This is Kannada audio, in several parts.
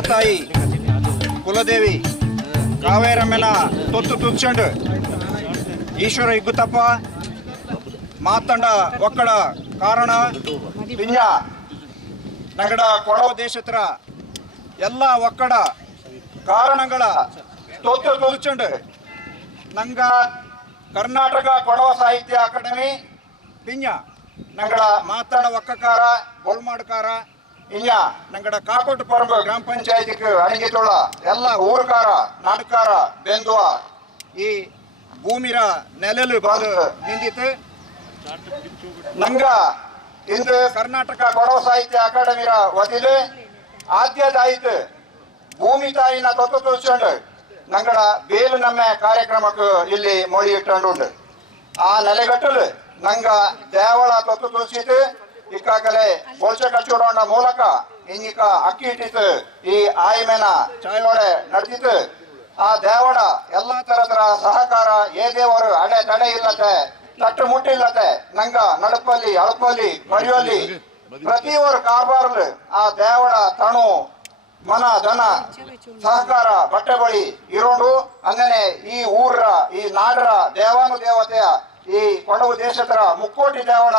ಮಾತಾಯಿ ಕುಲದೇವಿ ಕಾವೇರಮ್ಮನ ತೊತ್ತು ತುಚ್ಕೊಂಡು ಈಶ್ವರ ಇಗ್ಗುತ್ತಪ್ಪ ಮಾತಂಡ ಒಕ್ಕಡ ಕಾರಣ ಪಿಂಜ ನಗಡ ಕೊಡವ ದೇಶತ್ರ ಎಲ್ಲ ಒಕ್ಕಡ ಕಾರಣಗಳ ತೊತ್ತು ತುಚ್ಕೊಂಡು ನಂಗ ಕರ್ನಾಟಕ ಕೊಡವ ಸಾಹಿತ್ಯ ಅಕಾಡೆಮಿ ಪಿಂಜ ನಂಗಡ ಮಾತಾಡ ಒಕ್ಕಕಾರ ಗೋಲ್ಮಾಡ್ಕಾರ ಇಂಜ ನಂಗಡ ಕಾಕೋಟ್ ಪರಂಬ ಗ್ರಾಮ ಪಂಚಾಯತಿಗೆ ಅಣಗಿತೋಳ ಎಲ್ಲ ಊರುಕಾರ ನಾಟಕಾರ ಬೆಂದುವ ಈ ಭೂಮಿರ ನೆಲೆಲು ಬಾದು ನಿಂದಿತ್ತು ನಂಗ ಇಂದು ಕರ್ನಾಟಕ ಕೊಡವ ಸಾಹಿತ್ಯ ಅಕಾಡೆಮಿರ ವತಿಲು ಆದ್ಯದಾಯಿತು ಭೂಮಿ ತಾಯಿನ ತೊತ್ತು ತೋರಿಸ್ಕೊಂಡು ನಂಗಡ ಬೇಲು ನಮ್ಮ ಕಾರ್ಯಕ್ರಮಕ್ಕೆ ಇಲ್ಲಿ ಮೊಳಿ ಇಟ್ಟುಂಡು ಆ ನೆಲೆಗಟ್ಟಲು ನಂಗ ದೇವಳ ತೊತ್ತು ತೋರಿಸಿತು ಇಕ್ಕಾಗಲೇ ಬೋಲ್ಚ ಕಚ್ಚೋಡ ಮೂಲಕ ಇನ್ನಿಕ ಅಕ್ಕಿ ಇಟ್ಟಿತ್ತು ಈ ಆಯ್ಮೆನ ಚಾಯೋಡೆ ನಡೆದಿತ್ತು ಆ ದೇವಡ ಎಲ್ಲಾ ತರದರ ಸಹಕಾರ ಏ ದೇವರು ಅಡೆ ತಡೆ ಇಲ್ಲತೆ ತಟ್ಟು ಮುಟ್ಟಿಲ್ಲತೆ ನಂಗ ನಡುಪಲ್ಲಿ ಅಳಪಲ್ಲಿ ಮರಿಯೋಲಿ ಪ್ರತಿಯೊರು ಕಾರ್ಬಾರ್ಲು ಆ ದೇವಡ ತಣು ಮನ ದನ ಸಹಕಾರ ಬಟ್ಟೆ ಬಳಿ ಇರೋಡು ಅಂಗನೆ ಈ ಊರ ಈ ನಾಡರ ದೇವಾನು ದೇವತೆಯ ಈ ಕೊಡವು ದೇಶದ ಮುಕ್ಕೋಟಿ ದೇವಡ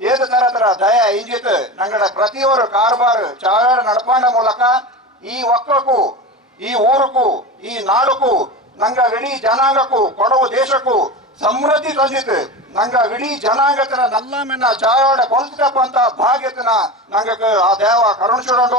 ಏದು ತರತರ ದಯ ಇಂಜಿತ್ ನಂಗಡ ಪ್ರತಿಯೊರು ಕಾರ್ಬಾರ್ ಚಾವೇರ ನಡ್ಪಾಂಡ ಮೂಲಕ ಈ ಒಕ್ಕಕ್ಕೂ ಈ ಊರುಕು ಈ ನಾಡುಕು ನಂಗ ಇಡೀ ಜನಾಂಗಕ್ಕೂ ಕೊಡವು ದೇಶಕ್ಕೂ ಸಮೃದ್ಧಿ ತಂದಿತ್ತು ನಂಗ ಇಡೀ ಜನಾಂಗತನ ನಲ್ಲ ಮೆನ್ನ ಚಾಯೋಡ ಕೊಲ್ತಪ್ಪ ಅಂತ ಭಾಗ್ಯತನ ನಂಗ ಆ ದೇವ ಕರುಣಿಸೋಡು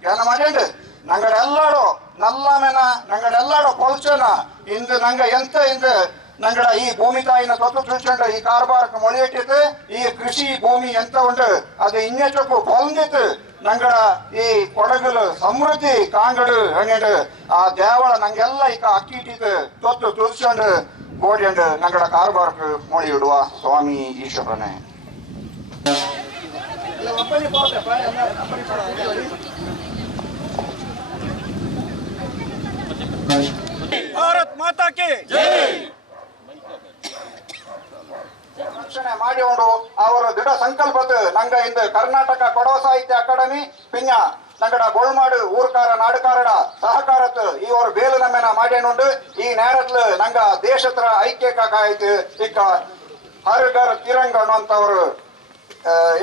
ಜ್ಞಾನ ಮಾಡ್ಯಂಡು ನಂಗಡೆಲ್ಲಾಡು ನಲ್ಲ ಮೆನ ನಂಗಡೆಲ್ಲಾಡು ಕೊಲ್ಚನ ಇಂದು ನಂಗ ಎಂತ ಇಂದು ನಂಗಡ ಈ ಭೂಮಿ ತಾಯಿನ ತೊತ್ತು ತಿಳ್ಕೊಂಡು ಈ ಕಾರ್ಬಾರಕ್ಕೆ ಮೊಳೆಯಿಟ್ಟಿತ್ತು ಈ ಕೃಷಿ ಭೂಮಿ ಎಂತ ಉಂಟು ಅದು ಇನ್ನೆಚ್ಚಕ್ಕೂ ಹೊಂದಿತ್ತು ನಂಗಡ ಈ ಕೊಡಗಲು ಸಮೃದ್ಧಿ ಕಾಂಗಡು ಹಣ್ಣು ಆ ದೇವಳ ನಂಗೆಲ್ಲ ಈಗ ಅಕ್ಕಿ ಇಟ್ಟಿತ್ತು ತೊತ್ತು ತುಳ್ಸ್ಕೊಂಡು ಗೋಡಿಯಂಡು ನಂಗಡ ಕಾರ್ಬಾರಕ್ಕೆ ಮೊಳಿ ಇಡುವ ಸ್ವಾಮಿ ಈಶ್ವರನೇ ಭಾರತ್ ಮಾತಾ ಕಿ ರಕ್ಷಣೆ ಮಾಡಿಕೊಂಡು ಅವರ ದೃಢ ಸಂಕಲ್ಪದ ನಂಗ ಇಂದು ಕರ್ನಾಟಕ ಕೊಡವ ಸಾಹಿತ್ಯ ಅಕಾಡೆಮಿ ಪಿಂಜ ನಂಗಡ ಗೋಳ್ಮಾಡು ಊರ್ಕಾರ ನಾಡುಕಾರಡ ಸಹಕಾರತ್ ಇವರು ಬೇಲು ನಮ್ಮೆನ ಮಾಡ್ಯನುಂಡು ಈ ನೇರತ್ಲು ನಂಗ ದೇಶತ್ರ ಐಕ್ಯ ಕಾಯ್ತು ಇಕ್ಕ ಹರಗರ್ ತಿರಂಗ ಅನ್ನುವಂಥವ್ರು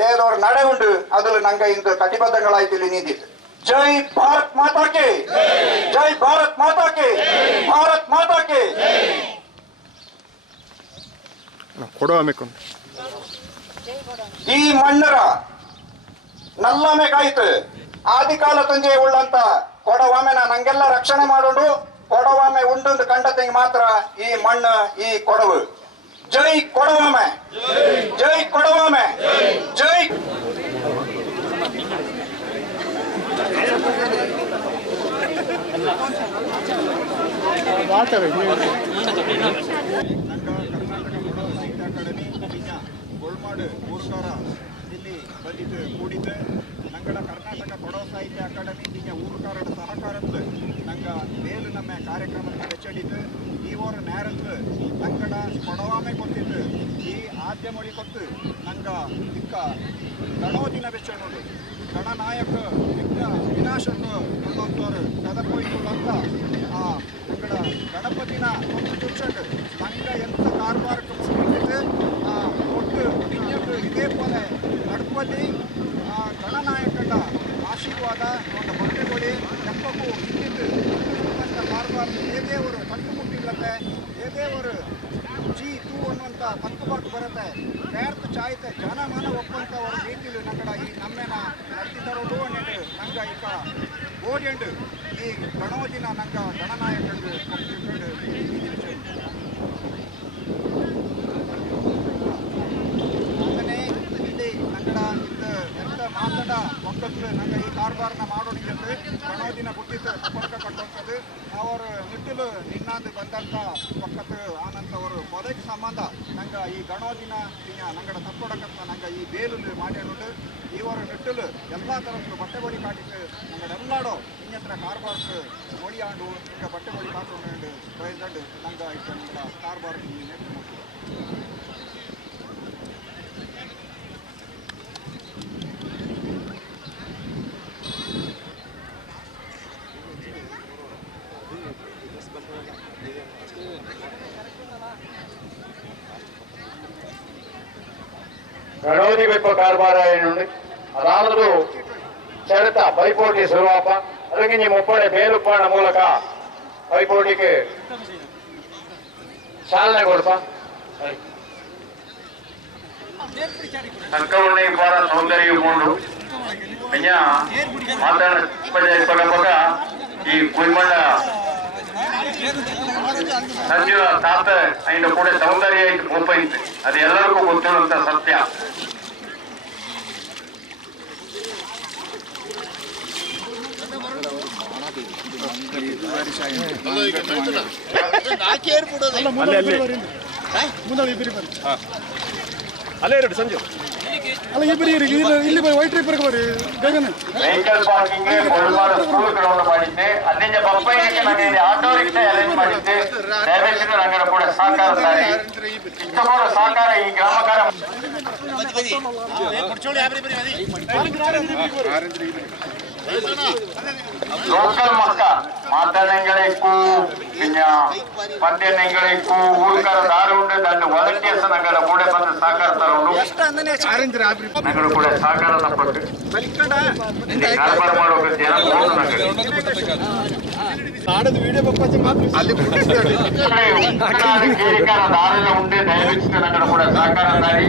ಏದವ್ರು ನಡೆ ಉಂಡು ಅದ್ರಲ್ಲಿ ನಂಗ ಇಂದು ಕಟಿಬದ್ಧಗಳಾಯ್ತು ಇಲ್ಲಿ ನಿಂತಿತ್ತು ಜೈ ಭಾರತ್ ಮಾತಾ ಕಿ ಜೈ ಭಾರತ್ ಮಾತಾ ಕಿ ಭಾರತ್ ಮಾತಾ ಕಿ ಈ ಮಣ್ಣರ ನಲ್ಲಮೆ ಕಾಯ್ತು ಆದಿಕಾಲ ತಂಜೆ ಉಳ್ಳಂತ ಕೊಡವಾಮೆನ ನಂಗೆಲ್ಲ ರಕ್ಷಣೆ ಮಾಡೋದು ಕೊಡವಾಮೆ ಉಂಡು ಕಂಡತೆಗೆ ಮಾತ್ರ ಈ ಮಣ್ಣು ಈ ಕೊಡವು ಜೈ ಕೊಡವಾಮೆ ಜೈ ಕೊಡವಾಮೆ ಜೈ ಗೋಳ್ಮಾಡು ಊರ್ಕಾರ ಇಲ್ಲಿ ಬಂದಿದ್ದು ಕೂಡಿದ್ದು ನಂಗಡ ಕರ್ನಾಟಕ ಕೊಡವ ಸಾಹಿತ್ಯ ಅಕಾಡೆಮಿ ಈಗ ಊರುಕಾರರ ಸಹಕಾರದ್ದು ನಂಗ ಬೇಲು ನಮ್ಮ ಕಾರ್ಯಕ್ರಮಕ್ಕೆ ಬೆಚ್ಚಡಿದ್ದು ಈ ಓರ ನೇರದ್ದು ನಂಗಡ ಕೊಡವಾಮೆ ಕೊಟ್ಟಿದ್ದು ಈ ಆದ್ಯ ಮொழಿ ಕೊಟ್ಟು ನಂಗ ಇಕ್ಕ ಗಣೋದಿನ ಬೆಚ್ಚಡೋದು ಗಣನಾಯಕ ಇಕ್ಕ ವಿನಾಶಕ ಅನ್ನೋಂಥವ್ರು ಕದಪೋಯ್ತುಳ್ಳಂತ ಆ ನಂಗಡ ಗಣಪತಿನ ಒಂದು ತುಚ್ಚಂಡು ನಂಗ ಎಂತ ಕಾರ್ಬಾರಕ್ಕೆ ಮುಗಿದಿದ್ದು ಒಟ್ಟು ನಿಜಕ್ಕೂ ಇದೇ ಪೋಲೆ ನಡ್ಪಲ್ಲಿ ಗಣನಾಯಕನ ಆಶೀರ್ವಾದ ಒಂದು ಹೊಟ್ಟೆಗೊಳಿ ಎಪ್ಪಕ್ಕೂ ಇದ್ದಿದ್ದು ಕಾರ್ಬಾರ ಏದೇವರು ಕಟ್ಟು ಮುಟ್ಟಿಲ್ಲತ್ತೆ ಏದೇವರು ಜಿ ತೂ ಅನ್ನುವಂಥ ಪಕ್ಕಬಾರ್ದು ಬರುತ್ತೆ ಬೇರ್ತು ಚಾಯ್ತೆ ಜನಮಾನ ಒಪ್ಪಂತ ಅವ್ರ ರೀತಿಯಲ್ಲಿ ನಂಗಡ ಈ ನಮ್ಮೆನ ನಡೆದಿದ್ದಾರೋದು ಅನ್ನಿಟ್ಟು ನಂಗ ಈಗ ಗೋಡಿಯಂಡು ಈ ಗಣೋದಿನ ನಂಗ ಗಣನಾಯಕಂಡು ಕೊಟ್ಟಿಕೊಂಡು ಮಾತಡ ಒಕ್ಕತ್ತು ನಂಗೆ ಈ ಕಾರ್ಬಾರನ ಮಾಡೋಣಿಗೆ ಗಣೋದಿನ ಗುಟ್ಟಿದ್ದು ಸಂಪರ್ಕ ಕಟ್ಟುವಂಥದ್ದು ಅವರು ನಿಟ್ಟಿಲು ನಿನ್ನಾಂದು ಬಂದಂಥ ಒಕ್ಕತ್ತು ಆನಂತವರು ಮೊದಲಿಗೆ ಸಂಬಂಧ ನಂಗೆ ಈ ಗಣೋದಿನ ನಂಗಡ ತಪ್ಪೊಡಕತ್ತ ನಂಗೆ ಈ ಬೇಲು ಮಾಡ್ಯಾನುಂಡು ಇವರು ನಿಟ್ಟಿಲು ಎಲ್ಲ ಥರದ್ದು ಬಟ್ಟೆ ಬಳಿ ಕಾಟಿಟ್ಟು ನಂಗಡೆಲ್ಲಾಡೋ ಇನ್ನತ್ರ ಕಾರ್ಬಾರ್ಸ್ ಮொழியாண்டு ಈಗ ಬಟ್ಟೆ ಬಳಿ ಕಾಟುಂಡು ಪ್ರಯತ್ನ ನಂಗೆ ಈಗ ನಂಗಡ ಕಾರ್ಬಾರ್ ನೆಟ್ಟು ಗಣಪತಿ ಬೆಪ್ಪ ಕಾರ್ಬಾರ ಏನುಂಡು ಅದಾನದು ಚರಿತ ಪೈಪೋಟಿ ಶುರುವಾಪ ಅದಕ್ಕೆ ನಿಮ್ಮ ಒಪ್ಪಡೆ ಬೇಲುಪ್ಪಾಣ ಮೂಲಕ ಪೈಪೋಟಿಗೆ ಚಾಲನೆ ಕೊಡಪ ಸಂಕವಣೆ ಬಾರ ಸೌಂದರ್ಯ ಕೊಂಡು ಮಾತಾಡ ಈ ಕುಯ್ಮಣ್ಣ ಸಂಜೀವ ತಾತ ಐನ ಕೂಡ ಸೌಂದರ್ಯ ಐತೆ ಕೋಪ ಐತೆ ಅದು ಎಲ್ಲರಿಗೂ ಗೊತ್ತಿರುವಂತ ಸತ್ಯ. ಅಲ್ಲೇ ಇರೋದು ಸಂಜೆ ಅಲ್ಲ ಇಲ್ಲಿ ವೈಟ್ ರಿಪೇರ್ಗೆ ಬರ್ರಿ ಬೇಗನೆ ವೆಹಿಕಲ್ ಪಾರ್ಕಿಂಗ್ ಕೊಡಮಾಡ ಸ್ಕೂಲ್ ಗ್ರೌಂಡ್ ಮಾಡಿದ್ದೆ ಅಲ್ಲಿಂದ ಬೊಪ್ಪಾಯಿಗೆ ನನಗೆ ಆಟೋ ರಿಕ್ಷಾ ಅರೇಂಜ್ ಮಾಡಿದ್ದೆ. ದಯವಿಟ್ಟು ನನಗೆ ಕೂಡ ಸಹಕಾರ ಸಾರಿ ಇಷ್ಟಪಡ ಸಹಕಾರ ಈ ಗ್ರಾಮಕಾರ ലോക്കൽ മക്ക മാറ്റണെങ്കിലേക്കൂ പിന്നെ പദ്യണെങ്കിലേക്കൂ ಊರ್ಕರ ದಾರುಂಡು ದಂಡು ವಾಲಂಟಿಯರ್ಸ್ ನಗರ ಕೂಡ ಬಂದು ಸಹಕಾರ ತರುಂಡು ನಗರ ಕೂಡ ಸಹಕಾರ ತಪ್ಪಟ್ಟು ಕಾರ್ಬಾರ ಮಾಡುವ ಜನ ಕೇರಿಕಾರ ದಾರಿಲ ಉಂಡೆ ದಯವಿಟ್ಟು ನಗರ ಕೂಡ ಸಹಕಾರ ದಾರಿ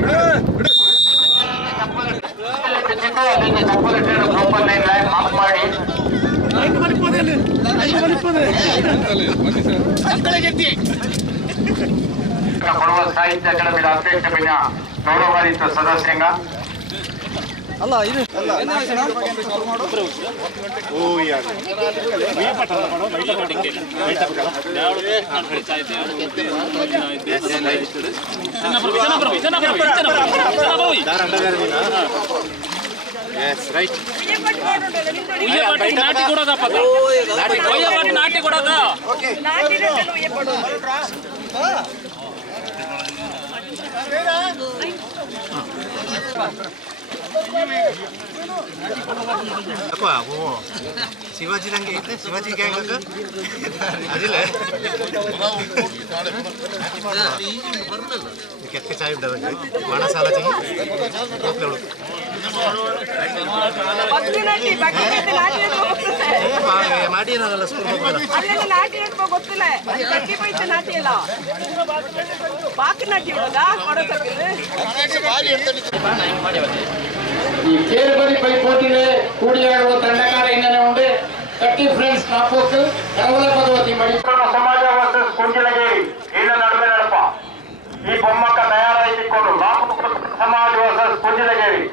ಮಾಫ್ ಮಾಡಿ ಕೊಡುವ ಸಾಹಿತ್ಯ ಅಕಾಡೆಮಿ ಅಧ್ಯಕ್ಷ ಬಿನ್ನ ಗೌರವಾನ್ವಿತ ಸದಸ್ಯಂಗ ಅಲ್ಲ ಇದು ನಾಟಿ ಕೊಡಕ ಶಿವಾಜಿ ನಂಗೆ ಐತೆ ಶಿವಾಜಿ ಗ್ಯಾಂಗ್ ಅದಿಲ್ಲ ಕೆತ್ತ ಚಾಯ್ ಉಂಟದಂಗೆ ಒಣ ಸಾಲ ಮಾಡಿ ಏನಲ್ಲ ಗೊತ್ತಿಲ್ಲ ಈ ಕೇರ್ಬರಿ ಪೈಪೋಟಿಗೆ ಕೂಡಿಯಾಡುವ ತಂಡಕಾರ ಇನ್ನೇ ಉಂಟು. ಕಟ್ಟಿ ಫ್ರೆಂಡ್ಸ್ ಕಾಪೋಕ್ ಕರವಲ ಪದವತಿ ಮಡಿಕೋಣ ಸಮಾಜ ವರ್ಸಸ್ ಕುಂಜಿನಗೇರಿ ಇನ್ನ ನಡುವೆ ನಡಪ ಈ ಬೊಮ್ಮಕ್ಕ ತಯಾರಾಯಿಸಿಕೊಂಡು ಸಮಾಜ ವರ್ಸಸ್ ಕುಂಜಿನಗೇರಿ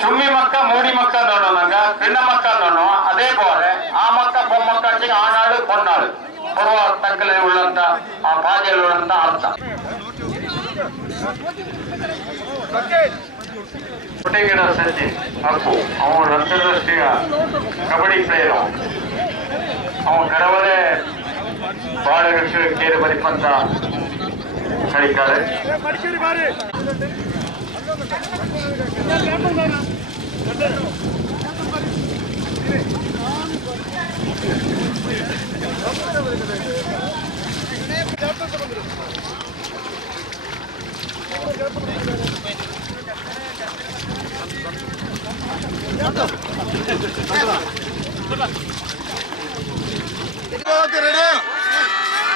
ചുമ്മി മക്ക മൂടി മക്ക തോന്നുന്നങ്ക പിന്നെ മക്ക തോന്നു അതേപോലെ ആ മക്ക പൊമ്മക്ക ആണാള് പൊന്നാള് ಪೂರ್ವ ತಕ್ಕಲೆ ಉಳ್ಳಂತ ಆ ಭಾಷೆಯಲ್ಲಿ ಉಳ್ಳಂತ ಅರ್ಥ. ಪುಟಗಿಡ ಸಜ್ಜಿ ಅಪ್ಪು ಅವನು ಅಂತಾರಾಷ್ಟ್ರೀಯ ಕಬಡ್ಡಿ ಪ್ಲೇಯರ್. ಅವನು ಕರವಲೆ ಬಹಳ ಕೇರಿ ಬರಿಪಂತ ಕರೀತಾರೆ.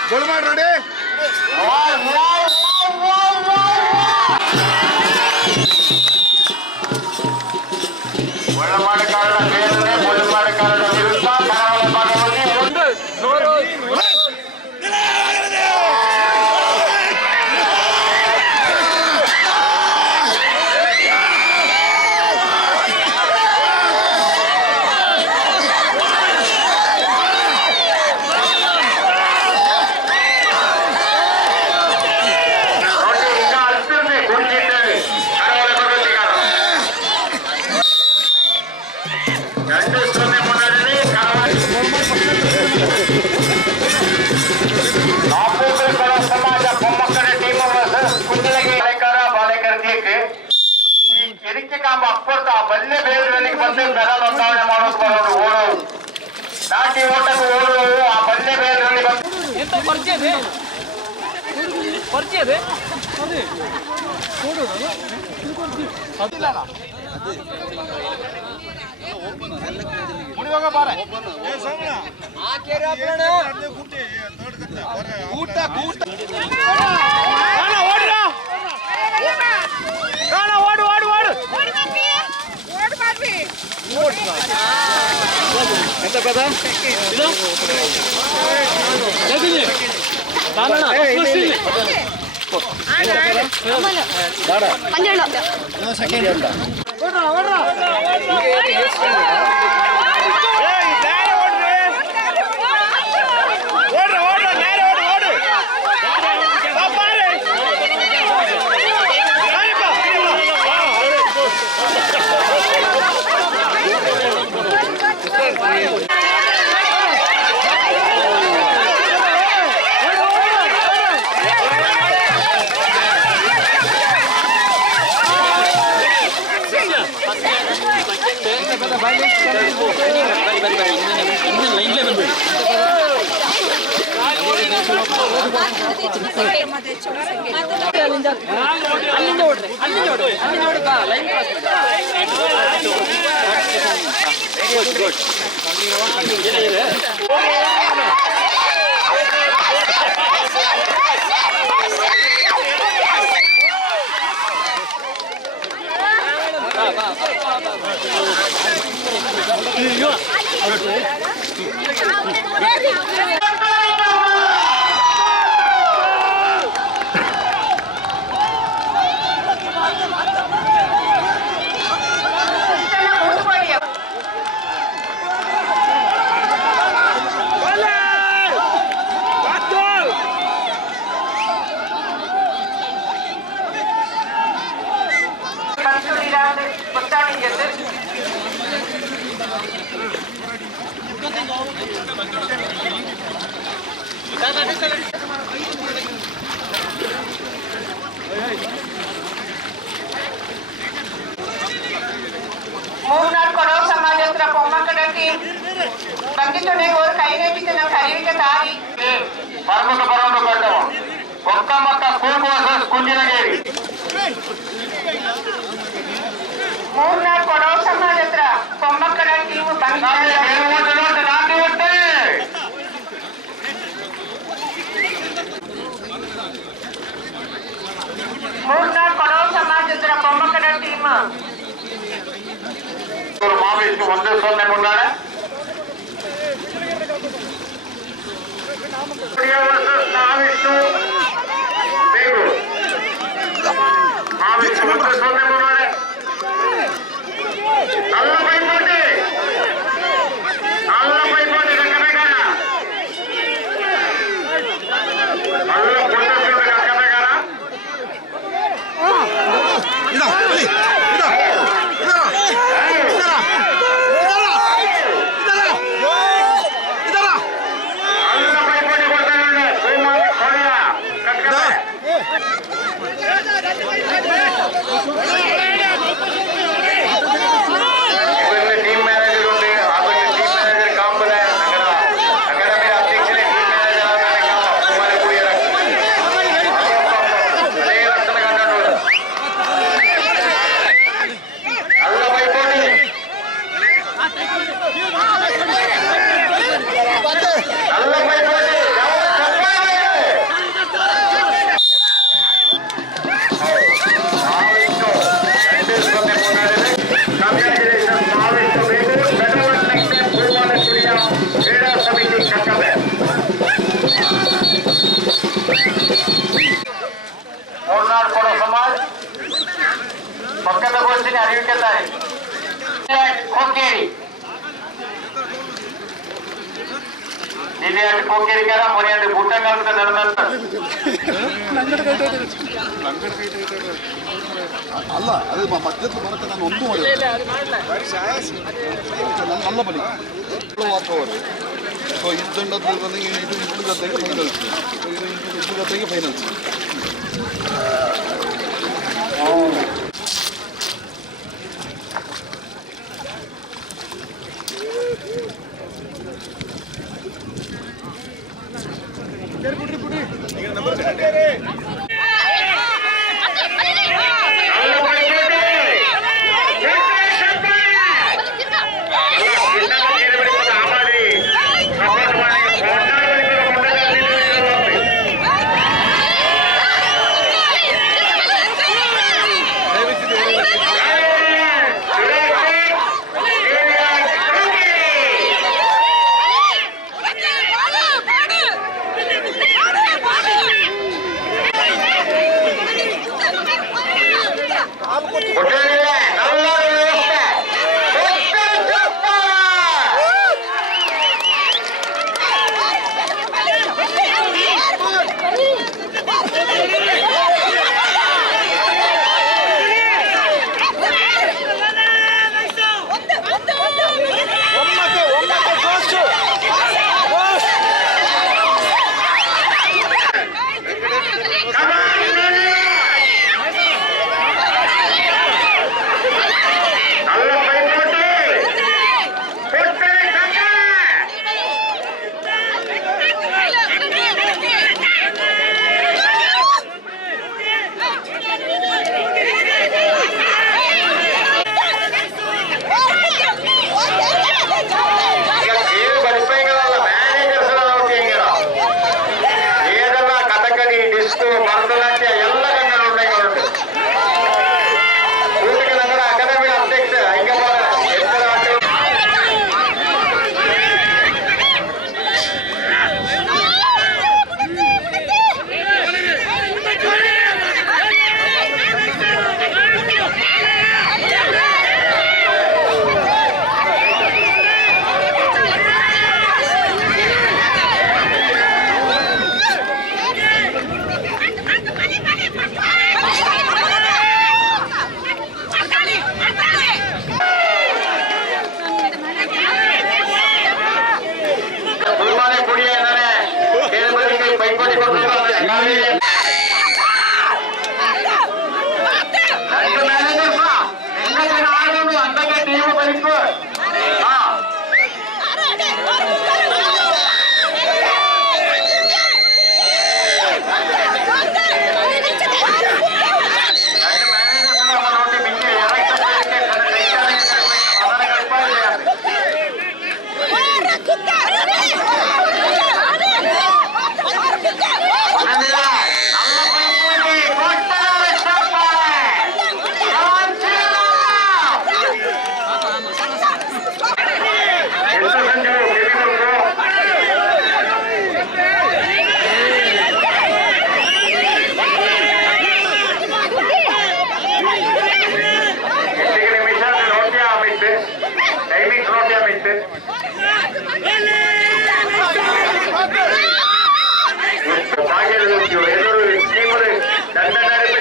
ಗೋಲ್ ಮಾಡಿ ರೆಡಿ. ಒಳಮಾಡ ಕಾರಣ ಬೇರೆ ಒಳಮಾಡ ಕಾರಣ ವಿರುದ್ಧ ಕರಾವಳಿ ಭಾಗದಲ್ಲಿ ಪಲ್ಯ ಬೇರೆಯವರಿಗೆ ಬಂದು ಬೆಲ ನೋಂದಣಿ ಮಾಡೋದು ಬರೋದು ಓಡೋದು ನಾಟಿ ಓಟಕ್ಕೆ ಓಡುವವು ಆ ಪಲ್ಯ ಬೇರೆಯವರಿಗೆ ಬಂದು ಎಂತ ಪರಿಚಯ ಇದೆ ఎంత పెద్ద ಮೂರ್ನಾಲ್ಕು ಕೊಡೋ ಸಮಾಜ ಹತ್ರ ಪೊಮ್ಮಕ್ಕಡಕ್ಕೆ ಬಂದಿತ್ತೊಡೆ ಓರ್ ಕೈಗೆಟಿನ ಕರಿವಿಗೆ ತಾಯಿ ಪರ್ವತ ಪರ್ವತ ಕಂಡವ ಒಕ್ಕ ಮಕ್ಕ ಕೂಗುವ ಕುಂಜಿನಗೇರಿ ಮೂರ್ನಾಲ್ಕು ಕೊಡೋ ಸಮಾಜ ಹತ್ರ ಪೊಮ್ಮಕ್ಕಡಕ್ಕೆ ನೀವು ನಾಟಿ ಹೊಟ್ಟೆ ಮೂರ್ನಾಲ್ಕು ಕೊಡೋ ಸಮಾಜ ಹತ್ರ ಪೊಮ್ಮಕ್ಕಡ ಟೀಮ್ ಮಾವಿಷ್ಟು ಒಂದೇ ಸೊನ್ನೆ ಮುಂದಾಡೆ ಮಾವಿಷ್ಟು ಬೇಗು ಮಾವಿಷ್ಟು ಒಂದೇ ಸೊನ್ನೆ ಮುಂದಾಡೆ നല്ല പൈപ്പോട്ടി കക്കനക്കാര നല്ല കുടുംബത്തിന്റെ കക്കനക്കാര നല്ല പൈപ്പോട്ടി കൊടുക്കാനുണ്ട് കക്കന ಟೀಮ್ ಮ್ಯಾನೇಜರ್ ഉണ്ട് അതിന്റെ ടീം മാനേജർ കാമ്പല അക്കാദമി അധ്യക്ഷനെ ടീം മാനേജർ ആകാൻ കുമാരകുടിയ അതേ ലക്ഷണം കണ്ടിട്ടുണ്ട് നല്ല പൈപ്പോട്ടി നല്ല പൈപ്പോട്ടി ಮೂರ್ನಾಡು ಕೊಡೋ ಸಮಾಜ್ ಪಕ್ಕದ ಗೋಷ್ಠಿಗೆ ಅರಿವಿಕೆತ್ತಾರೆ ಕೋಕೇರಿ ಜಿಲ್ಲೆಯಾಗಿ ಕೋಕೇರಿಕಾರ ಮೊರೆಯಾಗಿ ಬುಟ್ಟಂಗಾಲದ ನಡೆದಂತ ಅಲ್ಲ ಅದು ಮಧ್ಯದ ಬರುತ್ತೆ ನಾನು ಒಂದು ಮಾಡಿ ನನ್ನ ಬಳಿ ವಾಸ್ತವರು ಸೊ ಇದ್ದಂಡದ್ದು ನನಗೆ ಇದು ಜೊತೆಗೆ ಫೈನಲ್ಸ್ ಇದು ಜೊತೆಗೆ ಫೈನಲ್ಸ್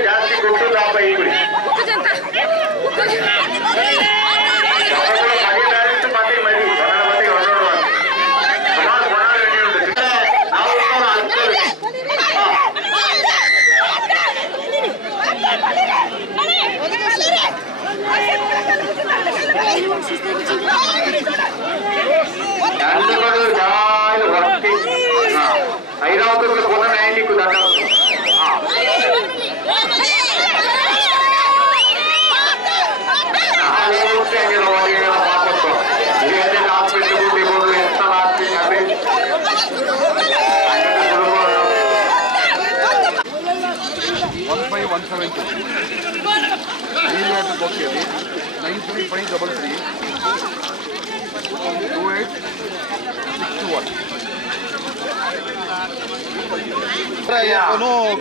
ಜಾಸ್ತಿ ಕೊಟ್ಟು ಲಾಭ ಈ ಗುಡಿ ఐరావతులకు కొన్న న్యాయానికి దండం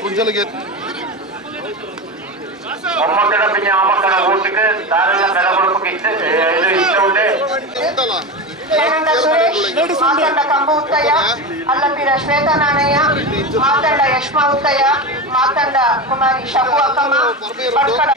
ಕುಂಜಲಿಗೆ అమ్మక్కడ పిన్ని అమ్మక్కడ ఊటికి దారిలో గడపడపకి ఇచ్చే ఉంటే ಮಾತಂಡ ಕಂಬ ಉತ್ತಯ್ಯ ಅಲ್ಲಂದಿರ ಶ್ವೇತ ನಾಣಯ್ಯ ಮಾತಂಡ ಯಶ್ಮ ಉತ್ತಯ್ಯ ಮಾತಂಡ ಕುಮಾರಿ ಶಬು ಅಕ್ಕಮ್ಮ ಪಡ್ಕಡ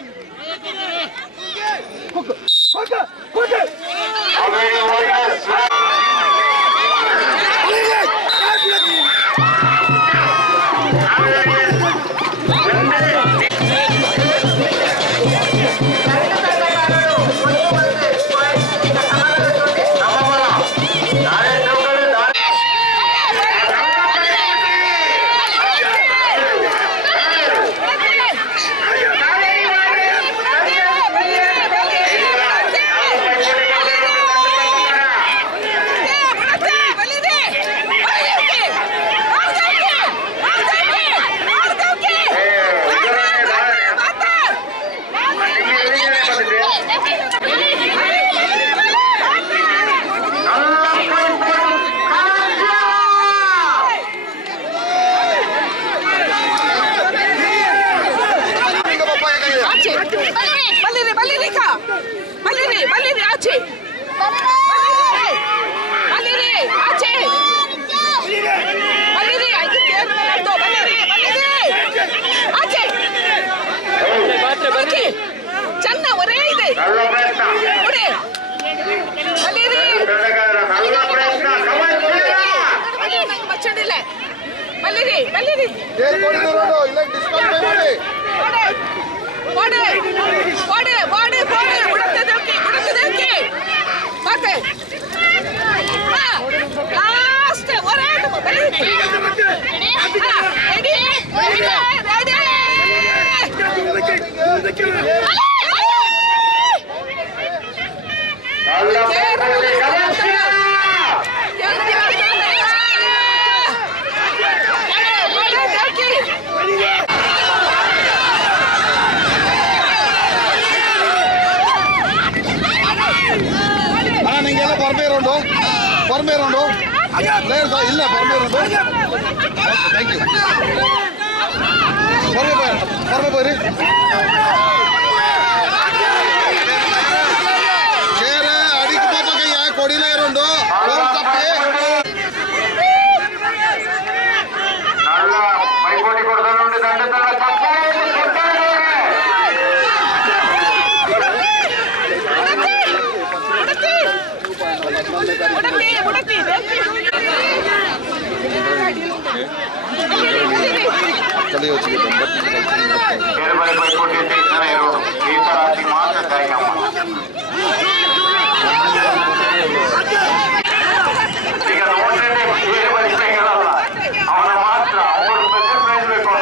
ಆಚೆ ಬಲ್ಲಿರಿ ಆಚೆ ಬಲ್ಲಿರಿ ಐದು ಕೇರ್ಮೆಂಟು ಬಲ್ಲಿರಿ ಆಚೆ ಬನ್ನಿ ಚೆನ್ನ ಒರೇ ಇದೆ ನೋಡಿ ಬಲ್ಲಿರಿ ಬಚ್ಚಡಿಲ್ಲ ಬಲ್ಲಿರಿ ಬಲ್ಲಿರಿ ಬಾಡೆ ಬಾಡೆ ಬಾಡೆ ಬಾಡೆ ಉಡತ್ತದಕ್ಕೆ ಮತ್ತೆ ಲಾಸ್ಟ್ ಒರೇ ಬಲ್ಲಿರಿ ರೆಡಿ ನಿಂಗೆಲ್ಲ ಬರ್ಬೇರುಂಡು ಇಲ್ಲ ಬರ್ಬೇರುಂಡು ಥ್ಯಾಂಕ್ ಯು ಬರ್ರಿ ಚೇರ ಅಡಿಗೆ ಪಾಪಕ್ಕೆ ಯಾಕೆ ಕೊಡಿಲ್ಲ ಇರೋಂಡು ಪೈಪೋಟಿ ಕೊಡ್ತಾನುಂಟು ದಂಡ ಪೈಪೋಟಿ ಜನ ಇರೋದು ಈ ತರ ಮಾತ್ರ ಕಾರ್ಯಕ್ರಮ ಈಗ ನೋಡ್ರೇನೆ ಬೇರೆ ಬರೀ ಹೇಳಲ್ಲ ಅವನ ಮಾತ್ರ ಅವರು ಸ್ಪೆಷಲ್ ಪ್ರೈಸ್ ಬೇಕು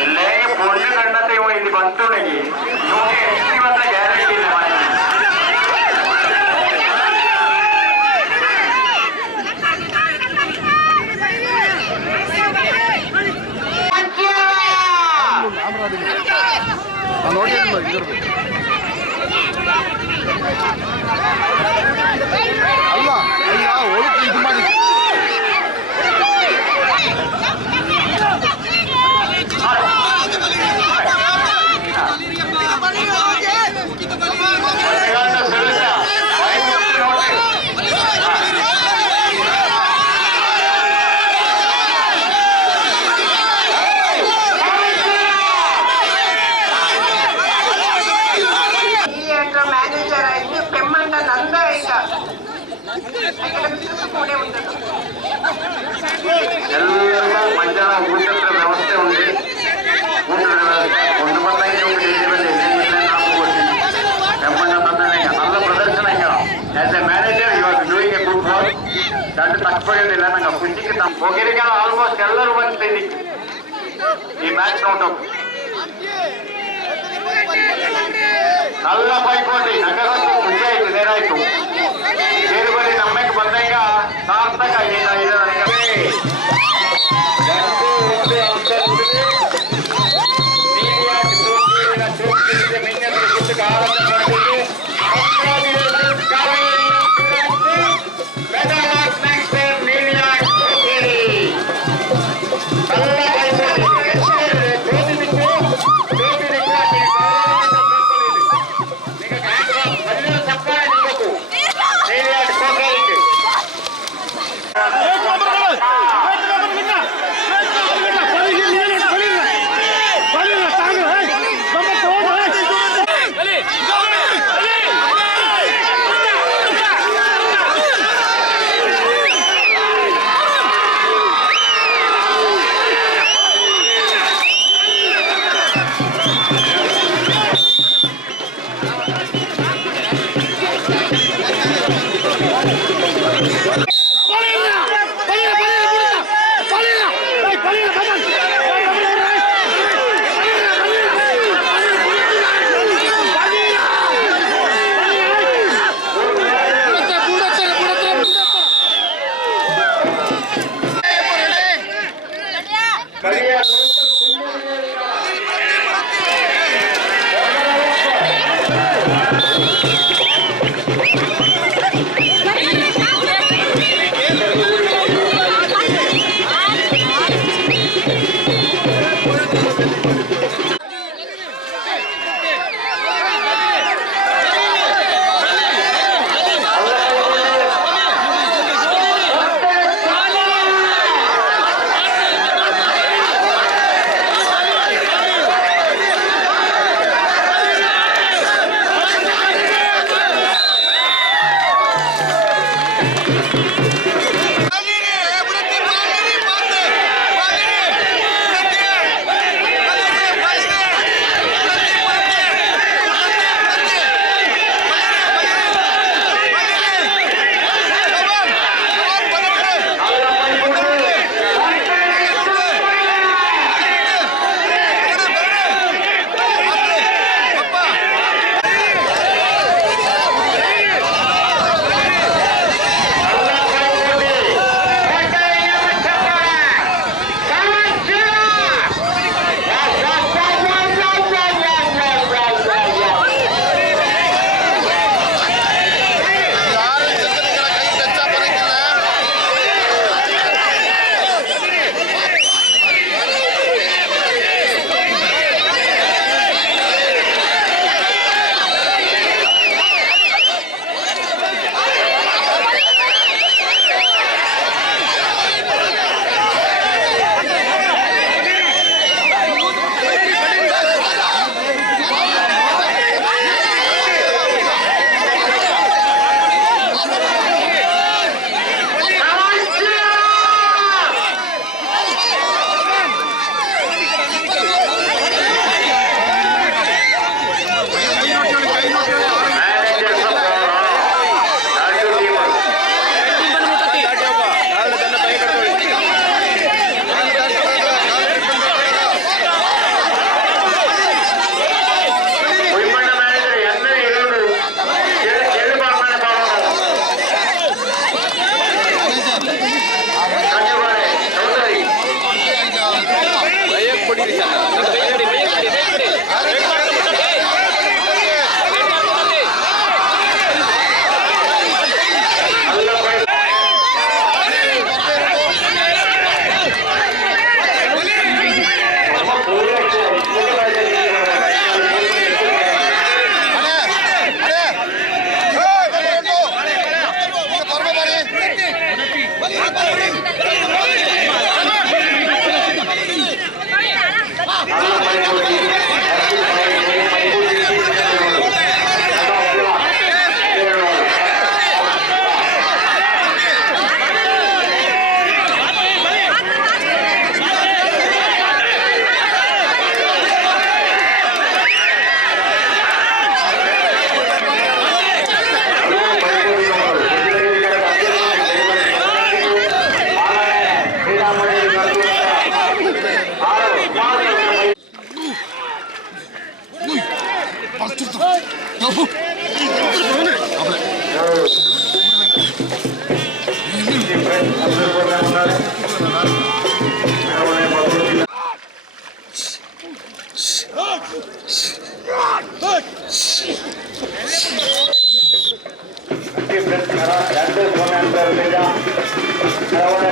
ಎಲ್ಲೇ ಪೊಳ್ಳೆ ಗಂಡತೆ ಇಲ್ಲಿ ಬಂತುಣಿಗೆ ನಿಮಗೆ ಇವತ್ತ ಗ್ಯಾರಂಟಿ ಇಲ್ಲ ಅಲ್ಲ ಒಳಗೆ ಇದು ಮಾಡಿ మేనేజర్ అయింది పెమ్మంట నంద ఇక కూడా ఉండదు ಎಲ್ಲರಿಗೂ ಮಧ್ಯಾಹ್ನ ಊಟದ ವ್ಯವಸ್ಥೆ ಉಂಟು ಊಟದ ವ್ಯವಸ್ಥೆ ಒಂದು ಬಂದಾಗಿ നല്ല പ്രദർശനം as a manager you are doing a good work that തക്കപ്പടില്ല ನಂಗೆ ಖುಷಿಗೆ ನಮ್ಮ ಹೋಗಿರಿಗೆ ಆಲ್ಮೋಸ್ಟ್ ಎಲ್ಲರೂ ಬಂದಿದ್ದೀವಿ ಈ ಮ್ಯಾಚ್ ನೋಡೋಕೆ നല്ല ಪೈಪೋಟಿ ನಗರಕ್ಕೂ ಖುಷಿ ಆಯ್ತು ಏನಾಯ್ತು ಬೇರೆ ಬರೀ ನಮ್ಮಕ್ಕೆ ಬಂದಾಗ ಸಾರ್ಥಕ ಆಗಿದೆ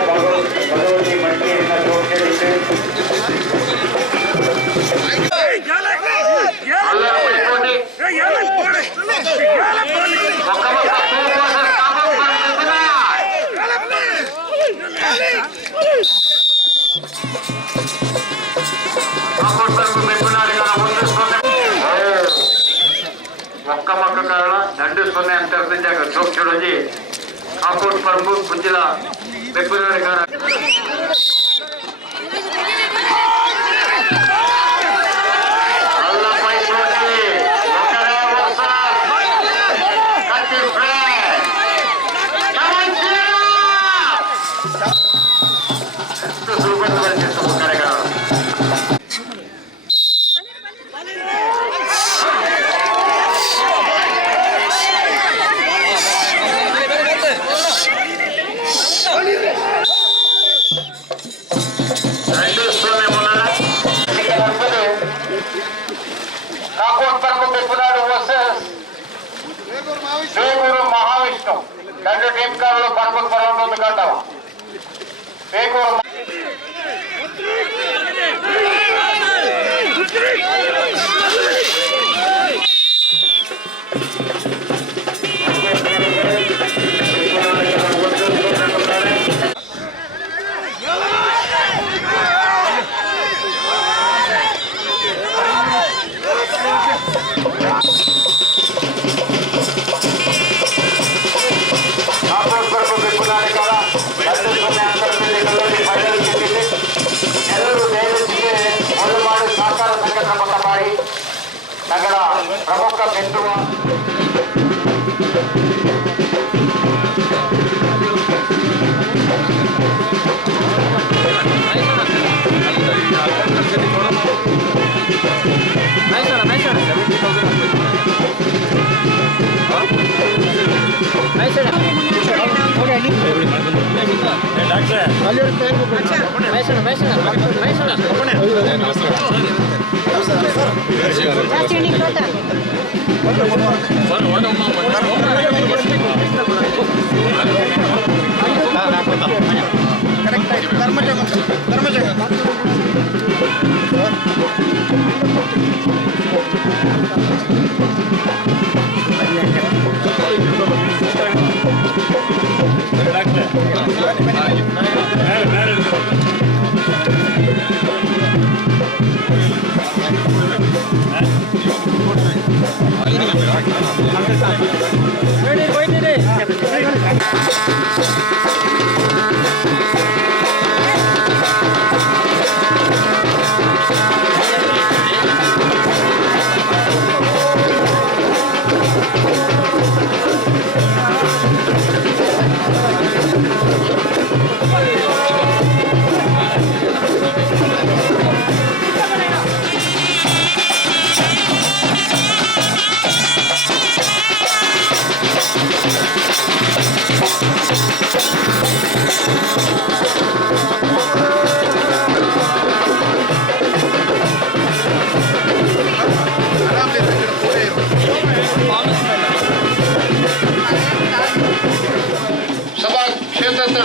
ಭಗವತಿ ಮಂಡಿಯಿಂದ ಜೋಡಿಸಿದೆ. ఒక్క మొక్క కారణ 2-0 అంతర్జాతీయ జోక్యుడొచ్చి కాకోట్ పరంబు గుంజిల బెబ్బునాడి గారు మహావిష్ణు 2 టీం కారులు పరపతి పరం ఉంది కంటావా ನಗರ ಪ್ರಮುಖ ಬಿಂದುವ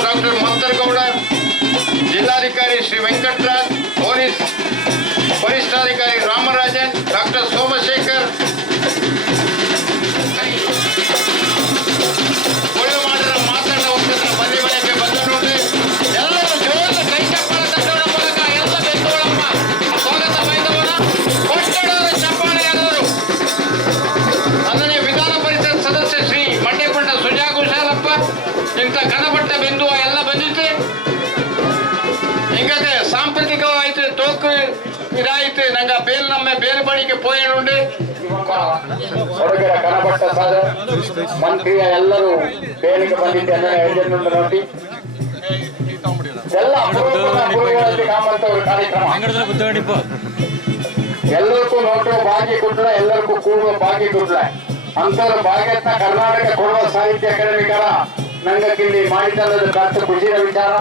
ಡಾಕ್ಟರ್ ಮಂತರಗೌಡ, ಜಿಲ್ಲಾಧಿಕಾರಿ ಶ್ರೀ ವೆಂಕಟರಾಜ್, ಪೊಲೀಸ್ ವರಿಷ್ಠಾಧಿಕಾರಿ ರಾಮರಾಜನ್, ಡಾಕ್ಟರ್ ಸೋಮಶೇಖರ್, ಒಳ್ಳೆಮಾಡಿದ ಮಾತನಾಡ ಹೋಗ್ತಿದ್ರ ಬನ್ನಿ ಮನೆಗೆ ಬಂದ ನೋಡಿ ಎಲ್ಲರೂ ಜೋರ ಕೈ ಚಪ್ಪಾಳೆ ತಟ್ಟೋಣ ಮೂಲಕ ಎಲ್ಲ ಬೆಂಗಳೂರಮ್ಮ ಸ್ವಾಗತ ಬೈದವರ ಕೊಟ್ಟಡದ ಚಪ್ಪಾಳೆ ಎಲ್ಲರೂ. ಅದನ್ನೇ ವಿಧಾನ ಪರಿಷತ್ ಸದಸ್ಯ ಶ್ರೀ ಮಂಡ್ಯಕೊಂಡ ಸುಜಾ ಕುಶಾಲಪ್ಪ ಇಂಥ ಘನಪಟ್ಟ ಬಿಂದುವ ಎಲ್ಲ ಬಂದಿತ್ತು. ಹಿಂಗತೆ ಸಾಂಪ್ರದಾಯಿಕವಾಯ್ತು ತೋಕು ಇದಾಯ್ತು. ನಂಗೆ ಬೇಲ್ ನಮ್ಮ ಬೇರೆ ಬಳಿಗೆ ಪೋಯಣುಂಡು ಹೊರಗಡೆ ಘನಪಟ್ಟ ಸಾಧ ಮಂತ್ರಿಯ ಎಲ್ಲರೂ ಬೇಲಿಗೆ ಬಂದಿದ್ದೆ ಎಲ್ಲಿಂದ ನೋಡಿ ಎಲ್ಲ ಗುರುಗಳಲ್ಲಿ ಕಾಮಂತವ್ರ ಕಾರ್ಯಕ್ರಮ ಎಲ್ಲರಿಗೂ ನೋಟೋ ಭಾಗ್ಯ ಕೊಟ್ಲ, ಎಲ್ಲರಿಗೂ ಕೂಡುವ ಭಾಗ್ಯ ಕೊಟ್ಲ. ಅಂತರ್ ಭಾಗ್ಯರತ್ನ ಕರ್ನಾಟಕ ಕೊಡವ ಸಾಹಿತ್ಯ ಅಕಾಡೆಮಿಕರ ನಂಗಕ್ಕಿಲ್ಲಿ ಮಾಡಿದ್ದಲ್ಲದ ಕಾಸ್ತ ಖುಷಿಯ ವಿಚಾರ.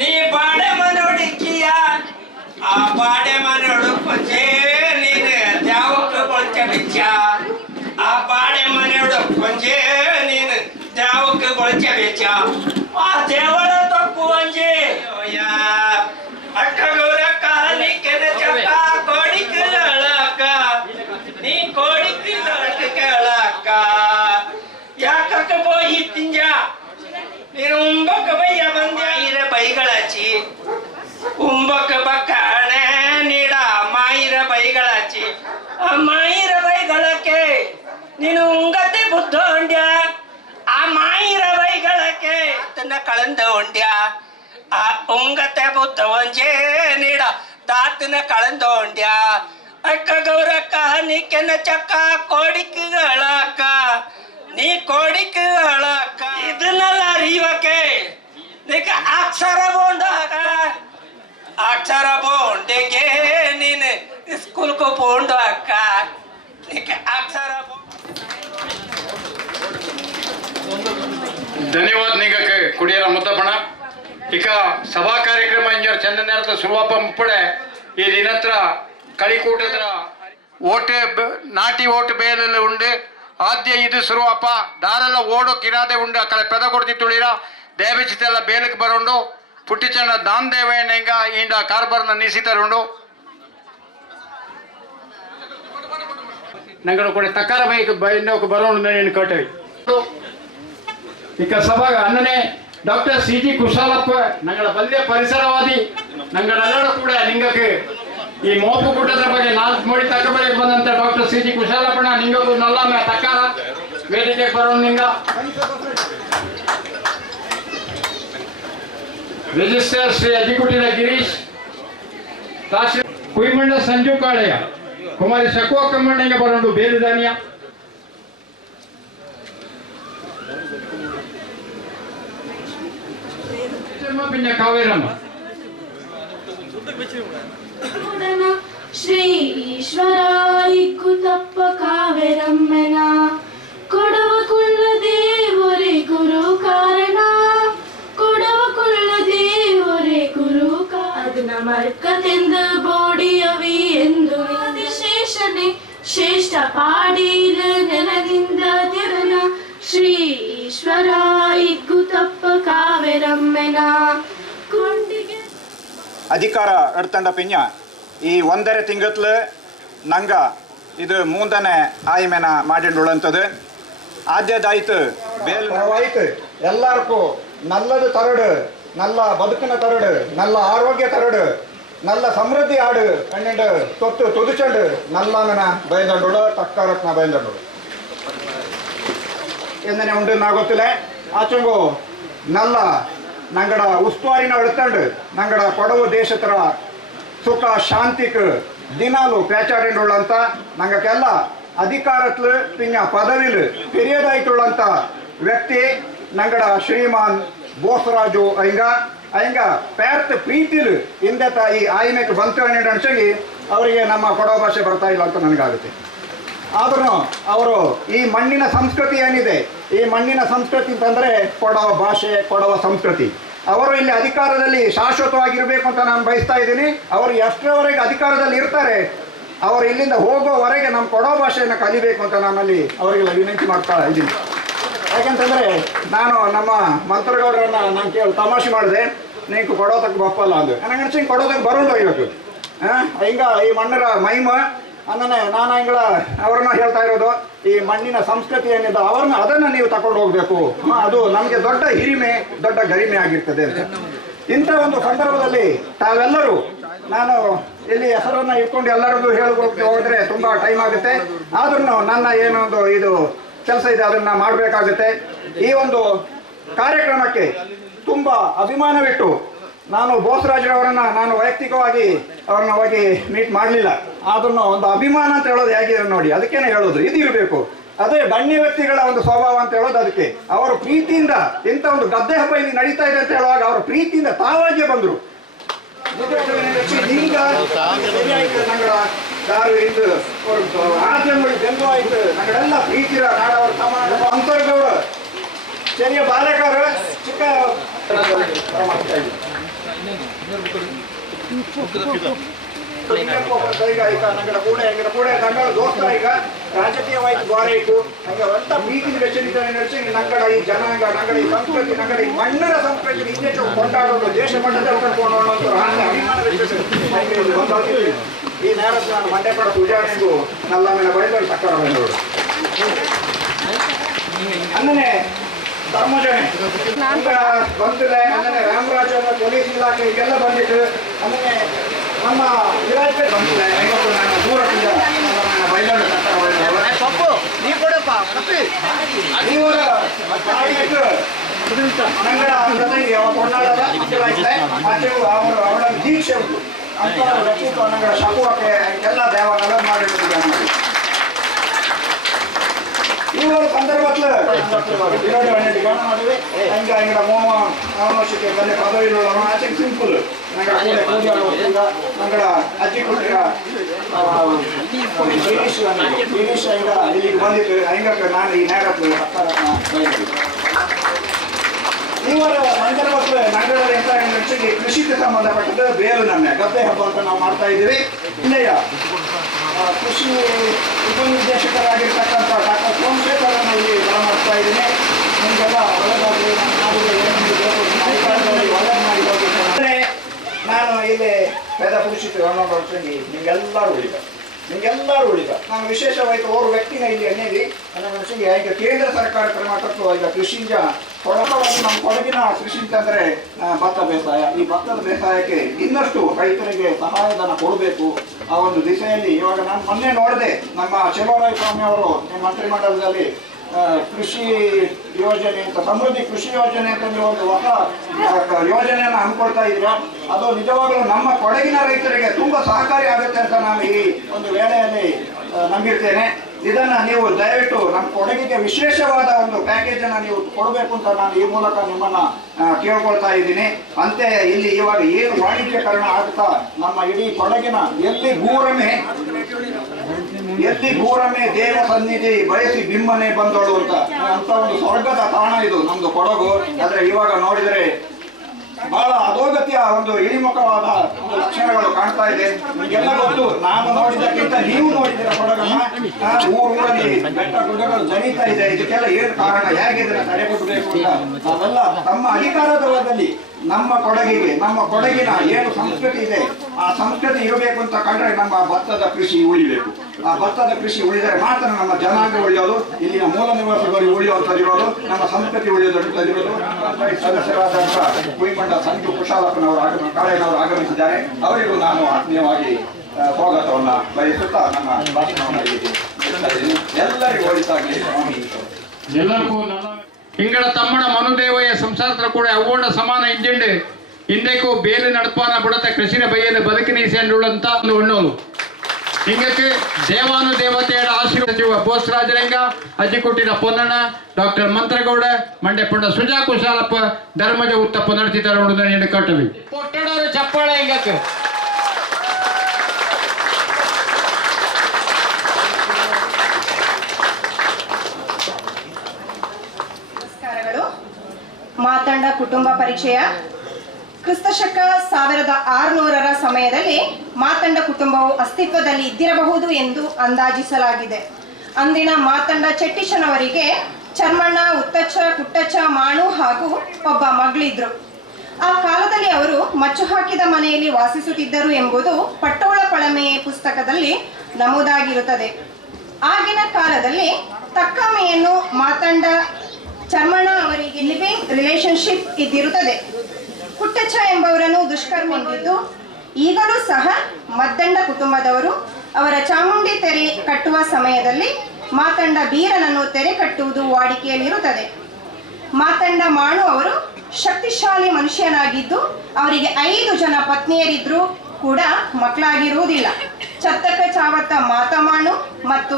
ನೀ ಬಾಡೆ ಮನೋಡಿಕ್ಕಿಯ ಆ ಬಾಡೆ ಮನೋಡು ಪಂಚೆ ನೀನು ದ್ಯಾವಕ್ಕೆ ಕೊಳ್ಚ ಬಿಚ್ಚ ಆ ಬಾಡೆ ಮನೋಡು ಪಂಚೆ ನೀನು ದ್ಯಾವಕ್ಕೆ ಕೊಳ್ಚ ಬಿಚ್ಚ ಆ ದೇವಳ ತಪ್ಪು ಅಂಜೆ ಅಟ್ಟಗೌರ ಕಾಲಿ ಕೆನಚಪ್ಪ ಕೋಡಿಕೆ ಅಳಕ ನೀ ಕೋಡಿಕೆ ಅಳಕ ಯಾಕಕ್ಕೆ ಹೋಗಿ ತಿಂಜ ನೀನು ಉಂಬಕ್ಕೆ ಬಯ್ಯ ಬಂದ್ಯ ಇರ ಬೈಗಳಾಚಿ ಉಂಬಕ್ಕೆ ಬಕ್ಕಣೆ ನೀಡ ಮಾಯಿರ ಬೈಗಳಾಚಿ ಆ ಮಾಯಿರ ಬೈಗಳಕ್ಕೆ ನೀನು ಉಂಗತೆ ಬುದ್ಧ ಹೊಂಡ್ಯ ಆ ಮಾಯಿರ ಬೈಗಳಕ್ಕೆ ತನ್ನ ಕಳಂದ ಹೊಂಡ್ಯ ಆ ಉಂಗತೆ ಬುದ್ಧ ಒಂಜೆ ನೀಡ ತಾತನ ಕಳಂದ ಹೊಂಡ್ಯ ಅಕ್ಕ ಗೌರಕ್ಕ ನೀ ಕೆನ್ನ ಚಕ್ಕ ಕೋಡಿಕೆಗಳಕ್ಕ ನೀ ಕೋಡಿಕೆಗಳಕ್ಕ ಇದನ್ನೆಲ್ಲ ಅರಿಯುವಕ್ಕೆ ನೀಕ ಅಕ್ಷರ ಬೋಂಡ ಅಕ್ಷರ ಬೋಂಡೆಗೆ ನೀನು ಸ್ಕೂಲ್ಗೂ ಬೋಂಡು ಅಕ್ಕ ನೀಕ ಅಕ್ಷರ ಧನ್ಯವಾದ ನಿಗಕ್ಕೆ ಕುಡಿಯರ ಮುದ್ದಪ್ಪಣ ಇಕ ಸಭಾ ಕಾರ್ಯಕ್ರಮ ಇಂಜರ್ ಚಂದನೇರದ ಸುರುವಾಪ ಮುಪ್ಪಡೆ ಈ ದಿನತ್ರ ಕಳಿಕೂಟದ್ರ ಓಟೆ ನಾಟಿ ಓಟು ಬೇಲೆಲ್ಲ ಉಂಡು ಆದ್ಯ ಇದು ಸುರುವಾಪ ದಾರೆಲ್ಲ ಓಡೋಕಿರಾದೆ ಉಂಡು ಅక్కడ ಪೆದ ಕೊಡ್ತಿ ತುಳಿರ ದೇವಚಿತೆಲ್ಲ ಬೇಲಕ್ಕೆ ಬರೋಂಡು ಪುಟ್ಟಿಚಂಡ ದಾನ್ ದೇವಯ್ಯನ ಹಿಂಗ ಇಂಡ ಕಾರ್ಬಾರ್ನ ನಿಸಿತರುಂಡು ನಂಗಳು ಕೂಡ ತಕ್ಕಾರ ಬೈಕ್ ಬೈಂಡ ಬರೋಣ నేను ಕಟ್ಟವಿ ಇಕ ಸಭಾ ಅನ್ನನೆ ಡಾಕ್ಟರ್ ಸಿ.ಜಿ. ಕುಶಾಲಪ್ಪ ನಂಗಳ ಬಲ್ಯ ಪರಿಸರವಾದಿ ನಂಗಳೆಲ್ಲರೂ ಕೂಡ ನಿಂಗಕ್ಕೆ ಈ ಮೋಪು ಕೂಟದ ಬಗ್ಗೆ 4 ಮೋಡಿ ತಕ್ಕ ಬರೆಗೆ ಬಂದಂತ ಡಾಕ್ಟರ್ ಸಿ.ಜಿ. ಕುಶಾಲಪ್ಪಣ ನಿಂಗಕ್ಕೂ ನಲ್ಲಮ್ಮ ತಕ್ಕಾರ ವೇದಿಕೆ ಬರೋಣ ನಿಂಗ ರಿಜಿಸ್ಟರ್ ಶ್ರೀ ಅಜಿಕುಟಿರ ಗಿರೀಶ್ ರಾಷ್ಟ್ರೀಯ ಕುಯ್ಮಂಡ ಸಂಜು ಕಾಳೆಯ ಕುಮಾರಿ ಶಕುವ ಕಮ್ಮಣ್ಣಗೆ ಬರೋದು ಬೇರುದಾನಿಯ ಪಿನ್ನ ಕಾವೇರಮ್ಮ ಶ್ರೀ ಈಶ್ವರ ಇಕ್ಕುತಪ್ಪ ಕಾವೇರಮ್ಮನ ಕೊಡವ ಕುಳ್ಳ ದೇವರೇ ಗುರು ಕಾರಣ ಕೊಡವ ಕುಳ್ಳ ದೇವರೇ ಗುರು ಅದನ್ನ ಮರ್ಕತೆಂದ ಬೋಡಿಯವಿ ಎಂದು ಶೇಷನೆ ಶ್ರೇಷ್ಠ ಪಾಡೀರ ನೆಲದಿಂದ ತೆರನ ಶ್ರೀ ಈಶ್ವರ ಇಕ್ಕುತಪ್ಪ ಕಾವೇರಮ್ಮನ ಕೊಂಡಿಗೆ ಅಧಿಕಾರ ಎಡ್ತಂಡ ಪಿಂಜ ಈ 1.5 ತಿಂಗತ್ಲು ನಂಗ ಇದು 3ನೇ ಆಯ್ಮೆನ ಮಾಡಿಂಡುಳಂಥದ್ದು ಆದ್ಯದಾಯ್ತು ಬೇಲವಾಯ್ತು ಎಲ್ಲರಿಗೂ ನಲ್ಲದು ತರಡು ನಲ್ಲ ಬದುಕಿನ ತರಡು ನಲ್ಲ ಆರೋಗ್ಯ ತರಡು ನಲ್ಲ ಸಮೃದ್ಧಿ ಆಡು ಅಣ್ಣಂಡು ತೊತ್ತು ತುದುಚಂಡು ನಲ್ಲನ ಬಯಲಂಡು ತಕ್ಕರತ್ನ ಬಯಲಂಡು ಎಂದನೆ ಉಂಟು ನಾ ಗೊತ್ತಿಲ್ಲ ಆಚೆಗೂ ನಲ್ಲ ನಂಗಡ ಉಸ್ತುವಾರಿನ ಎಳುತ್ತಂಡು ನಂಗಡ ಕೊಡವು ದೇಶತ್ರ ಸುಖ ಶಾಂತಿಕ್ ದಿನಾಲು ಪೇಚಾಡಿಂಡುಳ್ಳಂತ ನಂಗಕ್ಕೆಲ್ಲ ಅಧಿಕಾರತ್ಲು ಪಿಂಗ ಪದವಿಲು ಪೆರಿಯದಾಯ್ತುಳ್ಳಂತ ವ್ಯಕ್ತಿ ನಂಗಡ ಶ್ರೀಮಾನ್ ಬೋಸರಾಜು ಅಯ್ಯಂಗ ಪೇರ್ತ್ ಪ್ರೀತಿಲು ಹಿಂದೆ ತಾಯಿ ಆಯ್ಮೆಕ್ ಬಂತು ಅನ್ಸಂಗಿ ಅವರಿಗೆ ನಮ್ಮ ಕೊಡವ ಭಾಷೆ ಬರ್ತಾ ಇಲ್ಲ ಅಂತ ನನಗಾಗುತ್ತೆ. ಆದ್ರೂ ಅವರು ಈ ಮಣ್ಣಿನ ಸಂಸ್ಕೃತಿ ಏನಿದೆ, ಈ ಮಣ್ಣಿನ ಸಂಸ್ಕೃತಿ ಅಂತಂದ್ರೆ ಕೊಡವ ಭಾಷೆ, ಕೊಡವ ಸಂಸ್ಕೃತಿ. ಅವರು ಇಲ್ಲಿ ಅಧಿಕಾರದಲ್ಲಿ ಶಾಶ್ವತವಾಗಿರ್ಬೇಕು ಅಂತ ನಾನು ಬಯಸ್ತಾ ಇದ್ದೀನಿ. ಅವರು ಎಷ್ಟರವರೆಗೆ ಅಧಿಕಾರದಲ್ಲಿ ಇರ್ತಾರೆ, ಅವರು ಇಲ್ಲಿಂದ ಹೋಗೋವರೆಗೆ ನಮ್ಮ ಕೊಡವ ಭಾಷೆಯನ್ನು ಕಲಿಬೇಕು ಅಂತ ನಾನಲ್ಲಿ ಅವರಿಗೆಲ್ಲ ವಿನಂತಿ ಮಾಡ್ತಾ ಇದ್ದೀನಿ. ಯಾಕೆಂತಂದ್ರೆ ನಾನು ನಮ್ಮ ಮಂತ್ರಗೌಡರನ್ನ ನಾನು ತಮಾಷೆ ಮಾಡಿದೆ, ನೀವು ಕೊಡೋದಕ್ಕೆ ಬಪ್ಪಲ್ಲ ಅಂದು ನನಗೆ ಅನ್ಸಿ ಕೊಡೋದಕ್ಕೆ ಬರೋದು ಇವತ್ತು ಹಿಂಗ ಈ ಮಣ್ಣರ ಮೈಮ ಅನ್ನನೆ ನಾನು ಹಿಂಗಳ ಅವ್ರನ್ನ ಹೇಳ್ತಾ ಇರೋದು. ಈ ಮಣ್ಣಿನ ಸಂಸ್ಕೃತಿ ಏನಿದೆ ಅದನ್ನ ನೀವು ತಗೊಂಡು ಹೋಗ್ಬೇಕು, ಅದು ನಮಗೆ ದೊಡ್ಡ ಹಿರಿಮೆ, ದೊಡ್ಡ ಗರಿಮೆ ಆಗಿರ್ತದೆ ಅಂತ. ಇಂಥ ಒಂದು ಸಂದರ್ಭದಲ್ಲಿ ತಾವೆಲ್ಲರೂ, ನಾನು ಇಲ್ಲಿ ಹೆಸರನ್ನ ಇಟ್ಕೊಂಡು ಎಲ್ಲರಿಗೂ ಹೋದ್ರೆ ತುಂಬಾ ಟೈಮ್ ಆಗುತ್ತೆ. ಆದ್ರೂ ನನ್ನ ಏನೊಂದು ಇದು ಕೆಲಸ ಇದೆ, ಅದನ್ನ ಮಾಡಬೇಕಾಗುತ್ತೆ. ಈ ಒಂದು ಕಾರ್ಯಕ್ರಮಕ್ಕೆ ತುಂಬಾ ಅಭಿಮಾನವಿಟ್ಟು ನಾನು ಬೋಸರಾಜ್ರವರನ್ನ ನಾನು ವೈಯಕ್ತಿಕವಾಗಿ ಅವ್ರನ್ನ ಹೋಗಿ ಮೀಟ್ ಮಾಡಲಿಲ್ಲ. ಅದನ್ನು ಒಂದು ಅಭಿಮಾನ ಅಂತ ಹೇಳೋದು ಹೇಗಿದೆ ನೋಡಿ, ಅದಕ್ಕೇನೆ ಹೇಳೋದು ಇದು ಇರಬೇಕು. ಅದೇ ಗಣ್ಯ ವ್ಯಕ್ತಿಗಳ ಒಂದು ಸ್ವಭಾವ ಅಂತ ಹೇಳೋದು ಅದಕ್ಕೆ. ಅವರು ಪ್ರೀತಿಯಿಂದ ಇಂಥ ಒಂದು ಗದ್ದೆ ಹಬ್ಬ ಇಲ್ಲಿ ನಡೀತಾ ಇದೆ ಅಂತ ಹೇಳುವಾಗ ಅವರು ಪ್ರೀತಿಯಿಂದ ತಾವಾಗಿಯೇ ಬಂದರು. ಆಯ್ತು ನಗಡೆಲ್ಲ ಪ್ರೀತಿರ ನಾಡವರು ತಮ್ಮ ಅಂತರ್ಗೌಡ ಚೆರಿಯ ಬಾಲಕರ ಚಿಕ್ಕ ಈಗ ರಾಜಕೀಯವಾಯ್ತು ದ್ವಾರೈತು ಹಂಗೆ ಒಟ್ಟ ಪ್ರೀತಿ ಬೆಚ್ಚರಿತಾನೆ ನಡೆಸಿ ನಗಡ ಈ ಜನಾಂಗ, ನಗಡ ಈ ಸಂಸ್ಕೃತಿ, ನಗಡ ಈ ಮಣ್ಣರ ಸಂಸ್ಕೃತಿ ಇನ್ನೆಷ್ಟು ಕೊಂಡಾಡೋದು, ದೇಶ ಮಟ್ಟದಲ್ಲಿ ಕರ್ಕೊಂಡು ಈ ನೇರದ ನಾನು ಮಂಡ್ಯ ಪಡ ಪೂಜಾನೆಗೂ ನಲ್ಲ ಮೇಲೆ ಬಯಲು ಸಕ್ಕರ ಬಂದೋಡು ಅನ್ನನೆ ಧರ್ಮಜನೆ ಬಂದಿದೆ. ಅಂದರೆ ರಾಮರಾಜ ಪೊಲೀಸ್ ಇಲಾಖೆ ಈಗೆಲ್ಲ ಬಂದಿತ್ತು. ಅಂದರೆ ನಮ್ಮ ವಿರಾಜಪೇಟೆ ಬಂದಿದೆ. ನಾನು ದೂರದಿಂದ ಬಯಲು ಸಕ್ಕರ ನಂಗಡ ಜೊತೆಗೆ ಕೊಂಡಾಡದ ಅವಳ ದೀಕ್ಷೆ ಉಂಟು ಅಂತ ರಚಿತ ನಂಗಡ ಶಕುವಕ್ಕೆ ಎಲ್ಲ ದೇವರೆಲ್ಲ ಮಾಡಿಟ್ಟಿದ್ದಾರೆ. ಇವುಗಳ ಸಂದರ್ಭದಲ್ಲಿ ವಿರೋಧ ಗಾನ ಮಾಡಿವೆ. ಹಂಗೆ ಅಂಗಡ ಮೋಹನಕ್ಕೆ ಬಂದ ಪದವಿಗಳು ಆಚೆ ಸಿಂಪಲ್ ನಂಗಡ ನಂಗಡ ಅಜ್ಜಿ ಕೊಟ್ಟಿರ ಗಿರೀಶ್ ಈಗ ಇಲ್ಲಿಗೆ ಬಂದಿತ್ತು. ಹಂಗಕ್ಕೆ ನಾನು ಈ ನೇರಕ್ಕೆ ಇವರ ಸಂದರ್ಭದಲ್ಲಿ ನಗರದ ಎಂತ ಹೆಚ್ಚಿಗೆ ಕೃಷಿಗೆ ಸಂಬಂಧಪಟ್ಟದ್ದು ಬೇರು ನಮ್ಮ ಗದ್ದೆ ಹಬ್ಬ ಅಂತ ನಾವು ಮಾಡ್ತಾ ಇದ್ದೀವಿ. ಇಲ್ಲಿಯ ಕೃಷಿ ಉಪನಿರ್ದೇಶಕರಾಗಿರ್ತಕ್ಕಂಥ ಡಾಕ್ಟರ್ ಸೋಮಶೇಖರನ್ನು ಇಲ್ಲಿ ಬರಮಾಡ್ತಾ ಇದ್ದೀನಿ. ನಿಮಗೆಲ್ಲ ಒಳ್ಳೆದಾಗಲಿ, ಒಳ್ಳೆದು ಮಾಡಿ ಹೋಗಿದ್ದರೆ ನಾನು ಇಲ್ಲಿ ಪೇದ ಪುರುಷಿತ ಅನ್ನೋಂಗಿ ನಿಮಗೆಲ್ಲರೂ ಉಳಿದ ನಾನು ವಿಶೇಷವಾಗಿ ಓರ್ವ ವ್ಯಕ್ತಿನ ಇಲ್ಲಿ ಅನ್ನೇವಿ ನನಗೆ ಈಗ ಕೇಂದ್ರ ಸರ್ಕಾರ ಕ್ರಮಕ್ಕೂ ಈಗ ಕೃಷಿಂಜ ಕೊಡವಾಗಿ ನಮ್ಮ ಕೊಡಗಿನ ಕೃಷಿ ಅಂತಂದ್ರೆ ಭತ್ತ ಬೇಸಾಯ. ಈ ಭತ್ತದ ಬೇಸಾಯಕ್ಕೆ ಇನ್ನಷ್ಟು ರೈತರಿಗೆ ಸಹಾಯಧನ ಕೊಡಬೇಕು. ಆ ಒಂದು ದಿಸೆಯಲ್ಲಿ ಇವಾಗ ನಾನು ಮೊನ್ನೆ ನೋಡಿದೆ, ನಮ್ಮ ಚೆಲುವರಾಯ ಸ್ವಾಮಿ ಅವರು ಮಂತ್ರಿಮಂಡಲದಲ್ಲಿ ಕೃಷಿ ಯೋಜನೆ ಅಂತ, ಸಮೃದ್ಧಿ ಕೃಷಿ ಯೋಜನೆ ಅಂತಂದ್ರೆ ಒಂದು ಹೊಸ ಯೋಜನೆಯನ್ನು ಹಮ್ಮಿಕೊಳ್ತಾ ಇದ್ದೀರಾ. ಅದು ನಿಜವಾಗಲೂ ನಮ್ಮ ಕೊಡಗಿನ ರೈತರಿಗೆ ತುಂಬಾ ಸಹಕಾರಿ ಆಗುತ್ತೆ ಅಂತ ನಾನು ಈ ಒಂದು ವೇಳೆಯಲ್ಲಿ ನಂಬಿರ್ತೇನೆ. ಇದನ್ನ ನೀವು ದಯವಿಟ್ಟು ನಮ್ಮ ಕೊಡಗಿಗೆ ವಿಶೇಷವಾದ ಒಂದು ಪ್ಯಾಕೇಜ್ ಅನ್ನ ನೀವು ಕೊಡಬೇಕು ಅಂತ ನಾನು ಈ ಮೂಲಕ ನಿಮ್ಮನ್ನ ಕೇಳ್ಕೊಳ್ತಾ ಇದ್ದೀನಿ. ಅಂತೆ ಇಲ್ಲಿ ಇವಾಗ ಏನು ವಾಣಿಜ್ಯೀಕರಣ ಆಗ್ತಾ ನಮ್ಮ ಇಡೀ ಕೊಡಗಿನ ಎಲ್ಲಿ ಗೂರಮೆ ದೇವ ಸನ್ನಿಧಿ ಬಯಸಿ ಬಿಮ್ಮನೆ ಬಂದೋಳು ಅಂತ ಒಂದು ಸ್ವರ್ಗದ ತಾಣ ಇದು ನಮ್ದು ಕೊಡಗು. ಆದ್ರೆ ಇವಾಗ ನೋಡಿದ್ರೆ ಬಹಳ ಅಧೋಗತಿಯ ಒಂದು ಇಳಿಮುಖವಾದ ಒಂದು ಲಕ್ಷಣಗಳು ಕಾಣ್ತಾ ಇದೆ. ನಿಮಗೆಲ್ಲ ಗೊತ್ತು, ನಾನು ನೋಡಿದ್ದಕ್ಕಿಂತ ನೀವು ನೋಡಿದ್ದೀರ ಕೊಡಗನ್ನ. ಊರಲ್ಲಿ ಬೆಟ್ಟ ಗುಡ್ಡಗಳು ಜನಿತಾ ಇದೆ. ಇದಕ್ಕೆಲ್ಲ ಏನು ಕಾರಣ, ಹೇಗೆ ಇದನ್ನ ತಡೆಗಟ್ಟಬೇಕು ಅಂತ ನಾವೆಲ್ಲ ತಮ್ಮ ಅಧಿಕಾರದಲ್ಲಿ ನಮ್ಮ ಕೊಡಗಿಗೆ, ನಮ್ಮ ಕೊಡಗಿನ ಏನು ಸಂಸ್ಕೃತಿ ಇದೆ ಆ ಸಂಸ್ಕೃತಿ ಇರಬೇಕು ಅಂತ ಕಂಡ್ರೆ ನಮ್ಮ ಭತ್ತದ ಕೃಷಿ ಉಳಿಬೇಕು. ಆ ಭತ್ತದ ಕೃಷಿ ಉಳಿದರೆ ಮಾತ್ರ ನಮ್ಮ ಜನಾಂಗ ಉಳಿಯೋದು, ಇಲ್ಲಿನ ಮೂಲ ನಿವಾಸಿಗಳು ಉಳಿಯುವಂಥದ್ದಿರೋದು, ನಮ್ಮ ಸಂಸ್ಕೃತಿ ಉಳಿಯೋದಂಥದ್ದಿರೋದು. ಪಂಚಾಯತ್ ಸದಸ್ಯರಾದಂತಹ ಕುಯಿಮಂಡ ಸಂಜು ಕುಶಾಲಪ್ಪನವರು ಕಾಳೆಯವರು ಆಗಮಿಸಿದ್ದಾರೆ. ಅವರಿಗೂ ನಾನು ಆತ್ಮೀಯವಾಗಿ ಸ್ವಾಗತವನ್ನ ಬಯಸುತ್ತಾ ನನ್ನ ಭಾಷಣವನ್ನು ಎಲ್ಲರಿಗೂ ಒಳಿತಾಗಲಿ. ಎಲ್ಲರಿಗೂ ಇಂಗಳ ತಮ್ಮಣ ಮನುದೇವಯ್ಯ ಸಂಸಾರ ಕೂಡ ಅವ್ವಣ್ಣ ಸಮಾನ ಇಂಜೆಂಡು ಇಂದೆಕ್ಕೂ ಬೇಲೆ ನಡಪಾನ ಬುಡತ ಕೃಷಿನ ಬೈಯಲ್ಲಿ ಬದುಕಿನೀಸೆಂಡುಳ್ಳಂತ ಒಂದು ಒಣ್ಣೋಲು ಹಿಂಗಕ್ಕೆ ದೇವಾನು ದೇವತೆಯ ಆಶೀರ್ವಾದ ಸಚಿವ ಬೋಸರಾಜರಂಗ ಅಜ್ಜಿಕೊಟ್ಟಿನ ಪೊನ್ನಣ್ಣ ಡಾಕ್ಟರ್ ಮಂತ್ರಗೌಡ ಮಂಡ್ಯ ಪುಂಡ ಸುಜಾ ಕುಶಾಲಪ್ಪ ಧರ್ಮಜ ಉತ್ತಪ್ಪ ನಡೆಸಿದ್ದಾರೆ ಕಟ್ಟವಿ ಪೊಟ್ಟಡರು ಚಪ್ಪಾಳೆ ಹಿಂಗಕ್ಕೆ ಮಾತಂಡ ಕುಟುಂಬ ಪರಿಚಯ. ಕ್ರಿಸ್ತಶಕ 1600ರ ಸಮಯದಲ್ಲಿ ಮಾತಂಡ ಕುಟುಂಬವು ಅಸ್ತಿತ್ವದಲ್ಲಿ ಇದ್ದಿರಬಹುದು ಎಂದು ಅಂದಾಜಿಸಲಾಗಿದೆ. ಅಂದಿನ ಮಾತಂಡ ಚೆಟ್ಟಿಶನವರಿಗೆ ಚರ್ಮಣ್ಣ, ಉತ್ತಚ್ಚ, ಕುಟ್ಟಚ್ಚ, ಮಾಣು ಹಾಗೂ ಒಬ್ಬ ಮಗಳಿದ್ರು. ಆ ಕಾಲದಲ್ಲಿ ಅವರು ಮಚ್ಚು ಹಾಕಿದ ಮನೆಯಲ್ಲಿ ವಾಸಿಸುತ್ತಿದ್ದರು ಎಂಬುದು ಪಟ್ಟೋಳ ಪಳಮೆ ಪುಸ್ತಕದಲ್ಲಿ ನಮೂದಾಗಿರುತ್ತದೆ. ಆಗಿನ ಕಾಲದಲ್ಲಿ ತಕ್ಕಮೆಯನ್ನು ಮಾತಂಡ ಚರ್ಮಣ್ಣ ಅವರಿಗೆ ಲಿವಿಂಗ್ ರಿಲೇಶನ್ಶಿಪ್ ಇದ್ದಿರುತ್ತದೆ. ಕುಟ್ಟಚ್ಚ ಎಂಬವರನ್ನು ದುಷ್ಕರ್ಮ ಹೊಂದಿದ್ದು ಈಗಲೂ ಸಹ ಮದ್ದಂಡ ಕುಟುಂಬದವರು ಅವರ ಚಾಮುಂಡಿ ತೆರೆ ಕಟ್ಟುವ ಸಮಯದಲ್ಲಿ ಮಾತಂಡ ಬೀರನನ್ನು ತೆರೆ ಕಟ್ಟುವುದು ವಾಡಿಕೆಯಲ್ಲಿರುತ್ತದೆ. ಮಾತಂಡ ಮಾಣು ಅವರು ಶಕ್ತಿಶಾಲಿ ಮನುಷ್ಯನಾಗಿದ್ದು ಅವರಿಗೆ 5 ಜನ ಪತ್ನಿಯರಿದ್ರೂ ಕೂಡ ಮಕ್ಕಳಾಗಿರುವುದಿಲ್ಲ. ಚತ್ತಕ ಚಾವತ್ತ ಮಾತಮಾಣು ಮತ್ತು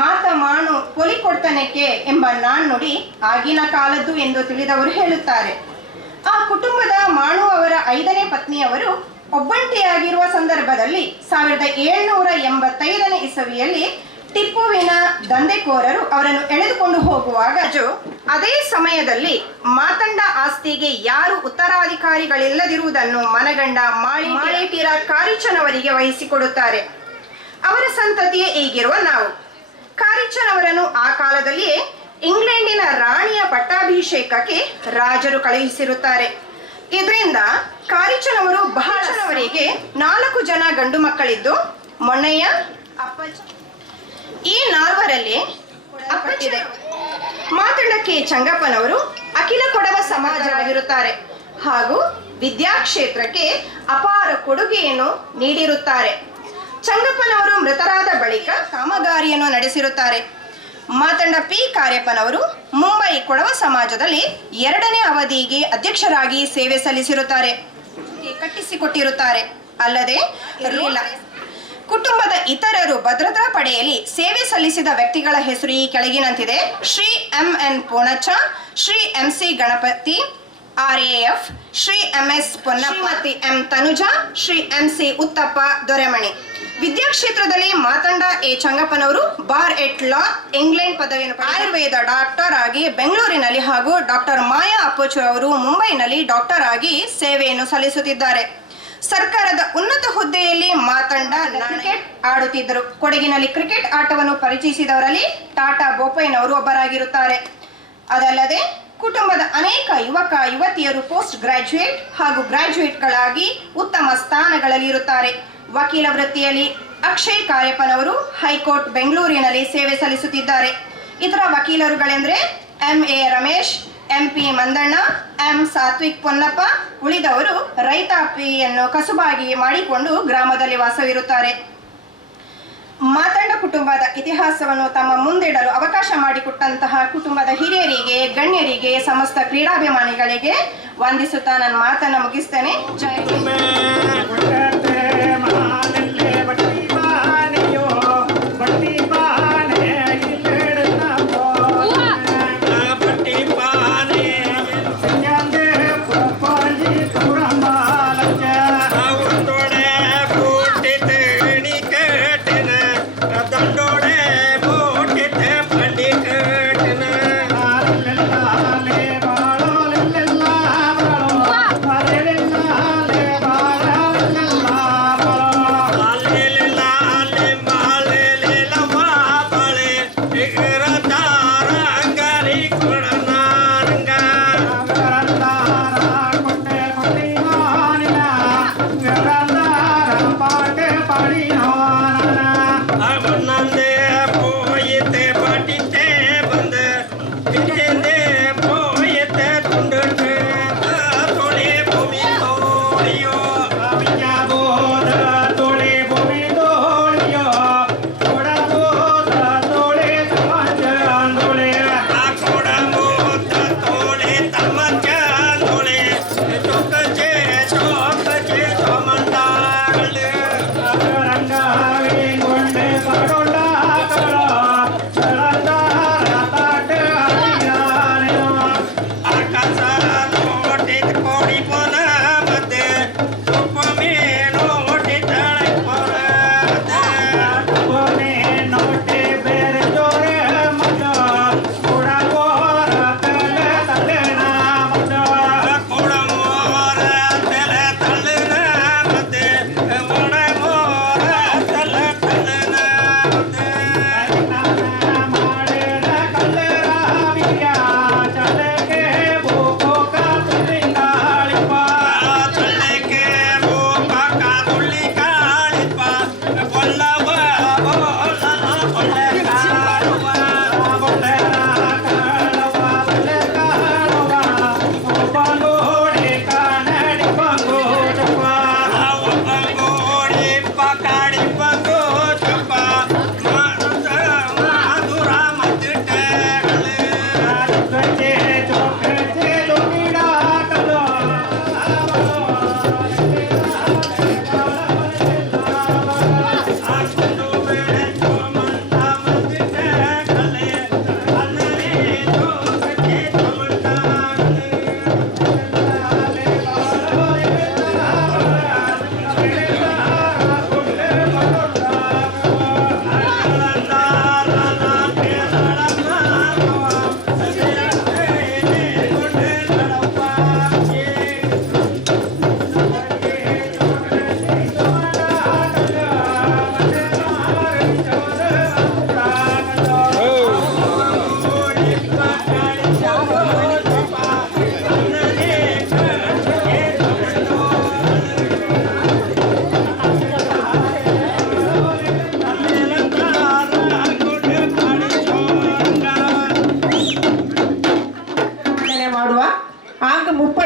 ಮಾತಮಾಣು ಕೊಲಿಕೊಡ್ತನಕ್ಕೆ ಎಂಬ ನಾಣ್ಣುಡಿ ಆಗಿನ ಕಾಲದ್ದು ಎಂದು ತಿಳಿದವರು ಹೇಳುತ್ತಾರೆ. ಆ ಕುಟುಂಬದ ಮಾಣು ಅವರ 5ನೇ ಪತ್ನಿಯವರು ಒಬ್ಬಂಟಿಯಾಗಿರುವ ಸಂದರ್ಭದಲ್ಲಿ 1785ನೇ ಇಸವಿಯಲ್ಲಿ ಟಿಪ್ಪುವಿನ ದಂಧೆಕೋರರು ಅವರನ್ನು ಎಳೆದುಕೊಂಡು ಹೋಗುವಾಗ ಅದೇ ಸಮಯದಲ್ಲಿ ಮಾತಂಡ ಆಸ್ತಿಗೆ ಯಾರು ಉತ್ತರಾಧಿಕಾರಿಗಳಿಲ್ಲದಿರುವುದನ್ನು ಮನಗಂಡ ಮಾಳೇಟಿರ ಕಾರಿಚನವರಿಗೆ ವಹಿಸಿಕೊಡುತ್ತಾರೆ. ಅವರ ಸಂತತಿಯೇ ಈಗಿರುವ ನಾವು. ಕಾರಿಚನವರನ್ನು ಆ ಕಾಲದಲ್ಲಿಯೇ ಇಂಗ್ಲೆಂಡಿನ ರಾಣಿಯ ಪಟ್ಟಾಭಿಷೇಕಕ್ಕೆ ರಾಜರು ಕಳುಹಿಸಿರುತ್ತಾರೆ. ಇದರಿಂದ ಕಾರಿಚನವರು ಬಹಳವರಿಗೆ 4 ಜನ ಗಂಡು ಮಕ್ಕಳಿದ್ದು ಮೊಣ್ಣಯ್ಯ, ಅಪ್ಪಚ್ಚ. ಈ 4ರಲ್ಲಿ ಅಪ್ಪಚ್ಚಿದೆ. ಮಾತಂಡಕ್ಕೆ ಚಂಗಪ್ಪನವರು ಅಖಿಲ ಕೊಡವ ಸಮಾಜವಾಗಿರುತ್ತಾರೆ ಹಾಗೂ ವಿದ್ಯಾಕ್ಷೇತ್ರಕ್ಕೆ ಅಪಾರ ಕೊಡುಗೆಯನ್ನು ನೀಡಿರುತ್ತಾರೆ. ಚಂಗಪ್ಪನವರು ಮೃತರಾದ ಬಳಿಕ ಕಾಮಗಾರಿಯನ್ನು ನಡೆಸಿರುತ್ತಾರೆ. ಮಾತಂಡ ಪಿ ಕಾರ್ಯಪ್ಪನವರು ಮುಂಬೈ ಕೊಡವ ಸಮಾಜದಲ್ಲಿ 2ನೇ ಅವಧಿಗೆ ಅಧ್ಯಕ್ಷರಾಗಿ ಸೇವೆ ಸಲ್ಲಿಸಿರುತ್ತಾರೆ. ಕಟ್ಟಿಸಿಕೊಟ್ಟಿರುತ್ತಾರೆ. ಅಲ್ಲದೆ ಇರಲಿಲ್ಲ. ಕುಟುಂಬದ ಇತರರು ಭದ್ರತಾ ಪಡೆಯಲ್ಲಿ ಸೇವೆ ಸಲ್ಲಿಸಿದ ವ್ಯಕ್ತಿಗಳ ಹೆಸರು ಈ ಕೆಳಗಿನಂತಿದೆ. Shri MN Poonacha, Shri MC Ganapathi RAF, Shri MS Ponnappa, M Tanuja, Shri MC Uthappa Doremani. ವಿದ್ಯಾಕ್ಷೇತ್ರದಲ್ಲಿ ಮಾತಂಡ ಎ ಚಂಗಪ್ಪನವರು ಬಾರ್ ಎಟ್ ಲಾ ಇಂಗ್ಲೆಂಡ್ ಪದವಿಯನ್ನು ಆಯುರ್ವೇದ ಡಾಕ್ಟರ್ ಆಗಿ ಬೆಂಗಳೂರಿನಲ್ಲಿ ಹಾಗೂ ಡಾಕ್ಟರ್ ಮಾಯಾ ಅಪ್ಪಚ್ಚು ಅವರು ಮುಂಬೈನಲ್ಲಿ ಡಾಕ್ಟರ್ ಆಗಿ ಸೇವೆಯನ್ನು ಸಲ್ಲಿಸುತ್ತಿದ್ದಾರೆ. ಸರ್ಕಾರದ ಉನ್ನತ ಹುದ್ದೆಯಲ್ಲಿ ಮಾತಂಡ ಕ್ರಿಕೆಟ್ ಆಡುತ್ತಿದ್ದರು. ಕೊಡಗಿನಲ್ಲಿ ಕ್ರಿಕೆಟ್ ಆಟವನ್ನು ಪರಿಚಯಿಸಿದವರಲ್ಲಿ ಟಾಟಾ ಬೋಪಯ್ಯನವರು ಒಬ್ಬರಾಗಿರುತ್ತಾರೆ. ಅದಲ್ಲದೆ ಕುಟುಂಬದ ಅನೇಕ ಯುವಕ ಯುವತಿಯರು ಪೋಸ್ಟ್ ಗ್ರಾಜ್ಯುಯೇಟ್ ಹಾಗೂ ಗ್ರಾಜ್ಯುಯೇಟ್ಗಳಾಗಿ ಉತ್ತಮ ಸ್ಥಾನಗಳಲ್ಲಿ ಇರುತ್ತಾರೆ. ವಕೀಲ ವೃತ್ತಿಯಲ್ಲಿ ಅಕ್ಷಯ್ ಕಾರ್ಯಪ್ಪನವರು ಹೈಕೋರ್ಟ್ ಬೆಂಗಳೂರಿನಲ್ಲಿ ಸೇವೆ ಸಲ್ಲಿಸುತ್ತಿದ್ದಾರೆ. ಇತರ ವಕೀಲರುಗಳೆಂದರೆ MA Ramesh, MP Mandanna, M Satwik Ponnappa. ಉಳಿದವರು ರೈತಾಪಿಯನ್ನು ಕಸುಬಾಗಿ ಮಾಡಿಕೊಂಡು ಗ್ರಾಮದಲ್ಲಿ ವಾಸವಿರುತ್ತಾರೆ. ಮಾತಂಡ ಕುಟುಂಬದ ಇತಿಹಾಸವನ್ನು ತಮ್ಮ ಮುಂದಿಡಲು ಅವಕಾಶ ಮಾಡಿಕೊಟ್ಟಂತಹ ಕುಟುಂಬದ ಹಿರಿಯರಿಗೆ, ಗಣ್ಯರಿಗೆ, ಸಮಸ್ತ ಕ್ರೀಡಾಭಿಮಾನಿಗಳಿಗೆ ವಂದಿಸುತ್ತಾ ನನ್ನ ಮಾತನ್ನು ಮುಗಿಸ್ತೇನೆ. ಜೈ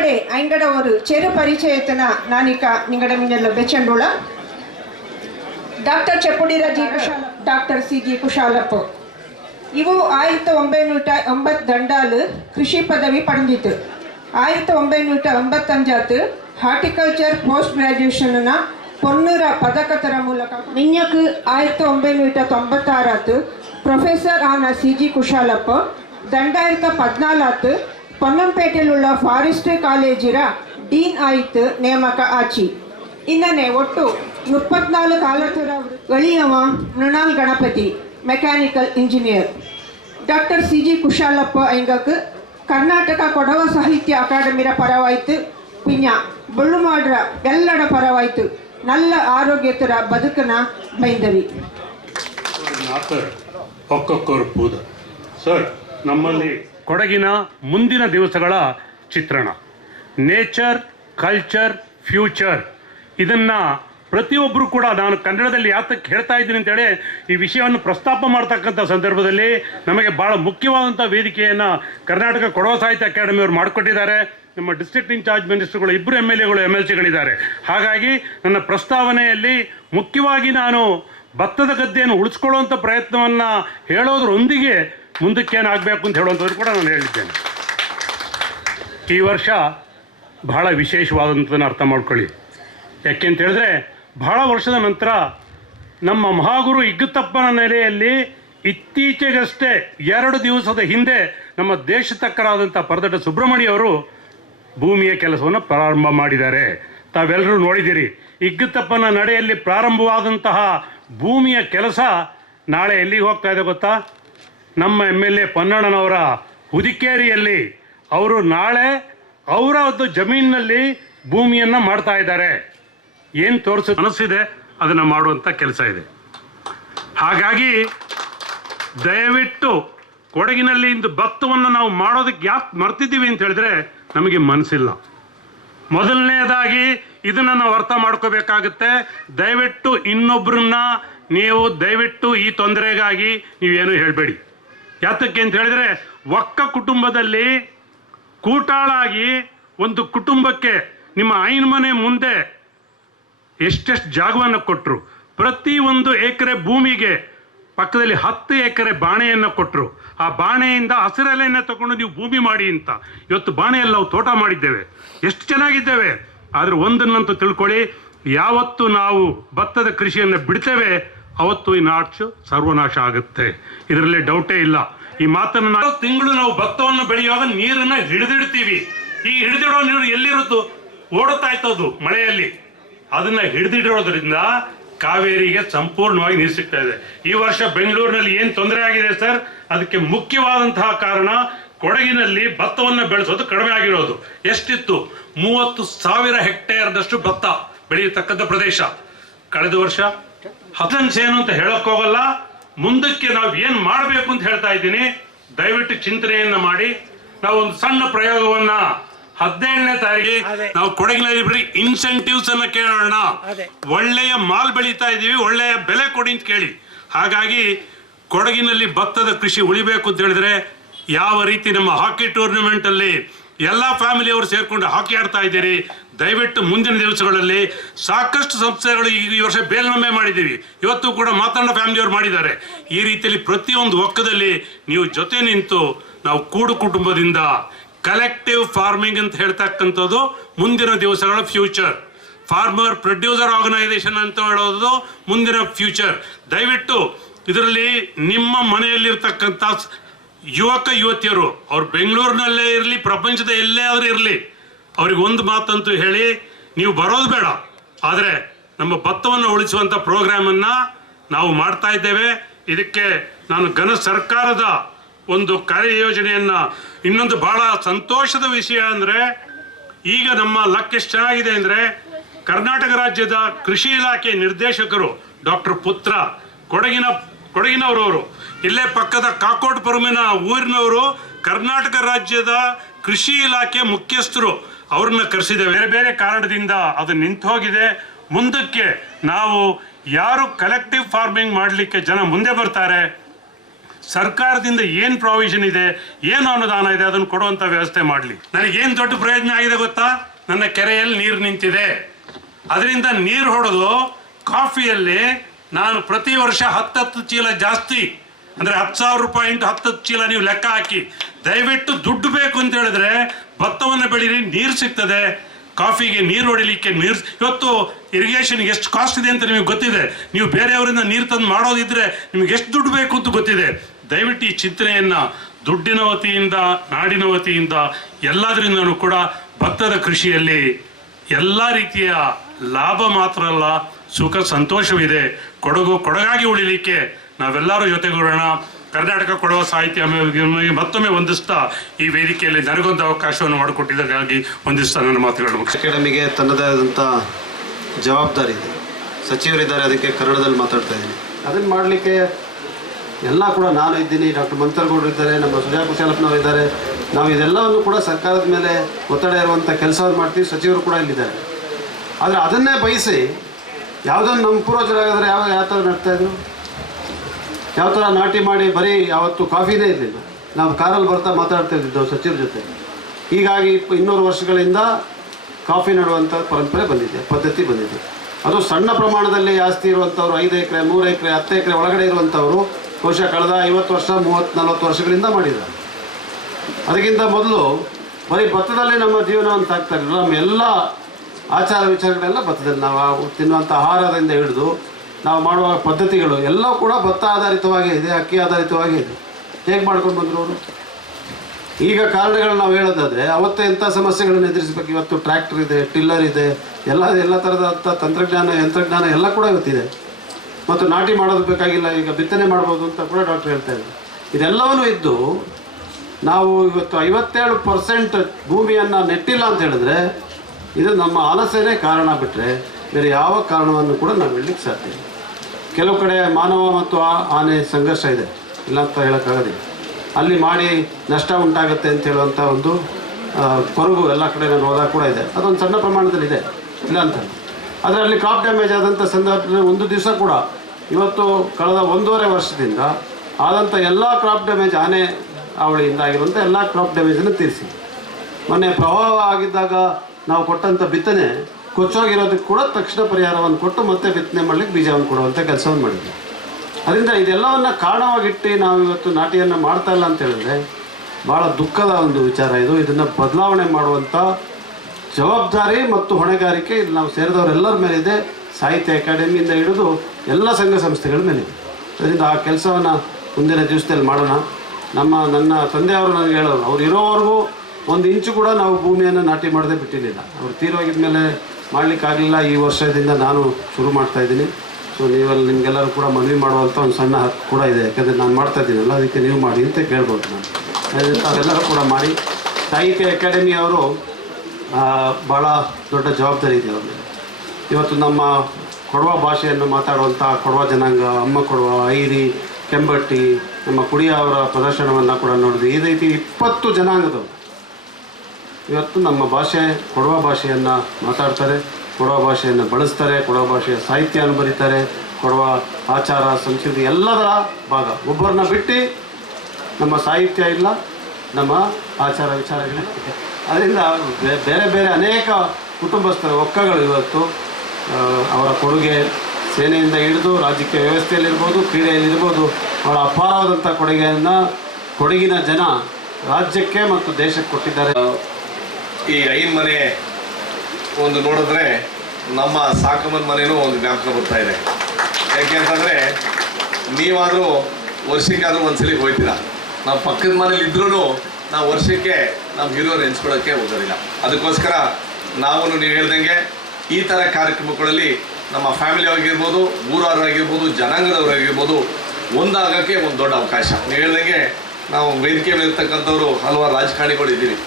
ಇಪ್ಪಡೆ ಐಂಗಡ ಒಂದು ಚೆರು ಪರಿಚಯತನ ನಾನಿಕ ನಿಂಗಡ ಮಿಂಜಲ್ಲ ಬೆಚ್ಚಂಡುಳ ಡಾಕ್ಟರ್ ಚೆಪ್ಪುಡಿರಾಜಿ ಡಾಕ್ಟರ್ ಸಿ ಜಿ ಕುಶಾಲಪ್ಪ ಇವು 1909 ದಂಡಾಲು ಕೃಷಿ ಪದವಿ ಪಡೆದಿತ್ತು. 1995 ಹಾರ್ಟಿಕಲ್ಚರ್ ಪೋಸ್ಟ್ ಗ್ರಾಜ್ಯುಯೇಷನ್ನ ಪೊನ್ನೂರ ಪದಕತರ ಮೂಲಕ ಮಿಂಜಕ್ 1996 പ്രൊഫസർ ആന സി ജി കുശാലപ്പ 2014 പൊന്നംപೇಟೆയിലുള്ള ಫಾರೆಸ್ಟ್ರಿ ಕಾಲೇಜಿರ ಡೀನ್ ಆಯಿತು ನೇಮಕ ಆಚಿ. ಇನ್ನನೆ ಒಟ್ಟು 34 ಕಾಲತರ ಎಳಿಯವ Mrinal Ganapathi mechanical engineer. Doctor C G Kushalappa ಐಂಗಕ್ ಕರ್ನಾಟಕ ಕೊಡವ ಸಾಹಿತ್ಯ ಅಕಾಡೆಮಿರ ಪರವಾಯ್ತು ಪಿಂಜ ಬಳ್ಳುಮಾಡ್ರ ಎಲ್ಲರ ಪರವಾಯ್ತು ನಲ್ಲ ಆರೋಗ್ಯತರ ಬದುಕನ ಬೈಂದವಿ. ಒಕ್ಕೊಕ್ಕರು ಪೂದ ಸರ್, ನಮ್ಮಲ್ಲಿ ಕೊಡಗಿನ ಮುಂದಿನ ದಿವಸಗಳ ಚಿತ್ರಣ, ನೇಚರ್, ಕಲ್ಚರ್, ಫ್ಯೂಚರ್, ಇದನ್ನು ಪ್ರತಿಯೊಬ್ಬರು ಕೂಡ ನಾನು ಕನ್ನಡದಲ್ಲಿ ಯಾತಕ್ಕೆ ಹೇಳ್ತಾ ಇದ್ದೀನಿ ಅಂತೇಳಿ ಈ ವಿಷಯವನ್ನು ಪ್ರಸ್ತಾಪ ಮಾಡ್ತಕ್ಕಂಥ ಸಂದರ್ಭದಲ್ಲಿ ನಮಗೆ ಭಾಳ ಮುಖ್ಯವಾದಂಥ ವೇದಿಕೆಯನ್ನು ಕರ್ನಾಟಕ ಕೊಡವ ಸಾಹಿತ್ಯ ಅಕಾಡೆಮಿಯವರು ಮಾಡಿಕೊಟ್ಟಿದ್ದಾರೆ. ನಮ್ಮ ಡಿಸ್ಟ್ರಿಕ್ಟ್ ಇನ್ಚಾರ್ಜ್ ಮಿನಿಸ್ಟರ್ಗಳು, ಇಬ್ಬರು MLAಗಳು, MLCಗಳಿದ್ದಾರೆ. ಹಾಗಾಗಿ ನನ್ನ ಪ್ರಸ್ತಾವನೆಯಲ್ಲಿ ಮುಖ್ಯವಾಗಿ ನಾನು ಭತ್ತದ ಗದ್ದೆಯನ್ನು ಉಳಿಸ್ಕೊಳ್ಳುವಂಥ ಪ್ರಯತ್ನವನ್ನು ಹೇಳೋದ್ರೊಂದಿಗೆ ಮುಂದಕ್ಕೇನಾಗಬೇಕು ಅಂತ ಹೇಳುವಂಥದ್ದು ಕೂಡ ನಾನು ಹೇಳಿದ್ದೇನೆ. ಈ ವರ್ಷ ಬಹಳ ವಿಶೇಷವಾದಂಥದ್ದನ್ನು ಅರ್ಥ ಮಾಡ್ಕೊಳ್ಳಿ. ಯಾಕೆ ಅಂತ ಹೇಳಿದ್ರೆ, ಬಹಳ ವರ್ಷದ ನಂತರ ನಮ್ಮ ಮಹಾಗುರು ಇಗ್ಗುತ್ತಪ್ಪನ ನೆಲೆಯಲ್ಲಿ ಇತ್ತೀಚೆಗಷ್ಟೇ 2 ದಿವಸದ ಹಿಂದೆ ನಮ್ಮ ದೇಶತಕ್ಕರಾದಂಥ ಪರದಟ ಸುಬ್ರಹ್ಮಣ್ಯ ಅವರು ಭೂಮಿಯ ಕೆಲಸವನ್ನು ಪ್ರಾರಂಭ ಮಾಡಿದ್ದಾರೆ. ತಾವೆಲ್ಲರೂ ನೋಡಿದ್ದೀರಿ. ಇಗ್ಗುತ್ತಪ್ಪನ ನಡೆಯಲ್ಲಿ ಪ್ರಾರಂಭವಾದಂತಹ ಭೂಮಿಯ ಕೆಲಸ ನಾಳೆ ಎಲ್ಲಿಗೆ ಹೋಗ್ತಾ ಇದೆ ಗೊತ್ತಾ? ನಮ್ಮ MLA ಪನ್ನಣ್ಣನವರ ಹುದಿಕೇರಿಯಲ್ಲಿ ಅವರು ನಾಳೆ ಅವರ ಒಂದು ಜಮೀನಿನಲ್ಲಿ ಭೂಮಿಯನ್ನು ಮಾಡ್ತಾ ಇದ್ದಾರೆ. ಏನು ತೋರಿಸೋ ಮನಸ್ಸಿದೆ ಅದನ್ನು ಮಾಡುವಂಥ ಕೆಲಸ ಇದೆ. ಹಾಗಾಗಿ ದಯವಿಟ್ಟು ಕೊಡಗಿನಲ್ಲಿ ಇಂದು ಭತ್ತವನ್ನು ನಾವು ಮಾಡೋದಕ್ಕೆ ಯಾಕೆ ಮರ್ತಿದ್ದೀವಿ ಅಂತ ಹೇಳಿದ್ರೆ, ನಮಗೆ ಮನಸ್ಸಿಲ್ಲ. ಮೊದಲನೇದಾಗಿ ಇದನ್ನು ನಾವು ಅರ್ಥ ಮಾಡ್ಕೋಬೇಕಾಗುತ್ತೆ. ದಯವಿಟ್ಟು ಇನ್ನೊಬ್ಬರನ್ನ ನೀವು ದಯವಿಟ್ಟು ಈ ತೊಂದರೆಗಾಗಿ ನೀವೇನು ಹೇಳಬೇಡಿ. ಯಾತಕ್ಕೆ ಅಂತ ಹೇಳಿದ್ರೆ, ಒಕ್ಕ ಕುಟುಂಬದಲ್ಲಿ ಕೂಟಾಳಾಗಿ ಒಂದು ಕುಟುಂಬಕ್ಕೆ ನಿಮ್ಮ ಐನ ಮನೆ ಮುಂದೆ ಎಷ್ಟೆಷ್ಟು ಜಾಗವನ್ನು ಕೊಟ್ಟರು. ಪ್ರತಿ 1 ಎಕರೆ ಭೂಮಿಗೆ ಪಕ್ಕದಲ್ಲಿ 10 ಎಕರೆ ಬಾಣೆಯನ್ನು ಕೊಟ್ಟರು. ಆ ಬಾಣೆಯಿಂದ ಹಸಿರೆಲೆಯನ್ನು ತಗೊಂಡು ನೀವು ಭೂಮಿ ಮಾಡಿ ಅಂತ. ಇವತ್ತು ಬಾಣೆಯಲ್ಲಿ ನಾವು ತೋಟ ಮಾಡಿದ್ದೇವೆ, ಎಷ್ಟು ಚೆನ್ನಾಗಿದ್ದೇವೆ. ಆದರೆ ಒಂದನ್ನಂತೂ ತಿಳ್ಕೊಳ್ಳಿ, ಯಾವತ್ತು ನಾವು ಭತ್ತದ ಕೃಷಿಯನ್ನು ಬಿಡ್ತೇವೆ ಅವತ್ತು ಈ ನಾಡು ಸರ್ವನಾಶ ಆಗುತ್ತೆ. ಇದರಲ್ಲಿ ಡೌಟೇ ಇಲ್ಲ. ಈ ಮಾತನ್ನು 4 ತಿಂಗಳು ನಾವು ಭತ್ತವನ್ನು ಬೆಳೆಯುವಾಗ ನೀರನ್ನು ಹಿಡಿದಿಡ್ತೀವಿ. ಈ ಹಿಡಿದಿಡೋ ನೀರು ಎಲ್ಲಿರುತ್ತೋ ಓಡುತ್ತಾ ಇತ್ತದು ಮಳೆಯಲ್ಲಿ. ಅದನ್ನ ಹಿಡಿದಿಡೋದ್ರಿಂದ ಕಾವೇರಿಗೆ ಸಂಪೂರ್ಣವಾಗಿ ನೀರು ಸಿಗ್ತಾ ಇದೆ. ಈ ವರ್ಷ ಬೆಂಗಳೂರಿನಲ್ಲಿ ಏನು ತೊಂದರೆ ಆಗಿದೆ ಸರ್, ಅದಕ್ಕೆ ಮುಖ್ಯವಾದಂತಹ ಕಾರಣ ಕೊಡಗಿನಲ್ಲಿ ಭತ್ತವನ್ನು ಬೆಳೆಸೋದು ಕಡಿಮೆ ಆಗಿರೋದು. ಎಷ್ಟಿತ್ತು? 30,000 ಹೆಕ್ಟೇರ್ದಷ್ಟು ಭತ್ತ ಬೆಳೆಯತಕ್ಕಂಥ ಪ್ರದೇಶ. ಕಳೆದ ವರ್ಷ ಏನು ಅಂತ ಹೇಳಕ್ ಹೋಗಲ್ಲ. ಮುಂದಕ್ಕೆ ನಾವು ಏನು ಮಾಡಬೇಕು ಅಂತ ಹೇಳ್ತಾ ಇದ್ದೀನಿ. ದಯವಿಟ್ಟು ಚಿಂತನೆಯನ್ನ ಮಾಡಿ. ನಾವು ಒಂದು ಸಣ್ಣ ಪ್ರಯೋಗವನ್ನ 17ನೇ ತಾರೀಕಿಗೆ ನಾವು ಕೊಡಗಿನಲ್ಲಿ ಬರೀ ಇನ್ಸೆಂಟಿವ್ಸ್ ಅನ್ನ ಕೇಳೋಣ. ಒಳ್ಳೆಯ ಮಾಲ್ ಬೆಳೀತಾ ಇದೀವಿ, ಒಳ್ಳೆಯ ಬೆಲೆ ಕೊಡಿ ಅಂತ ಕೇಳಿ. ಹಾಗಾಗಿ ಕೊಡಗಿನಲ್ಲಿ ಭತ್ತದ ಕೃಷಿ ಉಳಿಬೇಕು ಅಂತ ಹೇಳಿದ್ರೆ, ಯಾವ ರೀತಿ ನಮ್ಮ ಹಾಕಿ ಟೂರ್ನಮೆಂಟ್ ಅಲ್ಲಿ ಎಲ್ಲ ಫ್ಯಾಮಿಲಿಯವರು ಸೇರ್ಕೊಂಡು ಹಾಕಿ ಆಡ್ತಾ ಇದ್ದೀರಿ, ದಯವಿಟ್ಟು ಮುಂದಿನ ದಿವಸಗಳಲ್ಲಿ ಸಾಕಷ್ಟು ಸಂಸ್ಥೆಗಳು ಈ ವರ್ಷ ಬೇಲ್ನಮೆ ಮಾಡಿದ್ದೀವಿ. ಇವತ್ತು ಕೂಡ ಮಾತಣ್ಣ ಫ್ಯಾಮಿಲಿಯವರು ಮಾಡಿದ್ದಾರೆ. ಈ ರೀತಿಯಲ್ಲಿ ಪ್ರತಿಯೊಂದು ಒಕ್ಕದಲ್ಲಿ ನೀವು ಜೊತೆ ನಿಂತು ನಾವು ಕೂಡು ಕುಟುಂಬದಿಂದ ಕಲೆಕ್ಟಿವ್ ಫಾರ್ಮಿಂಗ್ ಅಂತ ಹೇಳ್ತಕ್ಕಂಥದ್ದು ಮುಂದಿನ ದಿವಸಗಳ ಫ್ಯೂಚರ್. ಫಾರ್ಮರ್ ಪ್ರೊಡ್ಯೂಸರ್ ಆರ್ಗನೈಸೇಷನ್ ಅಂತ ಹೇಳೋದು ಮುಂದಿನ ಫ್ಯೂಚರ್. ದಯವಿಟ್ಟು ಇದರಲ್ಲಿ ನಿಮ್ಮ ಮನೆಯಲ್ಲಿರ್ತಕ್ಕಂಥ ಯುವಕ ಯುವತಿಯರು, ಅವ್ರು ಬೆಂಗಳೂರಿನಲ್ಲೇ ಇರಲಿ, ಪ್ರಪಂಚದ ಎಲ್ಲೇ ಆದರೂ ಇರಲಿ, ಅವ್ರಿಗೆ ಒಂದು ಮಾತಂತೂ ಹೇಳಿ, ನೀವು ಬರೋದು ಬೇಡ, ಆದರೆ ನಮ್ಮ ಭತ್ತವನ್ನು ಉಳಿಸುವಂಥ ಪ್ರೋಗ್ರಾಮನ್ನು ನಾವು ಮಾಡ್ತಾ ಇದ್ದೇವೆ. ಇದಕ್ಕೆ ನಾನು ಘನ ಸರ್ಕಾರದ ಒಂದು ಕಾರ್ಯಯೋಜನೆಯನ್ನು, ಇನ್ನೊಂದು ಬಹಳ ಸಂತೋಷದ ವಿಷಯ ಅಂದರೆ, ಈಗ ನಮ್ಮ ಲಕ್ ಎಷ್ಟು ಚೆನ್ನಾಗಿದೆ ಅಂದರೆ, ಕರ್ನಾಟಕ ರಾಜ್ಯದ ಕೃಷಿ ಇಲಾಖೆ ನಿರ್ದೇಶಕರು ಡಾಕ್ಟರ್ ಪುತ್ರ ಕೊಡಗಿನವರವರು, ಇಲ್ಲೇ ಪಕ್ಕದ ಕಾಕೋಟ್ ಪರಮಿನ ಊರಿನವರು, ಕರ್ನಾಟಕ ರಾಜ್ಯದ ಕೃಷಿ ಇಲಾಖೆ ಮುಖ್ಯಸ್ಥರು, ಅವ್ರನ್ನ ಕರೆಸಿದ್ದೇವೆ. ಬೇರೆ ಬೇರೆ ಕಾರಣದಿಂದ ಅದು ನಿಂತು ಹೋಗಿದೆ. ಮುಂದಕ್ಕೆ ನಾವು ಯಾರು ಕಲೆಕ್ಟಿವ್ ಫಾರ್ಮಿಂಗ್ ಮಾಡಲಿಕ್ಕೆ ಜನ ಮುಂದೆ ಬರ್ತಾರೆ, ಸರ್ಕಾರದಿಂದ ಏನು ಪ್ರಾವಿಷನ್ ಇದೆ, ಏನು ಅನುದಾನ ಇದೆ ಅದನ್ನು ಕೊಡುವಂಥ ವ್ಯವಸ್ಥೆ ಮಾಡಲಿ. ನನಗೇನು ದೊಡ್ಡ ಪ್ರಯೋಜನ ಆಗಿದೆ ಗೊತ್ತಾ? ನನ್ನ ಕೆರೆಯಲ್ಲಿ ನೀರು ನಿಂತಿದೆ, ಅದರಿಂದ ನೀರು ಹೊಡೆದು ಕಾಫಿಯಲ್ಲಿ ನಾನು ಪ್ರತಿ ವರ್ಷ 10 ಚೀಲ ಜಾಸ್ತಿ, ಅಂದರೆ 10,000 ರೂಪಾಯಿ ಇಂಟು 10 ಚೀಲ ನೀವು ಲೆಕ್ಕ ಹಾಕಿ. ದಯವಿಟ್ಟು ದುಡ್ಡು ಬೇಕು ಅಂತ ಹೇಳಿದ್ರೆ ಭತ್ತವನ್ನು ಬೆಳೀರಿ, ನೀರು ಸಿಗ್ತದೆ. ಕಾಫಿಗೆ ನೀರು ಹೊಡಿಲಿಕ್ಕೆ ನೀರು, ಇವತ್ತು ಇರಿಗೇಷನ್ಗೆ ಎಷ್ಟು ಕಾಸ್ಟ್ ಇದೆ ಅಂತ ನಿಮಗೆ ಗೊತ್ತಿದೆ. ನೀವು ಬೇರೆಯವರಿಂದ ನೀರು ತಂದು ಮಾಡೋದಿದ್ರೆ ನಿಮಗೆ ಎಷ್ಟು ದುಡ್ಡು ಬೇಕು ಅಂತ ಗೊತ್ತಿದೆ. ದಯವಿಟ್ಟು ಈ ಚಿಂತನೆಯನ್ನು ದುಡ್ಡಿನ ವತಿಯಿಂದ, ನಾಡಿನ ವತಿಯಿಂದ, ಎಲ್ಲದರಿಂದನೂ ಕೂಡ ಭತ್ತದ ಕೃಷಿಯಲ್ಲಿ ಎಲ್ಲ ರೀತಿಯ ಲಾಭ ಮಾತ್ರ ಅಲ್ಲ, ಸುಖ ಸಂತೋಷವಿದೆ. ಕೊಡಗಾಗಿ ಉಳಿಲಿಕ್ಕೆ ನಾವೆಲ್ಲರೂ ಜೊತೆಗೂಡೋಣ. ಕರ್ನಾಟಕ ಕೊಡವ ಸಾಹಿತ್ಯ ಮತ್ತೊಮ್ಮೆ ವಂದಿಸ್ತಾ ಈ ವೇದಿಕೆಯಲ್ಲಿ ನನಗೊಂದು ಅವಕಾಶವನ್ನು ಮಾಡಿಕೊಟ್ಟಿದ್ದಕ್ಕಾಗಿ ವಂದಿಸ್ತಾ ನನ್ನ ಮಾತುಗಳನ್ನು ಮುಗಿಸ್ತೇನೆ. ಅಕಾಡೆಮಿಗೆ ತನ್ನದೇ ಆದಂಥ ಜವಾಬ್ದಾರಿ ಇದೆ, ಸಚಿವರಿದ್ದಾರೆ, ಅದಕ್ಕೆ ಕನ್ನಡದಲ್ಲಿ ಮಾತಾಡ್ತಾ ಇದ್ದೀನಿ. ಅದನ್ನು ಮಾಡಲಿಕ್ಕೆ ಎಲ್ಲ ಕೂಡ ನಾನು ಇದ್ದೀನಿ, ಡಾಕ್ಟರ್ ಮಂತರ್ಗೌಡರು ಇದ್ದಾರೆ, ನಮ್ಮ ಸುಜಾ ಕುಶಾಲಪ್ಪನವರು ಇದ್ದಾರೆ. ನಾವು ಇದೆಲ್ಲವನ್ನು ಕೂಡ ಸರ್ಕಾರದ ಮೇಲೆ ಒತ್ತಡ ಇರುವಂಥ ಕೆಲಸವನ್ನು ಮಾಡ್ತೀವಿ. ಸಚಿವರು ಕೂಡ ಇಲ್ಲಿದ್ದಾರೆ. ಆದರೆ ಅದನ್ನೇ ಬಯಸಿ ಯಾವುದನ್ನು ನಮ್ಮ ಪೂರ್ವಜರಾಗಿದ್ರೆ ಯಾವ ಥರ ನಡ್ತಾಯಿದ್ರು, ಯಾವ ಥರ ನಾಟಿ ಮಾಡಿ ಬರೀ ಯಾವತ್ತು ಕಾಫಿನೇ ಇರಲಿಲ್ಲ. ನಾವು ಕಾರಲ್ಲಿ ಬರ್ತಾ ಮಾತಾಡ್ತಾ ಇದ್ದಿದ್ದೆವು ಸಚಿವರ ಜೊತೆ. ಹೀಗಾಗಿ 200 ವರ್ಷಗಳಿಂದ ಕಾಫಿ ನಡುವಂಥ ಪರಂಪರೆ ಬಂದಿದೆ, ಪದ್ಧತಿ ಬಂದಿದೆ. ಅದು ಸಣ್ಣ ಪ್ರಮಾಣದಲ್ಲಿ ಜಾಸ್ತಿ ಇರುವಂಥವ್ರು 5 ಎಕರೆ 3 ಎಕರೆ 10 ಎಕರೆ ಒಳಗಡೆ ಇರುವಂಥವರು ಬಹುಶಃ ಕಳೆದ 50 ವರ್ಷ 30-40 ವರ್ಷಗಳಿಂದ ಮಾಡಿದ್ದಾರೆ. ಅದಕ್ಕಿಂತ ಮೊದಲು ಬರೀ ಭತ್ತದಲ್ಲಿ ನಮ್ಮ ಜೀವನವನ್ನು ಸಾಕ್ತಾ ಇರಲಿಲ್ಲ. ನಮ್ಮ ಎಲ್ಲ ಆಚಾರ ವಿಚಾರಗಳೆಲ್ಲ ಭತ್ತದಲ್ಲಿ, ನಾವು ತಿನ್ನುವಂಥ ಆಹಾರದಿಂದ ಹಿಡಿದು ನಾವು ಮಾಡುವ ಪದ್ಧತಿಗಳು ಎಲ್ಲ ಕೂಡ ಭತ್ತ ಆಧಾರಿತವಾಗೇ ಇದೆ, ಅಕ್ಕಿ ಆಧಾರಿತವಾಗೇ ಇದೆ. ಹೇಗೆ ಮಾಡ್ಕೊಂಡು ಬಂದರು ಅವರು? ಈಗ ಕಾರಣಗಳು ನಾವು ಹೇಳೋದಾದರೆ ಅವತ್ತೇ ಎಂಥ ಸಮಸ್ಯೆಗಳನ್ನು ಎದುರಿಸಬೇಕು. ಇವತ್ತು ಟ್ರ್ಯಾಕ್ಟರ್ ಇದೆ, ಟಿಲ್ಲರ್ ಇದೆ, ಎಲ್ಲ ಥರದಂಥ ಯಂತ್ರಜ್ಞಾನ ಎಲ್ಲ ಕೂಡ ಇವತ್ತಿದೆ. ಮತ್ತು ನಾಟಿ ಮಾಡೋದು ಬೇಕಾಗಿಲ್ಲ, ಈಗ ಬಿತ್ತನೆ ಮಾಡ್ಬೋದು ಅಂತ ಕೂಡ ಡಾಕ್ಟರ್ ಹೇಳ್ತಾ ಇದ್ದಾರೆ. ಇದೆಲ್ಲವನ್ನೂ ಇದ್ದು ನಾವು ಇವತ್ತು 57% ಭೂಮಿಯನ್ನು ನೆಟ್ಟಿಲ್ಲ ಅಂತ ಹೇಳಿದ್ರೆ ಇದು ನಮ್ಮ ಆಲಸ್ಯನೇ ಕಾರಣ, ಬಿಟ್ಟರೆ ಬೇರೆ ಯಾವ ಕಾರಣವನ್ನು ಕೂಡ ನಾವು ಹೇಳಲಿಕ್ಕೆ ಸಾಧ್ಯ ಇಲ್ಲ. ಕೆಲವು ಕಡೆ ಮಾನವ ಮತ್ತು ಆನೆ ಸಂಘರ್ಷ ಇದೆ, ಇಲ್ಲ ಅಂತ ಹೇಳೋಕ್ಕಾಗೋದಿಲ್ಲ. ಅಲ್ಲಿ ಮಾಡಿ ನಷ್ಟ ಉಂಟಾಗುತ್ತೆ ಅಂತ ಹೇಳುವಂಥ ಒಂದು ಕೊರಗು ಎಲ್ಲ ಕಡೆ ನಾನು ಹೋದಾಗ ಕೂಡ ಇದೆ. ಅದೊಂದು ಸಣ್ಣ ಪ್ರಮಾಣದಲ್ಲಿದೆ, ಇಲ್ಲ ಅಂತ. ಆದರೆ ಅಲ್ಲಿ ಕ್ರಾಪ್ ಡ್ಯಾಮೇಜ್ ಆದಂಥ ಸಂದರ್ಭದಲ್ಲಿ ಒಂದು ದಿವಸ ಕೂಡ ಇವತ್ತು ಕಳೆದ 1.5 ವರ್ಷದಿಂದ ಆದಂಥ ಎಲ್ಲ ಕ್ರಾಪ್ ಡ್ಯಾಮೇಜ್, ಆನೆ ಅವಳಿಯಿಂದ ಆಗಿರುವಂಥ ಎಲ್ಲ ಕ್ರಾಪ್ ಡ್ಯಾಮೇಜನ್ನು ತೀರಿಸಿ. ಮೊನ್ನೆ ಪ್ರವಾಹ ಆಗಿದ್ದಾಗ ನಾವು ಕೊಟ್ಟಂಥ ಬಿತ್ತನೆ ಕೊಚ್ಚೋಗಿರೋದಕ್ಕೆ ಕೂಡ ತಕ್ಷಣ ಪರಿಹಾರವನ್ನು ಕೊಟ್ಟು ಮತ್ತೆ ಬಿತ್ತನೆ ಮಾಡಲಿಕ್ಕೆ ಬೀಜವನ್ನು ಕೊಡುವಂಥ ಕೆಲಸವನ್ನು ಮಾಡಿದ್ವಿ. ಅದರಿಂದ ಇದೆಲ್ಲವನ್ನು ಕಾರಣವಾಗಿಟ್ಟು ನಾವು ಇವತ್ತು ನಾಟಿಯನ್ನು ಮಾಡ್ತಾ ಇಲ್ಲ ಅಂತ ಹೇಳಿದ್ರೆ ಭಾಳ ದುಃಖದ ಒಂದು ವಿಚಾರ ಇದು. ಇದನ್ನು ಬದಲಾವಣೆ ಮಾಡುವಂಥ ಜವಾಬ್ದಾರಿ ಮತ್ತು ಹೊಣೆಗಾರಿಕೆ ಇಲ್ಲಿ ನಾವು ಸೇರಿದವರೆಲ್ಲರ ಮೇಲಿದೆ. ಸಾಹಿತ್ಯ ಅಕಾಡೆಮಿಯಿಂದ ಹಿಡಿದು ಎಲ್ಲ ಸಂಘ ಸಂಸ್ಥೆಗಳ ಮೇಲಿದೆ. ಅದರಿಂದ ಆ ಕೆಲಸವನ್ನು ಮುಂದಿನ ದಿವಸದಲ್ಲಿ ಮಾಡೋಣ. ನನ್ನ ತಂದೆಯವರು ನನಗೆ ಹೇಳೋರು, ಅವ್ರು ಇರೋವರೆಗೂ 1 ಇಂಚು ಕೂಡ ನಾವು ಭೂಮಿಯನ್ನು ನಾಟಿ ಮಾಡದೆ ಬಿಟ್ಟಿರಲಿಲ್ಲ. ಅವ್ರು ತೀರೋಗಿದ ಮೇಲೆ ಮಾಡಲಿಕ್ಕಾಗಲಿಲ್ಲ. ಈ ವರ್ಷದಿಂದ ನಾನು ಶುರು ಮಾಡ್ತಾಯಿದ್ದೀನಿ. ಸೊ ನೀವಲ್ಲಿ ನಿಮಗೆಲ್ಲರೂ ಕೂಡ ಮನವಿ ಮಾಡುವಂಥ ಒಂದು ಸಣ್ಣ ಹಕ್ಕು ಕೂಡ ಇದೆ, ಯಾಕಂದರೆ ನಾನು ಮಾಡ್ತಾಯಿದ್ದೀನಲ್ಲ, ಅದಕ್ಕೆ ನೀವು ಮಾಡಿ ಅಂತ ಕೇಳ್ಬೋದು ನಾನು. ಅವೆಲ್ಲರೂ ಕೂಡ ಮಾಡಿ. ಸಾಹಿತ್ಯ ಅಕಾಡೆಮಿ ಅವರು ಭಾಳ ದೊಡ್ಡ ಜವಾಬ್ದಾರಿ ಇದೆ ಅವ್ರ ಮೇಲೆ. ಇವತ್ತು ನಮ್ಮ ಕೊಡವ ಭಾಷೆಯನ್ನು ಮಾತಾಡುವಂಥ ಕೊಡವ ಜನಾಂಗ, ಅಮ್ಮ ಕೊಡವ, ಐರಿ, ಕೆಂಬಟ್ಟಿ, ನಮ್ಮ ಕುಡಿಯ ಅವರ ಪ್ರದರ್ಶನವನ್ನು ಕೂಡ ನೋಡಿದ್ವಿ. ಈ ರೀತಿ 20 ಜನಾಂಗದವರು ಇವತ್ತು ನಮ್ಮ ಭಾಷೆ ಕೊಡವ ಭಾಷೆಯನ್ನು ಮಾತಾಡ್ತಾರೆ, ಕೊಡವ ಭಾಷೆಯನ್ನು ಬಳಸ್ತಾರೆ, ಕೊಡವ ಭಾಷೆಯ ಸಾಹಿತ್ಯವನ್ನು ಬರೀತಾರೆ, ಕೊಡವ ಆಚಾರ ಸಂಸ್ಕೃತಿ ಎಲ್ಲದರ ಭಾಗ. ಒಬ್ಬರನ್ನ ಬಿಟ್ಟು ನಮ್ಮ ಸಾಹಿತ್ಯ ಇಲ್ಲ, ನಮ್ಮ ಆಚಾರ ವಿಚಾರಗಳಿಲ್ಲ. ಅದರಿಂದ ಬೇರೆ ಬೇರೆ ಅನೇಕ ಕುಟುಂಬಸ್ಥರ ಒಕ್ಕಗಳು ಇವತ್ತು ಅವರ ಕೊಡುಗೆ ಸೇನೆಯಿಂದ ಹಿಡಿದು ರಾಜಕೀಯ ವ್ಯವಸ್ಥೆಯಲ್ಲಿರ್ಬೋದು, ಕ್ರೀಡೆಯಲ್ಲಿರ್ಬೋದು, ಅವರ ಅಪಾರವಾದಂಥ ಕೊಡುಗೆಯನ್ನು ಕೊಡಗಿನ ಜನ ರಾಜ್ಯಕ್ಕೆ ಮತ್ತು ದೇಶಕ್ಕೆ ಕೊಟ್ಟಿದ್ದಾರೆ. ಈ ಐನ್ ಮನೆ ಒಂದು ನೋಡಿದ್ರೆ ನಮ್ಮ ಸಾಕಮ್ಮನ ಮನೆಯೂ ಒಂದು ಜ್ಞಾಪಕ ಬರ್ತಾ ಇದೆ. ಯಾಕೆ ಅಂತಂದರೆ ನೀವಾದರೂ ವರ್ಷಕ್ಕಾದರೂ ಒಂದ್ಸಲಿ ಹೋಗ್ತೀರಾ. ನಾವು ಪಕ್ಕದ ಮನೇಲಿ ಇದ್ರೂ ನಾವು ವರ್ಷಕ್ಕೆ ನಮ್ಮ ಹಿರಿಯರು ನೆನೆಸ್ಕೊಳ್ಳೋಕ್ಕೆ ಹೋಗೋದಿಲ್ಲ. ಅದಕ್ಕೋಸ್ಕರ ನಾವು ನೀವು ಹೇಳ್ದಂಗೆ ಈ ಥರ ಕಾರ್ಯಕ್ರಮಗಳಲ್ಲಿ ನಮ್ಮ ಫ್ಯಾಮಿಲಿ ಆಗಿರ್ಬೋದು, ಊರವರಾಗಿರ್ಬೋದು, ಜನಾಂಗದವರಾಗಿರ್ಬೋದು ಒಂದಾಗೋಕ್ಕೆ ಒಂದು ದೊಡ್ಡ ಅವಕಾಶ. ನೀವು ಹೇಳ್ದಂಗೆ ನಾವು ವೇದಿಕೆ ಮೇಲಿರ್ತಕ್ಕಂಥವ್ರು ಹಲವಾರು ರಾಜಕಾರಣಿಗಳು ಇದ್ದೀವಿ.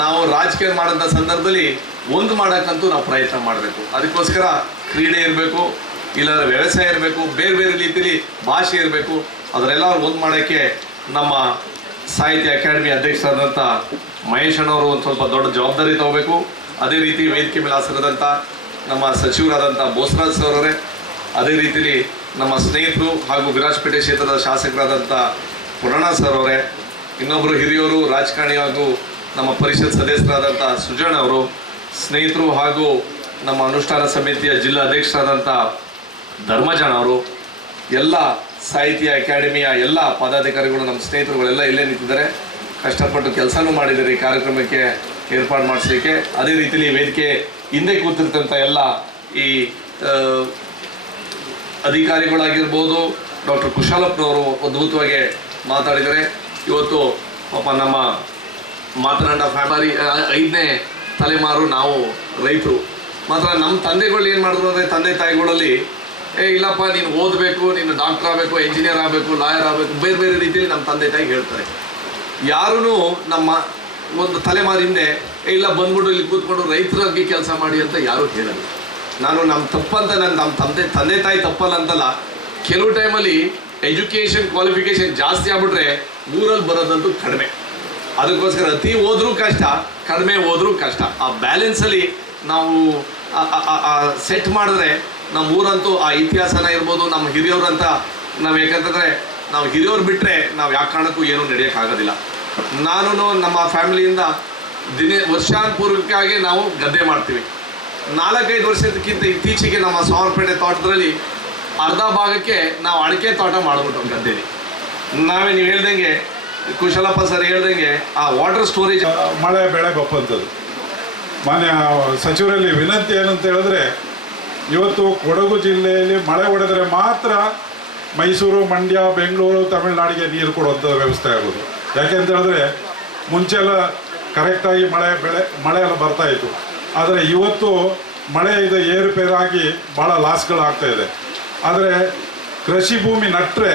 ನಾವು ರಾಜಕೀಯ ಮಾಡೋಂಥ ಸಂದರ್ಭದಲ್ಲಿ ಒಂದು ಮಾಡೋಕ್ಕಂತೂ ನಾವು ಪ್ರಯತ್ನ ಮಾಡಬೇಕು. ಅದಕ್ಕೋಸ್ಕರ ಕ್ರೀಡೆ ಇರಬೇಕು, ಇಲ್ಲಾಂದರೆ ವ್ಯವಸಾಯ ಇರಬೇಕು, ಬೇರೆ ಬೇರೆ ರೀತಿಯಲ್ಲಿ ಭಾಷೆ ಇರಬೇಕು. ಅದರೆಲ್ಲ ಒಂದು ಮಾಡೋಕ್ಕೆ ನಮ್ಮ ಸಾಹಿತ್ಯ ಅಕಾಡೆಮಿ ಅಧ್ಯಕ್ಷರಾದಂಥ ಮಹೇಶ್ ಅಣ್ಣವರು ಒಂದು ಸ್ವಲ್ಪ ದೊಡ್ಡ ಜವಾಬ್ದಾರಿ ತಗೋಬೇಕು. ಅದೇ ರೀತಿ ವೇದಿಕೆ ಮೇಲೆ ಹಾಸರದಂಥ ನಮ್ಮ ಸಚಿವರಾದಂಥ ಬೋಸರಾಜ್ ಸರ್ ಅವರೇ, ಅದೇ ರೀತಿಯಲ್ಲಿ ನಮ್ಮ ಸ್ನೇಹಿತರು ಹಾಗೂ ವಿರಾಜಪೇಟೆ ಕ್ಷೇತ್ರದ ಶಾಸಕರಾದಂಥ ಪುರಾಣ ಸರ್ ಅವರೇ, ಇನ್ನೊಬ್ಬರು ಹಿರಿಯವರು ರಾಜಕಾರಣಿ ಹಾಗೂ ನಮ್ಮ ಪರಿಷತ್ ಸದಸ್ಯರಾದಂಥ ಸುಜನ್ ಅವರು, ಸ್ನೇಹಿತರು ಹಾಗೂ ನಮ್ಮ ಅನುಷ್ಠಾನ ಸಮಿತಿಯ ಜಿಲ್ಲಾ ಅಧ್ಯಕ್ಷರಾದಂಥ ಧರ್ಮಜಾನ್ ಅವರು, ಎಲ್ಲ ಸಾಹಿತ್ಯ ಅಕಾಡೆಮಿಯ ಎಲ್ಲ ಪದಾಧಿಕಾರಿಗಳು, ನಮ್ಮ ಸ್ನೇಹಿತರುಗಳೆಲ್ಲ ಇಲ್ಲೇ ನಿಂತಿದ್ದಾರೆ. ಕಷ್ಟಪಟ್ಟು ಕೆಲಸನೂ ಮಾಡಿದ್ದಾರೆ ಈ ಕಾರ್ಯಕ್ರಮಕ್ಕೆ ಏರ್ಪಾಡು ಮಾಡಿಸಲಿಕ್ಕೆ. ಅದೇ ರೀತಿಯಲ್ಲಿ ವೇದಿಕೆ ಹಿಂದೆ ಕೂತಿರ್ತಂಥ ಎಲ್ಲ ಈ ಅಧಿಕಾರಿಗಳಾಗಿರ್ಬೋದು, ಡಾಕ್ಟರ್ ಕುಶಾಲಪ್ಪನವರು ಅದ್ಭುತವಾಗಿ ಮಾತಾಡಿದ್ದಾರೆ. ಇವತ್ತು ಪಾಪ ನಮ್ಮ ಮಾತನಾಡ ಫ್ಯಾಮಿಲಿ 5ನೇ ತಲೆಮಾರು ನಾವು ರೈತರು. ಮಾತ್ರ ನಮ್ಮ ತಂದೆಗಳು ಏನು ಮಾಡಿದ್ರು ಅಂದರೆ, ತಂದೆ ತಾಯಿಗಳಲ್ಲಿ ಇಲ್ಲಪ್ಪ ನೀನು ಓದಬೇಕು, ನೀನು ಡಾಕ್ಟರ್ ಆಗಬೇಕು, ಇಂಜಿನಿಯರ್ ಆಗಬೇಕು, ಲಾಯರ್ ಆಗಬೇಕು, ಬೇರೆ ಬೇರೆ ರೀತಿಯಲ್ಲಿ ನಮ್ಮ ತಂದೆ ತಾಯಿ ಹೇಳ್ತಾರೆ. ಯಾರೂ ನಮ್ಮ ಒಂದು ತಲೆಮಾರು ಹಿಂದೆ ಇಲ್ಲ ಬಂದ್ಬಿಟ್ಟು ಇಲ್ಲಿ ಕೂತ್ಕೊಂಡು ರೈತರಾಗಿ ಕೆಲಸ ಮಾಡಿ ಅಂತ ಯಾರೂ ಹೇಳಲ್ಲ. ನಾನು ನಮ್ಮ ತಪ್ಪಂತ ನಮ್ಮ ತಂದೆ ತಾಯಿ ತಪ್ಪಲ್ಲ ಅಂತಲ್ಲ, ಕೆಲವು ಟೈಮಲ್ಲಿ ಎಜುಕೇಷನ್ ಕ್ವಾಲಿಫಿಕೇಷನ್ ಜಾಸ್ತಿ ಆಗ್ಬಿಟ್ರೆ ಊರಲ್ಲಿ ಬರೋದಂತೂ ಕಡಿಮೆ. ಅದಕ್ಕೋಸ್ಕರ ಅತಿ ಹೋದ್ರೂ ಕಷ್ಟ, ಕಡಿಮೆ ಹೋದ್ರೂ ಕಷ್ಟ. ಆ ಬ್ಯಾಲೆನ್ಸಲ್ಲಿ ನಾವು ಸೆಟ್ ಮಾಡಿದ್ರೆ ನಮ್ಮ ಊರಂತೂ ಆ ಇತಿಹಾಸನ ಇರ್ಬೋದು, ನಮ್ಮ ಹಿರಿಯವ್ರಂತ ನಾವು ಯಾಕಂತಂದರೆ ನಾವು ಹಿರಿಯವ್ರು ಬಿಟ್ಟರೆ ನಾವು ಯಾವ ಕಾರಣಕ್ಕೂ ಏನೂ ನಡೆಯೋಕ್ಕಾಗೋದಿಲ್ಲ. ನಾನು ನಮ್ಮ ಫ್ಯಾಮಿಲಿಯಿಂದ ವರ್ಷಾನುಪೂರ್ವಕವಾಗಿ ನಾವು ಗದ್ದೆ ಮಾಡ್ತೀವಿ. 4-5 ವರ್ಷದಕ್ಕಿಂತ ಇತ್ತೀಚೆಗೆ ನಮ್ಮ ಸಾವರ್ಪೇಟೆ ತೋಟದಲ್ಲಿ ಅರ್ಧ ಭಾಗಕ್ಕೆ ನಾವು ಅಡಿಕೆ ತೋಟ ಮಾಡಿಬಿಟ್ಟು ಗದ್ದೆಲಿ ನಾವೇ. ನೀವು ಹೇಳ್ದಂಗೆ ಕುಶಲಪ್ಪ ಸರ್ ಹೇಳ್ದಂಗೆ ಆ ವಾಟರ್ ಸ್ಟೋರೇಜ್ ಮಳೆ ಬೆಳೆ ಬಪ್ಪಂಥದ್ದು. ಮಾನ್ಯ ಸಚಿವರಲ್ಲಿ ವಿನಂತಿ ಏನಂತ ಹೇಳಿದ್ರೆ, ಇವತ್ತು ಕೊಡಗು ಜಿಲ್ಲೆಯಲ್ಲಿ ಮಳೆ ಹೊಡೆದರೆ ಮಾತ್ರ ಮೈಸೂರು, ಮಂಡ್ಯ, ಬೆಂಗಳೂರು, ತಮಿಳುನಾಡಿಗೆ ನೀರು ಕೊಡುವಂಥ ವ್ಯವಸ್ಥೆ ಆಗೋದು. ಯಾಕೆಂತ ಹೇಳಿದ್ರೆ ಮುಂಚೆಲ್ಲ ಕರೆಕ್ಟಾಗಿ ಮಳೆ ಎಲ್ಲ ಬರ್ತಾಯಿತ್ತು. ಆದರೆ ಇವತ್ತು ಮಳೆ ಇದು ಏರುಪೇರಾಗಿ ಭಾಳ ಲಾಸ್ಗಳಾಗ್ತಾಯಿದೆ. ಆದರೆ ಕೃಷಿ ಭೂಮಿ ನಟ್ಟರೆ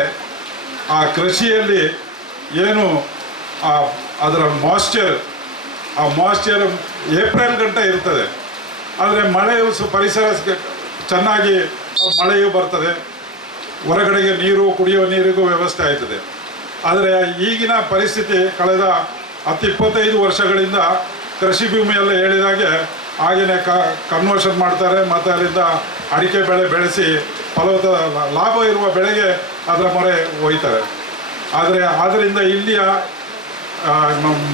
ಆ ಕೃಷಿಯಲ್ಲಿ ಏನು ಅದರ ಮಾಯ್ಶ್ಚರ್ ಏಪ್ರಿಲ್ ಗಂಟೆ ಇರ್ತದೆ. ಆದರೆ ಮಳೆಯು ಪರಿಸರ ಚೆನ್ನಾಗಿ ಮಳೆಯೂ ಬರ್ತದೆ, ಹೊರಗಡೆಗೆ ನೀರು, ಕುಡಿಯುವ ನೀರಿಗೂ ವ್ಯವಸ್ಥೆ ಆಯ್ತದೆ. ಆದರೆ ಈಗಿನ ಪರಿಸ್ಥಿತಿ ಕಳೆದ 10-25 ವರ್ಷಗಳಿಂದ ಕೃಷಿ ಭೂಮಿಯೆಲ್ಲ ಹೇಳಿದಾಗೆ ಹಾಗೆಯೇ ಕನ್ವರ್ಷನ್ ಮಾಡ್ತಾರೆ ಮತ್ತು ಅಲ್ಲಿಂದ ಅಡಿಕೆ ಬೆಳೆ ಬೆಳೆಸಿ ಫಲವತ್ತ ಲಾಭ ಇರುವ ಬೆಳೆಗೆ ಅದರ ಮೊರೆ ಒಯ್ತಾರೆ. ಆದ್ದರಿಂದ ಇಲ್ಲಿಯ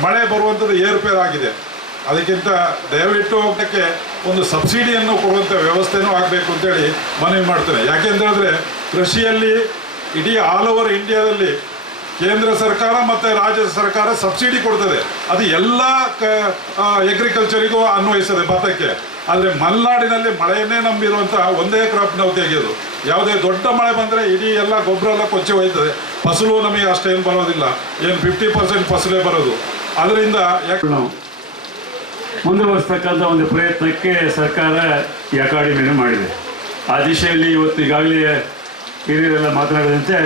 ಮಳೆ ಬರುವಂಥದ್ದು ಏರುಪೇರಾಗಿದೆ. ಅದಕ್ಕಿಂತ ದಯವಿಟ್ಟು ಅದಕ್ಕೆ ಒಂದು ಸಬ್ಸಿಡಿಯನ್ನು ಕೊಡುವಂಥ ವ್ಯವಸ್ಥೆನೂ ಆಗಬೇಕು ಅಂತೇಳಿ ಮನವಿ ಮಾಡ್ತೇನೆ. ಯಾಕೆಂತ ಹೇಳಿದ್ರೆ ಕೃಷಿಯಲ್ಲಿ ಇಡೀ ಆಲ್ ಓವರ್ ಇಂಡಿಯಾದಲ್ಲಿ ಕೇಂದ್ರ ಸರ್ಕಾರ ಮತ್ತು ರಾಜ್ಯ ಸರ್ಕಾರ ಸಬ್ಸಿಡಿ ಕೊಡ್ತದೆ. ಅದು ಎಲ್ಲ ಎಗ್ರಿಕಲ್ಚರಿಗೂ ಅನ್ವಯಿಸ್ತದೆ ಭತ್ತಕ್ಕೆ. ಆದರೆ ಮಲೆನಾಡಿನಲ್ಲಿ ಮಳೆಯನ್ನೇ ನಂಬಿರುವಂಥ ಒಂದೇ ಕ್ರಾಪ್ ನಾವು ತೆಗೆಯೋದು. ಯಾವುದೇ ದೊಡ್ಡ ಮಳೆ ಬಂದರೆ ಇಡೀ ಎಲ್ಲ ಗೊಬ್ಬರ ಎಲ್ಲ ಕೊಚ್ಚಿ ಹೋಯ್ತದೆ. ಫಸಲು ನಮಗೆ ಅಷ್ಟೇನು ಬರೋದಿಲ್ಲ, ಏನು 50% ಫಸಲೇ ಬರೋದು. ಅದರಿಂದ ಯಾಕೆ ನಾವು ಮುಂದುವರಿಸ್ತಕ್ಕಂಥ ಒಂದು ಪ್ರಯತ್ನಕ್ಕೆ ಸರ್ಕಾರ ಈ ಅಕಾಡೆಮಿಯನ್ನು ಮಾಡಿದೆ. ಆ ದಿಶೆಯಲ್ಲಿ ಇವತ್ತು ಈಗಾಗಲೇ ಹಿರಿಯರೆಲ್ಲ ಮಾತನಾಡಿದಂತೆ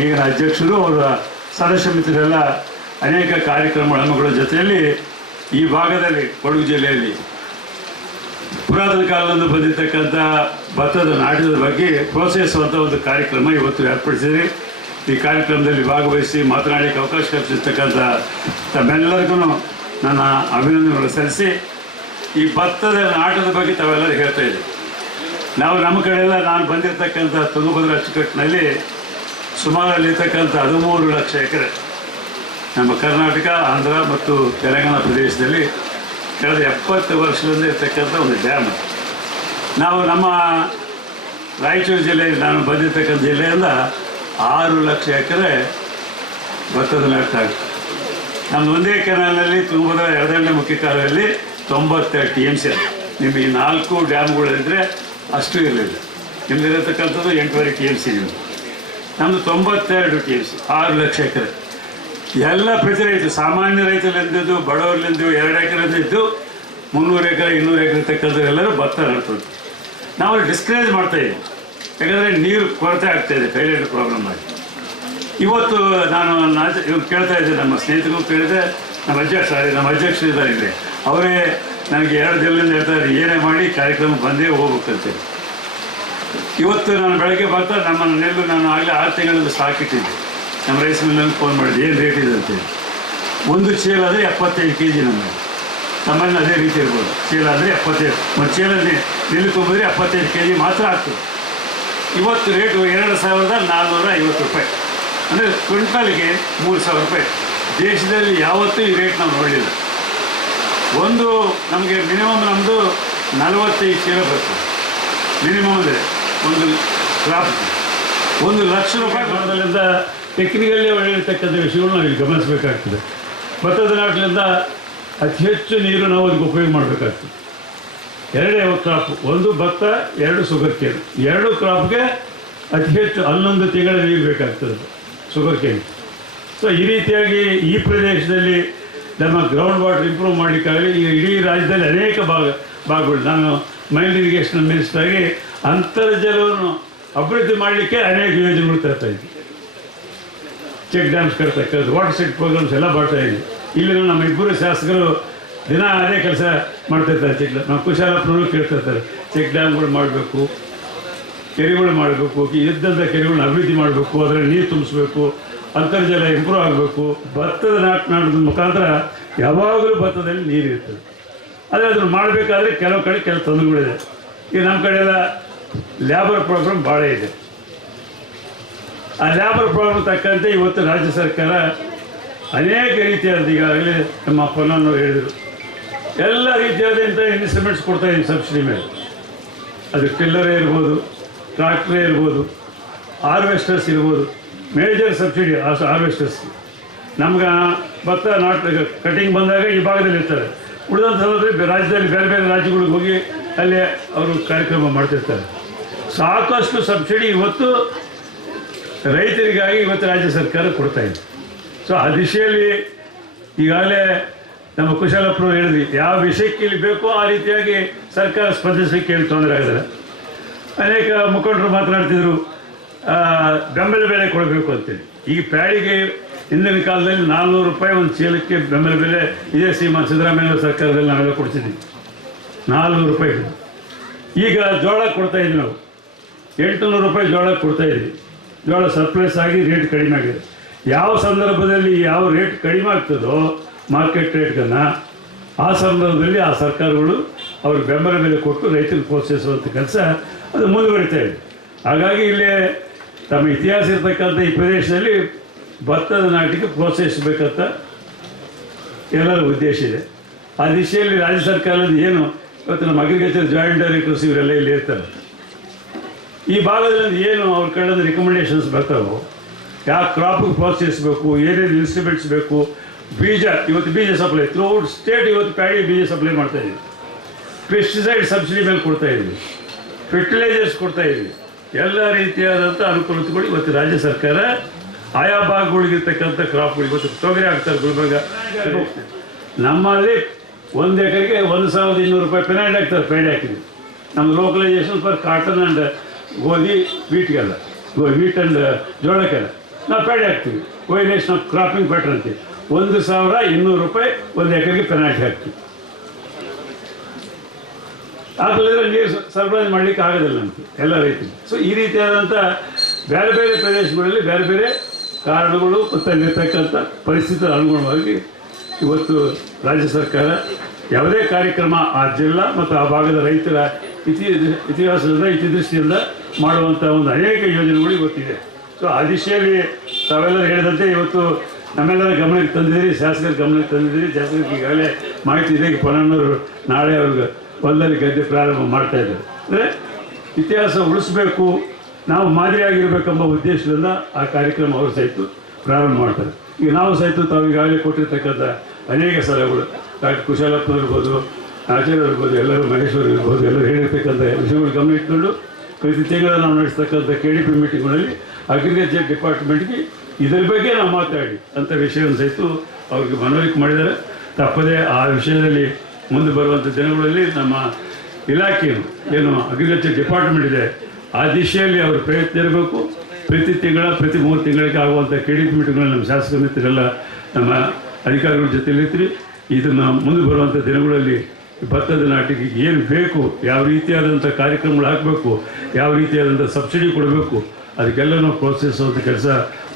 ಈಗಿನ ಅಧ್ಯಕ್ಷರು ಅವರ ಸದಸ್ಯ ಮಿತ್ರರೆಲ್ಲ ಅನೇಕ ಕಾರ್ಯಕ್ರಮಗಳ ಹಮ್ಮುಗಳ ಜೊತೆಯಲ್ಲಿ ಈ ಭಾಗದಲ್ಲಿ ಕೊಡಗು ಜಿಲ್ಲೆಯಲ್ಲಿ ಪುರಾತನ ಕಾಲದಿಂದ ಬಂದಿರತಕ್ಕಂಥ ಭತ್ತದ ನಾಟದ ಬಗ್ಗೆ ಪ್ರೋತ್ಸಾಹಿಸುವಂಥ ಒಂದು ಕಾರ್ಯಕ್ರಮ ಇವತ್ತು ಏರ್ಪಡಿಸಿದೆ. ಈ ಕಾರ್ಯಕ್ರಮದಲ್ಲಿ ಭಾಗವಹಿಸಿ ಮಾತನಾಡಲಿಕ್ಕೆ ಅವಕಾಶ ಕಲ್ಪಿಸಿರ್ತಕ್ಕಂಥ ತಮ್ಮೆಲ್ಲರಿಗೂ ನನ್ನ ಅಭಿನಂದನೆಗಳು ಸಲ್ಲಿಸಿ, ಈ ಭತ್ತದ ನಾಟದ ಬಗ್ಗೆ ತಾವೆಲ್ಲರೂ ಹೇಳ್ತಾ ಇದ್ದೀವಿ. ನಾವು ನಮ್ಮ ಕಡೆಯೆಲ್ಲ ನಾನು ಬಂದಿರತಕ್ಕಂಥ ತುಂಗಭದ್ರಾ ಅಚ್ಚುಕಟ್ಟಿನಲ್ಲಿ ಸುಮಾರು ಅಲ್ಲಿರ್ತಕ್ಕಂಥ 13 ಲಕ್ಷ ಎಕರೆ ನಮ್ಮ ಕರ್ನಾಟಕ, ಆಂಧ್ರ ಮತ್ತು ತೆಲಂಗಾಣ ಪ್ರದೇಶದಲ್ಲಿ ಕಳೆದ 70 ವರ್ಷದಿಂದ ಇರ್ತಕ್ಕಂಥ ಒಂದು ಡ್ಯಾಮ್. ನಾವು ನಮ್ಮ ರಾಯಚೂರು ಜಿಲ್ಲೆಯಲ್ಲಿ ನಾನು ಬಂದಿರತಕ್ಕಂಥ ಜಿಲ್ಲೆಯಿಂದ 6 ಲಕ್ಷ ಎಕರೆ ಭತ್ತದ ನಾಟ ಆಗುತ್ತೆ. ನಮ್ಮ ಒಂದೇ ಕೆನಾಲ್ನಲ್ಲಿ ತುಂಗಭದ್ರಾ 2ನೇ ಮುಖ್ಯ ಕಾಲದಲ್ಲಿ 92 TMC. ನಿಮಗೆ 4 ಡ್ಯಾಮ್ಗಳಿದ್ರೆ ಅಷ್ಟು ಇರಲಿಲ್ಲ. ನಿಮ್ಮದಿರತಕ್ಕಂಥದ್ದು 8.5 TMC. ನಮ್ಮದು 92 TMC, 6 ಲಕ್ಷ ಎಕರೆ. ಎಲ್ಲ ಪ್ರತಿ ರೈತರು, ಸಾಮಾನ್ಯ ರೈತರಲ್ಲಿದ್ದು, ಬಡವರಲ್ಲಿದ್ದು, 2 ಎಕರೆದ್ದು 300 ಎಕರೆ 200 ಎಕರೆ ತಕ್ಕಂಥ ಎಲ್ಲರೂ ಭತ್ತ ನಡ್ತದೆ. ನಾವು ಡಿಸ್ಕರೇಜ್ ಮಾಡ್ತಾಯಿದ್ದೀವಿ. ಯಾಕಂದರೆ ನೀರು ಕೊರತೆ ಆಗ್ತಾಯಿದೆ, ಟೈಲೆಟ್ ಪ್ರಾಬ್ಲಮ್ ಆಗಿ. ಇವತ್ತು ನಾನು ಇವ್ರು ಕೇಳ್ತಾ ಇದ್ದೆ, ನಮ್ಮ ಸ್ನೇಹಿತರಿಗೂ ಕೇಳಿದೆ, ನಮ್ಮ ಅಧ್ಯಕ್ಷರು ಇದ್ದಾರೆ ಇಲ್ಲಿ, ಅವರೇ ನನಗೆ 2 ದಿನದಿಂದ ಹೇಳ್ತಾರೆ ಏನೇ ಮಾಡಿ ಕಾರ್ಯಕ್ರಮ ಬಂದೇ ಹೋಗ್ಬೇಕಂತೇಳಿ. ಇವತ್ತು ನಾನು ಬೆಳಗ್ಗೆ ಬರ್ತಾ ನಮ್ಮ ನೆಲ್ಲು ನಾನು ಆಗಲೇ 6 ತಿಂಗಳಿಂದ ಸ್ಟಾಕ್ ಇಟ್ಟಿದ್ದೆ. ನಮ್ಮ ರೈಸ್ ಮಿಲ್ಲಲ್ಲಿ ಫೋನ್ ಮಾಡಿದೆ, ಏನು ರೇಟ್ ಇದೆ ಅಂತೇಳಿ. ಒಂದು ಚೀಲ ಆದರೆ 75 kg. ನಮ್ಮಲ್ಲಿ ಅದೇ ರೀತಿ ಇರ್ಬೋದು. ಚೀಲ ಅಂದರೆ 75, ಒಂದು ಚೀಲ ನಿಲ್ಲುಕೊಂಡ್ರೆ 75 kg ಮಾತ್ರ ಆಗ್ತದೆ. ಇವತ್ತು ರೇಟು 2,450 ರೂಪಾಯಿ, ಅಂದರೆ ಕ್ವಿಂಟಲ್ಗೆ 3,000 ರೂಪಾಯಿ. ದೇಶದಲ್ಲಿ ಯಾವತ್ತೂ ಈ ರೇಟ್ ನಾವು ನೋಡಲಿಲ್ಲ. ಒಂದು ನಮಗೆ ಮಿನಿಮಮ್ ನಮ್ಮದು 45 ಚೀಲ ಬರ್ತದೆ ಮಿನಿಮಮ್. ಅಂದರೆ ಒಂದು ಕ್ರಾಪ್ 1,00,000 ರೂಪಾಯಿ ಮಾಡೋದ್ರಿಂದ ಟೆಕ್ನಿಕಲ್ಲಿ ಒಳ್ಳೆಯತಕ್ಕಂಥ ವಿಷಯಗಳು ನಾವು ಇಲ್ಲಿ ಗಮನಿಸಬೇಕಾಗ್ತದೆ. ಭತ್ತದ ನಾಟಿನಿಂದ ಅತಿ ಹೆಚ್ಚು ನೀರು ನಾವು ಅದಕ್ಕೆ ಉಪಯೋಗ ಮಾಡಬೇಕಾಗ್ತದೆ. 2 ಕ್ರಾಪ್, ಒಂದು ಭತ್ತ, 2 ಶುಗರ್ ಕೇನ್. 2 ಕ್ರಾಪ್ಗೆ ಅತಿ ಹೆಚ್ಚು 11 ತಿಂಗಳ ನೀರು ಬೇಕಾಗ್ತದೆ ಶುಗರ್ ಕೇನ್. ಸೊ ಈ ರೀತಿಯಾಗಿ ಈ ಪ್ರದೇಶದಲ್ಲಿ ನಮ್ಮ ಗ್ರೌಂಡ್ ವಾಟರ್ ಇಂಪ್ರೂವ್ ಮಾಡಲಿಕ್ಕಾಗಲಿ ಈಗ ಇಡೀ ರಾಜ್ಯದಲ್ಲಿ ಅನೇಕ ಭಾಗಗಳು ನಾನು ಮೈನ್ ಇರಿಗೇಷನ್ ಮಿನಿಸ್ಟರಾಗಿ ಅಂತರ್ಜಲವನ್ನು ಅಭಿವೃದ್ಧಿ ಮಾಡಲಿಕ್ಕೆ ಅನೇಕ ಯೋಜನೆಗಳು ತರ್ತಾ ಇದ್ವಿ. ಚೆಕ್ ಡ್ಯಾಮ್ಸ್ ಕಟ್ತಕ್ಕಂಥದ್ದು, ವಾಟರ್ ಸೆಟ್ ಪ್ರೋಗ್ರಾಮ್ಸ್ ಎಲ್ಲ ಮಾಡ್ತಾ ಇದ್ವಿ. ಇಲ್ಲಿ ನಮ್ಮ ಇಬ್ಬರು ಶಾಸಕರು ದಿನ ಅದೇ ಕೆಲಸ ಮಾಡ್ತಾಯಿರ್ತಾರೆ. ನಾವು ಕುಶಾಲಪ್ಪನವರು ಕೇಳ್ತಿರ್ತಾರೆ, ಚೆಕ್ ಡ್ಯಾಮ್ಗಳು ಮಾಡಬೇಕು, ಕೆರೆಗಳು ಮಾಡಬೇಕು, ಇದ್ದಂಥ ಕೆರೆಗಳನ್ನ ಅಭಿವೃದ್ಧಿ ಮಾಡಬೇಕು, ಅದರಲ್ಲಿ ನೀರು ತುಂಬಿಸ್ಬೇಕು, ಅಂತರ್ಜಲ ಇಂಪ್ರೂವ್ ಆಗಬೇಕು. ಭತ್ತದ ನಾಟೋದ್ರ ಮುಖಾಂತರ ಯಾವಾಗಲೂ ಭತ್ತದಲ್ಲಿ ನೀರು ಇರ್ತದೆ. ಆದರೆ ಅದನ್ನು ಮಾಡಬೇಕಾದ್ರೆ ಕೆಲವು ಕಡೆ ಕೆಲವು ತೊಂದರೆಗಳಿದೆ. ಈಗ ನಮ್ಮ ಕಡೆ ಎಲ್ಲ ಲ್ಯಾಬರ್ ಪ್ರೋಗ್ರಾಮ್ ಭಾಳ ಇದೆ. ಆ ಲ್ಯಾಬರ್ ಪ್ರೋಗ್ರಾಮ್ ತಕ್ಕಂತೆ ಇವತ್ತು ರಾಜ್ಯ ಸರ್ಕಾರ ಅನೇಕ ರೀತಿಯಾದ, ಈಗಾಗಲೇ ನಮ್ಮ ಪೊನ್ನವರು ಹೇಳಿದರು, ಎಲ್ಲ ರೀತಿಯಾದಂಥ ಇನ್ಸ್ಟ್ರೂಮೆಂಟ್ಸ್ ಕೊಡ್ತಾ ಇದ್ದೀವಿ ಸಬ್ಸಿಡಿ ಮೇಲೆ. ಅದು ಟಿಲ್ಲರೇ ಇರ್ಬೋದು, ಟ್ರಾಕ್ಟ್ರೇ ಇರ್ಬೋದು, ಹಾರ್ವೆಸ್ಟರ್ಸ್ ಇರ್ಬೋದು, ಮೇಜರ್ ಸಬ್ಸಿಡಿ ಹಾರ್ವೆಸ್ಟರ್ಸ್. ನಮ್ಗೆ ಭತ್ತ ಕಟಿಂಗ್ ಬಂದಾಗ ಈ ಭಾಗದಲ್ಲಿ ಇರ್ತಾರೆ. ಉಳಿದಂಥ ರಾಜ್ಯದಲ್ಲಿ ಬೇರೆ ಬೇರೆ ರಾಜ್ಯಗಳಿಗೆ ಹೋಗಿ ಅಲ್ಲಿ ಅವರು ಕಾರ್ಯಕ್ರಮ ಮಾಡ್ತಿರ್ತಾರೆ. ಸಾಕಷ್ಟು ಸಬ್ಸಿಡಿ ಇವತ್ತು ರೈತರಿಗಾಗಿ ಇವತ್ತು ರಾಜ್ಯ ಸರ್ಕಾರ ಕೊಡ್ತಾಯಿದೆ. ಸೊ ಆ ದಿಶೆಯಲ್ಲಿ ಈಗಾಗಲೇ ನಮ್ಮ ಕುಶಾಲಪ್ಪನವರು ಹೇಳಿದ್ವಿ, ಯಾವ ವಿಷಯಕ್ಕೆ ಇಲ್ಲಿ ಬೇಕೋ ಆ ರೀತಿಯಾಗಿ ಸರ್ಕಾರ ಸ್ಪಂದಿಸಲಿಕ್ಕೆ ಏನು ತೊಂದರೆ ಆಗಿದ್ದಾರೆ. ಅನೇಕ ಮುಖಂಡರು ಮಾತನಾಡ್ತಿದ್ರು ಬೆಂಬಲ ಬೆಲೆ ಕೊಡಬೇಕು ಅಂತೇಳಿ. ಈ ಪ್ಯಾಡಿಗೆ ಹಿಂದಿನ ಕಾಲದಲ್ಲಿ 400 ರೂಪಾಯಿ ಒಂದು ಚೀಲಕ್ಕೆ ಬೆಂಬಲ ಬೆಲೆ ಇದೇ ಸಿದ್ದರಾಮಯ್ಯ ಸರ್ಕಾರದಲ್ಲಿ ನಾವೆಲ್ಲ ಕೊಡ್ತಿದ್ವಿ, 400 ರೂಪಾಯಿ. ಈಗ ಜೋಳ ಕೊಡ್ತಾಯಿದ್ವಿ ನಾವು, 800 ರೂಪಾಯಿ ಜೋಳ ಕೊಡ್ತಾಯಿದ್ವಿ. ಜೋಳ ಸರ್ಪ್ಲಸ್ ಆಗಿ ರೇಟ್ ಕಡಿಮೆ ಆಗಿದೆ. ಯಾವ ಸಂದರ್ಭದಲ್ಲಿ ಯಾವ ರೇಟ್ ಕಡಿಮೆ ಆಗ್ತದೋ ಮಾರ್ಕೆಟ್ ರೇಟ್ಗನ್ನು, ಆ ಸಂದರ್ಭದಲ್ಲಿ ಆ ಸರ್ಕಾರಗಳು ಅವ್ರಿಗೆ ಬೆಂಬಲ ಬೆಲೆ ಕೊಟ್ಟು ರೈತರಿಗೆ ಪ್ರೋತ್ಸಾಹಿಸುವಂಥ ಕೆಲಸ ಅದು ಮುಂದುವರಿತಾ ಇದೆ. ಹಾಗಾಗಿ ಇಲ್ಲೇ ತಮ್ಮ ಇತಿಹಾಸ ಇರ್ತಕ್ಕಂಥ ಈ ಪ್ರದೇಶದಲ್ಲಿ ಭತ್ತದ ನಾಟಿಗೆ ಪ್ರೋತ್ಸಾಹಿಸಬೇಕಂತ ಎಲ್ಲರ ಉದ್ದೇಶ ಇದೆ. ಆ ದಿಶೆಯಲ್ಲಿ ರಾಜ್ಯ ಸರ್ಕಾರದ ಏನು ಇವತ್ತು ನಮ್ಮ ಅಗ್ರಿಕಲ್ಚರ್ ಜಾಯಿಂಟ್ ಡೈರೆಕ್ಟರ್ಸ್ ಇವರೆಲ್ಲ ಇಲ್ಲಿ ಇರ್ತಾರೆ. ಈ ಭಾಗದಲ್ಲಿ ಏನು ಅವ್ರ ಕಡೆಯಿಂದ ರಿಕಮೆಂಡೇಷನ್ಸ್ ಬರ್ತಾವೋ, ಯಾವ ಕ್ರಾಪಿಗೆ ಪ್ರೋತ್ಸಾಹಿಸಬೇಕು, ಏನೇನು ಇನ್ಸ್ಟ್ರೂಮೆಂಟ್ಸ್ ಬೇಕು, ಬೀಜ, ಇವತ್ತು ಬೀಜ ಸಪ್ಲೈ ಥ್ರೂಔಟ್ ಸ್ಟೇಟ್ ಇವತ್ತು ಪ್ಯಾಡಿ ಬೀಜ ಸಪ್ಲೈ ಮಾಡ್ತಾಯಿದ್ದೀವಿ. ಪೆಸ್ಟಿಸೈಡ್ ಸಬ್ಸಿಡಿ ಮೇಲೆ ಕೊಡ್ತಾಯಿದ್ವಿ, ಫರ್ಟಿಲೈಸರ್ಸ್ ಕೊಡ್ತಾಯಿದ್ವಿ. ಎಲ್ಲ ರೀತಿಯಾದಂಥ ಅನುಕೂಲತೆಗಳು ಇವತ್ತು ರಾಜ್ಯ ಸರ್ಕಾರ ಆಯಾ ಭಾಗಗಳಿಗಿರ್ತಕ್ಕಂಥ ಕ್ರಾಪ್ಗಳು ಇವತ್ತು ತೊಗರಿ ಹಾಕ್ತಾರೆ. ಗುಲ್ಬರ್ಗ ನಮ್ಮಲ್ಲಿ 1 ಎಕರೆಗೆ 1,200 ರೂಪಾಯಿ ಪೆನಾಲ್ಟಿ ಹಾಕ್ತಾರೆ. ಪೇಡಿ ಹಾಕಿದ್ವಿ. ನಮ್ಮ ಲೋಕಲೈಸೇಷನ್ ಫಾರ್ ಕಾಟನ್ ಆ್ಯಂಡ್ ಗೋಧಿ ವೀಟ್ಗೆಲ್ಲ, ವೀಟ್ ಆ್ಯಂಡ್ ಜೋಳಕ್ಕೆಲ್ಲ ನಾವು ಪೇಡಿ ಹಾಕ್ತೀವಿ. ವೈಲೇಷನ್ ಆಫ್ ಕ್ರಾಪಿಂಗ್ ಬೆಟರ್ ಅಂತೀವಿ. 1,200 ರೂಪಾಯಿ 1 ಎಕರೆಗೆ ಪೆನಾಲ್ಟಿ ಹಾಕ್ತೀವಿ. ಆಗಲಿದ್ರೆ ನೀರು ಸರಬರಾಜು ಮಾಡಲಿಕ್ಕೆ ಆಗೋದಿಲ್ಲ ಅಂತ ಎಲ್ಲ ರೈತರು. ಸೊ ಈ ರೀತಿಯಾದಂಥ ಬೇರೆ ಬೇರೆ ಪ್ರದೇಶಗಳಲ್ಲಿ ಬೇರೆ ಬೇರೆ ಕಾರಣಗಳು ಮತ್ತು ಅಲ್ಲಿರ್ತಕ್ಕಂಥ ಪರಿಸ್ಥಿತಿ ಅನುಗುಣವಾಗಿ ಇವತ್ತು ರಾಜ್ಯ ಸರ್ಕಾರ ಯಾವುದೇ ಕಾರ್ಯಕ್ರಮ ಆ ಜಿಲ್ಲಾ ಮತ್ತು ಆ ಭಾಗದ ರೈತರ ಇತಿಹಾಸದಿಂದ ಹಿತದೃಷ್ಟಿಯಿಂದ ಮಾಡುವಂಥ ಒಂದು ಅನೇಕ ಯೋಜನೆಗಳು ಇವತ್ತಿದೆ. ಸೊ ಆ ದಿಶೆಯಲ್ಲಿ ತಾವೆಲ್ಲರೂ ಹೇಳಿದಂತೆ ಇವತ್ತು ನಮ್ಮೆಲ್ಲರ ಗಮನಕ್ಕೆ ತಂದಿದ್ದೀರಿ, ಶಾಸಕರ ಗಮನಕ್ಕೆ ತಂದಿದ್ದೀರಿ. ಶಾಸಕರಿಗೆ ಈಗಾಗಲೇ ಮಾಹಿತಿ ಇದೆ. ಈಗ ಪೊನ್ನಣ್ಣವರು ನಾಳೆ ಅವ್ರಿಗೆ ಹೊಲದಲ್ಲಿ ಗದ್ದೆ ಪ್ರಾರಂಭ ಮಾಡ್ತಾಯಿದ್ದಾರೆ. ಅಂದರೆ ಇತಿಹಾಸ ಉಳಿಸ್ಬೇಕು, ನಾವು ಮಾದರಿಯಾಗಿರ್ಬೇಕೆಂಬ ಉದ್ದೇಶದಿಂದ ಆ ಕಾರ್ಯಕ್ರಮ ಅವರು ಸಹಿತ ಪ್ರಾರಂಭ ಮಾಡ್ತಾರೆ. ಈಗ ನಾವು ಸಹಿತ ತಾವು ಈಗಾಗಲೇ ಕೊಟ್ಟಿರ್ತಕ್ಕಂಥ ಅನೇಕ ಸಲಹೆಗಳು ಡಾಕ್ಟರ್ ಕುಶಾಲಪ್ಪನವ್ರಿರ್ಬೋದು, ಆಚಾರ್ಯರಿರ್ಬೋದು, ಎಲ್ಲರೂ ಮಹೇಶ್ವರ್ ಇರ್ಬೋದು, ಎಲ್ಲರೂ ಹೇಳಿರ್ತಕ್ಕಂಥ ವಿಷಯಗಳು ಗಮನ ಇಟ್ಕೊಂಡು ಪ್ರತಿ ತಿಂಗಳ ನಾವು ನಡೆಸ್ತಕ್ಕಂಥ KDP ಮೀಟಿಂಗ್ಗಳಲ್ಲಿ ಅಗ್ರಿಕಲ್ಚರ್ ಡಿಪಾರ್ಟ್ಮೆಂಟ್ಗೆ ಇದರ ಬಗ್ಗೆ ನಾವು ಮಾತಾಡಿ ಅಂಥ ವಿಷಯವನ್ನು ಸಹಿತ ಅವ್ರಿಗೆ ಮನವರಿಕೆ ಮಾಡಿದ್ದಾರೆ. ತಪ್ಪದೇ ಆ ವಿಷಯದಲ್ಲಿ ಮುಂದೆ ಬರುವಂಥ ದಿನಗಳಲ್ಲಿ ನಮ್ಮ ಇಲಾಖೆಯು ಏನು ಅಗ್ರಿಕಲ್ಚರ್ ಡಿಪಾರ್ಟ್ಮೆಂಟ್ ಇದೆ ಆ ದಿಶೆಯಲ್ಲಿ ಅವರು ಪ್ರಯತ್ನ ಇರಬೇಕು. ಪ್ರತಿ 3 ತಿಂಗಳಿಗೆ ಆಗುವಂಥ KDP ಮೀಟಿಂಗ್ಗಳಲ್ಲಿ ನಮ್ಮ ಶಾಸಕ ಮಿತ್ರರೆಲ್ಲ ನಮ್ಮ ಅಧಿಕಾರಿಗಳ ಜೊತೆಲಿರ್ತೀವಿ. ಇದನ್ನು ಮುಂದೆ ಬರುವಂಥ ದಿನಗಳಲ್ಲಿ ಭತ್ತದ ನಾಟಿಗೆ ಏನು ಬೇಕು, ಯಾವ ರೀತಿಯಾದಂಥ ಕಾರ್ಯಕ್ರಮಗಳು ಹಾಕಬೇಕು, ಯಾವ ರೀತಿಯಾದಂಥ ಸಬ್ಸಿಡಿ ಕೊಡಬೇಕು, ಅದಕ್ಕೆಲ್ಲ ನಾವು ಪ್ರೋತ್ಸಾಹಿಸುವಂಥ ಕೆಲಸ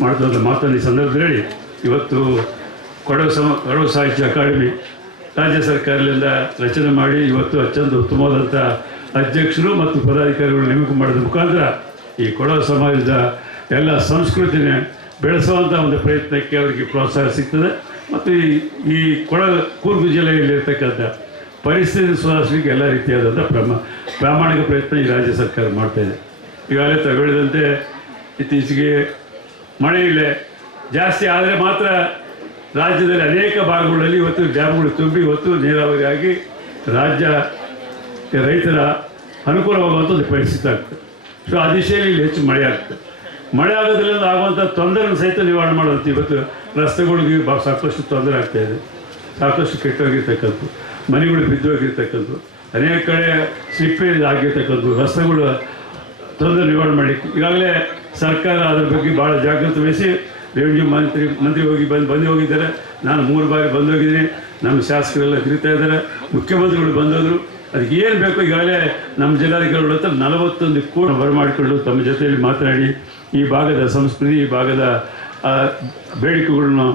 ಮಾಡ್ತಂಥ ಮಾತನ್ನು ಈ ಸಂದರ್ಭದಲ್ಲಿ ಇವತ್ತು ಕೊಡಗು ಸಾಹಿತ್ಯ ಅಕಾಡೆಮಿ ರಾಜ್ಯ ಸರ್ಕಾರದಿಂದ ರಚನೆ ಮಾಡಿ ಇವತ್ತು ಅತ್ಯಂತ ಉತ್ತಮವಾದಂಥ ಅಧ್ಯಕ್ಷರು ಮತ್ತು ಪದಾಧಿಕಾರಿಗಳು ನೇಮಕ ಮಾಡೋದ್ರ ಮುಖಾಂತರ ಈ ಕೊಡವ ಸಮಾಜದ ಎಲ್ಲ ಸಂಸ್ಕೃತಿನೇ ಬೆಳೆಸುವಂಥ ಒಂದು ಪ್ರಯತ್ನಕ್ಕೆ ಅವರಿಗೆ ಪ್ರೋತ್ಸಾಹ ಸಿಗ್ತದೆ. ಮತ್ತು ಈ ಕೂರ್ಗು ಜಿಲ್ಲೆಯಲ್ಲಿರ್ತಕ್ಕಂಥ ಪರಿಸ್ಥಿತಿ ಸುಧಾರಿಸಲಿಕ್ಕೆ ಎಲ್ಲ ರೀತಿಯಾದಂಥ ಪ್ರಾಮಾಣಿಕ ಪ್ರಯತ್ನ ಈ ರಾಜ್ಯ ಸರ್ಕಾರ ಮಾಡ್ತಾಯಿದೆ. ಈಗಾಗಲೇ ತಗೊಳ್ಳಿದಂತೆ ಇತ್ತೀಚೆಗೆ ಮಳೆ ಇಲ್ಲ ಜಾಸ್ತಿ ಆದರೆ ಮಾತ್ರ ರಾಜ್ಯದಲ್ಲಿ ಅನೇಕ ಭಾಗಗಳಲ್ಲಿ ಇವತ್ತು ಡ್ಯಾಮ್ಗಳು ತುಂಬಿ ಇವತ್ತು ನೀರಾವರಿಯಾಗಿ ರಾಜ್ಯ ರೈತರ ಅನುಕೂಲವಾಗುವಂಥ ಒಂದು ಪರಿಸ್ಥಿತಿ ಆಗ್ತದೆ. ಸೊ ಆ ದಿಶೆಯಲ್ಲಿ ಇಲ್ಲಿ ಹೆಚ್ಚು ಮಳೆ ಆಗ್ತದೆ. ಮಳೆ ಆಗೋದ್ರಿಂದ ಆಗುವಂಥ ತೊಂದರೆಯನ್ನು ಸಹಿತ ನಿವಾರಣೆ ಮಾಡುವಂಥ ಇವತ್ತು ರಸ್ತೆಗಳಿಗೆ ಸಾಕಷ್ಟು ತೊಂದರೆ ಆಗ್ತಾಯಿದೆ, ಸಾಕಷ್ಟು ಕೆಟ್ಟೋಗಿರ್ತಕ್ಕಂಥದ್ದು, ಮನೆಗಳು ಬಿದ್ದೋಗಿರ್ತಕ್ಕಂಥದ್ದು, ಅನೇಕ ಕಡೆ ಸ್ಲಿಪ್ಪೇಜ್ ಆಗಿರ್ತಕ್ಕಂಥದ್ದು, ರಸ್ತೆಗಳು ತೊಂದರೆ ನಿವಾರಣೆ ಮಾಡಲಿಕ್ಕೆ ಈಗಾಗಲೇ ಸರ್ಕಾರ ಅದರ ಬಗ್ಗೆ ಭಾಳ ಜಾಗೃತಿ ವಹಿಸಿ ರೆವಿನ್ಯೂ ಮಂತ್ರಿ ಬಂದು ಹೋಗಿದ್ದಾರೆ. ನಾನು 3 ಬಾರಿ ಬಂದು ಹೋಗಿದ್ದೀನಿ. ನಮ್ಮ ಶಾಸಕರೆಲ್ಲ ತಿರುಗ್ತಾ ಇದ್ದಾರೆ, ಮುಖ್ಯಮಂತ್ರಿಗಳು ಬಂದೋದ್ರು. ಅದಕ್ಕೆ ಏನು ಬೇಕು ಈಗಾಗಲೇ ನಮ್ಮ ಜಿಲ್ಲಾಧಿಕಾರಿಗಳ ಹತ್ರ 41 ಕೋಟಿ ಬರಮಾಡಿಕೊಂಡು ತಮ್ಮ ಜೊತೆಯಲ್ಲಿ ಮಾತನಾಡಿ ಈ ಭಾಗದ ಸಂಸ್ಕೃತಿ, ಈ ಭಾಗದ ಬೇಡಿಕೆಗಳನ್ನು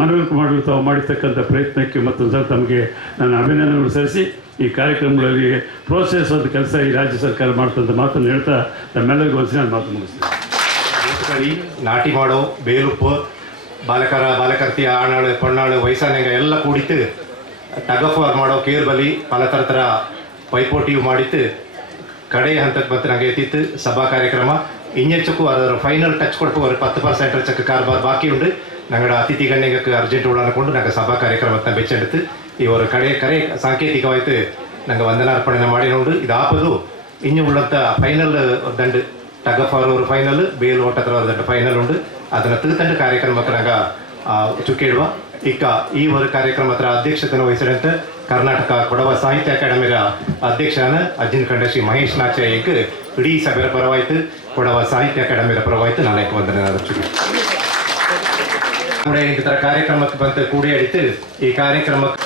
ಮನವರಿಕೆ ಮಾಡಲು ತಾವು ಮಾಡಿರ್ತಕ್ಕಂಥ ಪ್ರಯತ್ನಕ್ಕೆ ಮತ್ತೊಂದು ಸಲ ತಮಗೆ ನಾನು ಅಭಿನಂದನೆಗಳು ಸಲ್ಲಿಸಿ ಈ ಕಾರ್ಯಕ್ರಮಗಳಲ್ಲಿ ಪ್ರೋತ್ಸಾಹಿಸುವಂಥ ಕೆಲಸ ಈ ರಾಜ್ಯ ಸರ್ಕಾರ ಮಾಡ್ತಂಥ ಮಾತನ್ನು ಹೇಳ್ತಾ ತಮ್ಮೆಲ್ಲರಿಗೂ ಹೊಲಿಸಿ ನಾನು ಮಾತು ಮುಗಿಸ್ತೀನಿ. ನಾಟಿ ಮಾಡೋ ಬೇಲುಪ್ಪು ಬಾಲಕರ್ತಿ ಆಣಾಳು ಪಣ್ಣಾಳು ವಯಸ್ಸಾನಂಗ ಎಲ್ಲ ಕೂಡಿತ್ತು ಟಗ್ ಆಫ್ ವಾರ್ ಮಾಡೋ ಕೇರ್ ಬಲಿ ಪಲ ಥರ ಪೈಪೋಟಿಯು ಮಾಡಿತ್ತು ಕಡೆಯ ಹಂತಕ್ಕೆ ಬಂತು ನಂಗೆ ಎತ್ತಿತ್ತು ಸಭಾ ಕಾರ್ಯಕ್ರಮ ಇನ್ನೆಚ್ಚಕ್ಕೂ ಅದರ ಫೈನಲ್ ಟಚ್ ಕೊಟ್ಟು ஒரு 10% ಚಕ್ಕ ಕಾರ್ಬಾರ್ ಬಾಕಿ ಉಂಡು ഞങ്ങളുടെ അതിഥി ഗണ്യങ്ങൾക്ക് അർജന്റ് ഉള്ളതുകൊണ്ട് ഞങ്ങൾ സഭാ കാര്യക്രമത്തെ വെച്ചെടുത്ത് ഈ ഒരു കരെ സാങ്കേതികമായിട്ട് ഞങ്ങൾ വന്ദനാർപ്പണ ಮಾಡಿനുണ്ട് ಇದಾಪದು ಇನ್ನು ಉಳ್ಳಂಥ ಫೈನಲ್ ದಂಡು ಟಗ್ ಆಫ್ ವಾರ್ ഒരു ಫೈನಲ್ ಬೇಲ್ ಓಟತ್ರ ದಂಡು ಫೈನಲ್ ಉಂಡು ಅದನ್ನು ತಿಳ್ತಂಡು ಕಾರ್ಯಕ್ರಮಕ್ಕೆ ഞങ്ങൾ ಚುಕ್ಕಿಡುವ ಈಗ ಈ ಒಂದು ಕಾರ್ಯಕ್ರಮದ ಅಧ್ಯಕ್ಷತೆಯನ್ನು ವಹಿಸಿದಂತೆ ಕರ್ನಾಟಕ ಕೊಡವ ಸಾಹಿತ್ಯ ಅಕಾಡೆಮಿಯ ಅಧ್ಯಕ್ಷನ ಅಜ್ಜಿನ ಕಂಡ ಶ್ರೀ ಮಹೇಶ್ ನಾಚಾಯಕ್ಕೆ ಇಡೀ ಸಭೆಯ ಪರವಾಯಿತು ಕೊಡವ ಸಾಹಿತ್ಯ ಅಕಾಡೆಮಿಯ ಪರವಾಯಿತು ನಾನಕ್ಕೆ ವಂದನೆ ನಡೆಸಿದೆ. ಈ ಥರ ಕಾರ್ಯಕ್ರಮಕ್ಕೆ ಬಂದು ಕೂಡಿ ಅಡಿತು ಈ ಕಾರ್ಯಕ್ರಮಕ್ಕೆ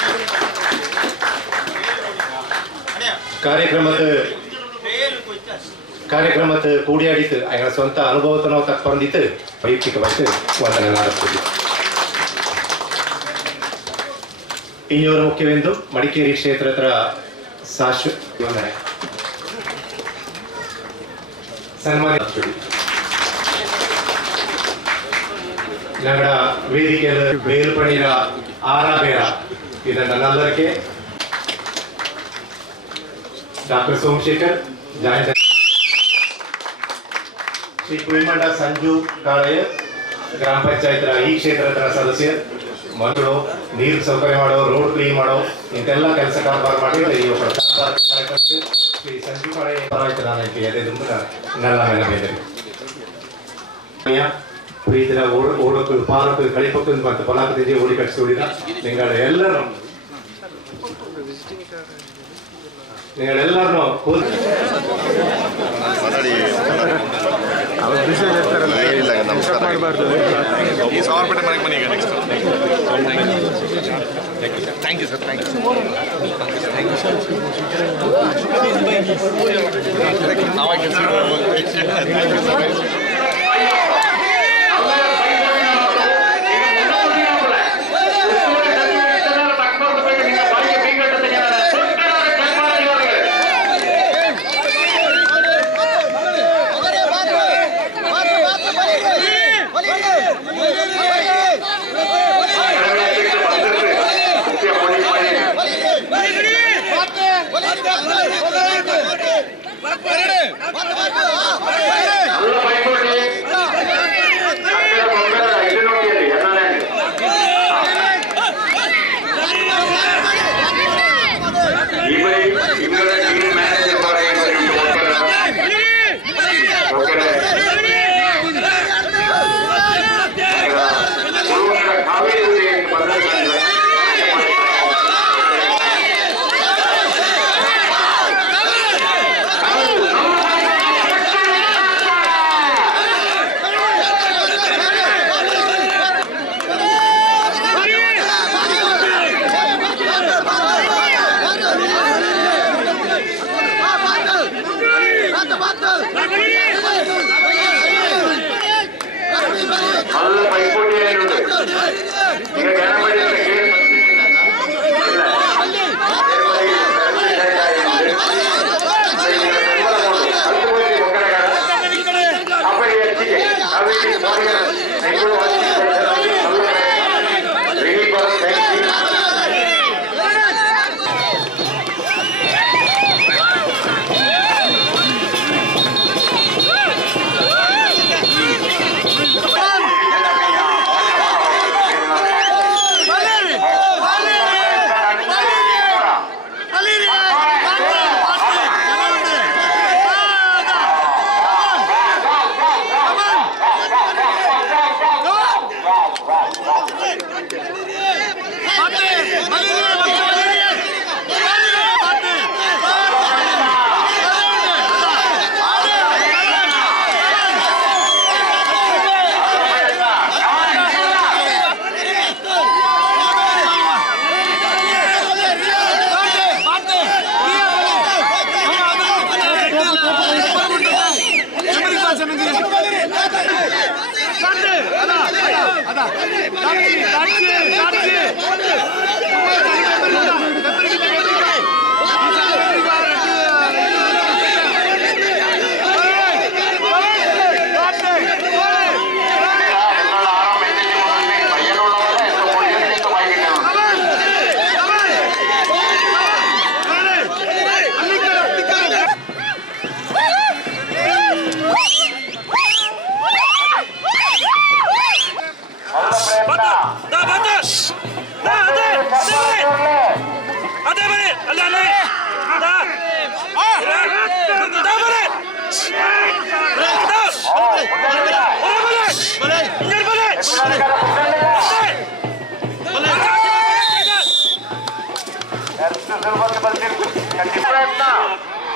ಕೂಡಿ ಅಡಿತು ಅಯ್ಯ ಸ್ವಂತ ಅನುಭವத்தை ನಾವು ತಕ್ಕೊಂಡಿತ್ತು ವೈಯಕ್ತಿಕವಾಗಿ ವಂದನೆ ನಡೆಸ್ತೀವಿ. ಇನ್ನೊಂದು ಮುಖ್ಯವೆಂದು ಮಡಿಕೇರಿ ಕ್ಷೇತ್ರದ ಶಾಶ್ವತ ಸನ್ಮಾನ ഞങ്ങളുടെ ವೇದಿಕೆಯ ಬೇಲ್ಪಣಿಯ ಆರಾಬೇರ ಇದನ್ನು ನಲ್ಲರಿಗೆ ಡಾಕ್ಟರ್ ಸೋಮಶೇಖರ್ ಜಾಯಿಂಟ್ ಶ್ರೀ ಕುಯಿಮಂಡ ಸಂಜು ಕಾಳೆಯ ಗ್ರಾಮ ಪಂಚಾಯತ್ ಈ ಕ್ಷೇತ್ರದ ಸದಸ್ಯ ಮಕ್ಕಳು ನೀರು ಸೌಕರ್ಯ ಮಾಡೋ ರೋಡ್ ಕ್ಲೀನ್ ಮಾಡೋ ಇಂತೆಲ್ಲ ಕೆಲಸ ಕಾರ್ಬಾರ್ ಮಾಡಿ ಈ ಶ್ರೀ ಸಂಜು ಕಾಳೆ ಪರವಾಯ್ತು ನಾನು ನೆಲ್ಲ ಮೇಲೆ ಮೇಲೆ ಪ್ರೀತಿನ ಓಡೋಕ್ಕೂ ಪಾಲಕ್ಕೂ ಕಳಿಪಕ್ಕೂ ಮತ್ತು ಪಲಾಕದಿಂದ ಓಡಿ ಕಟ್ಟಿಸಿದ ನಿಗಳೆಲ್ಲರೂ ಸಮರ್ಪಣೆ ಮನೆಗೆ ಬನ್ನಿ ಈಗ next. Thank you sir. Thank you.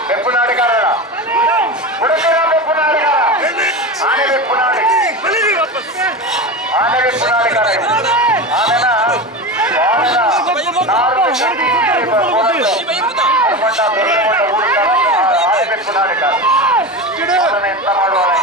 వెప్పునాడికారా ఉడకరా వెప్పునాడికారా ఆనే వెప్పునాడి ఆనే వెప్పునాడికారా ఆనేనా నాలుగు ఆనే వెప్పునాడికారా ఎంత ಮಾಡುವಾರೆ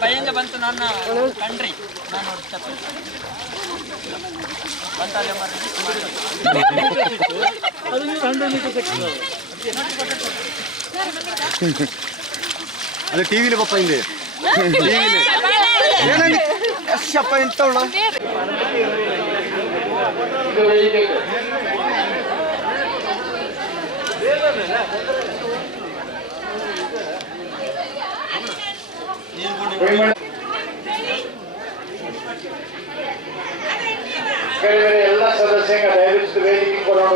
ಭಯಂಗ ಬಂತು ನನ್ನ ಕಂಡ್ರಿ ನಾನು ಅದೇ ಟಿವಿಲಿ ಪಪ್ಪ ಹಿಂದೆ ಅಪ್ಪಾ ಎಂತ ಉಳ್ಳ ಎಲ್ಲ ಸದಸ್ಯರಿಗೆ ದಯವಿಟ್ಟು ವೇದಿಕೆ ಕೊಡೋಣ.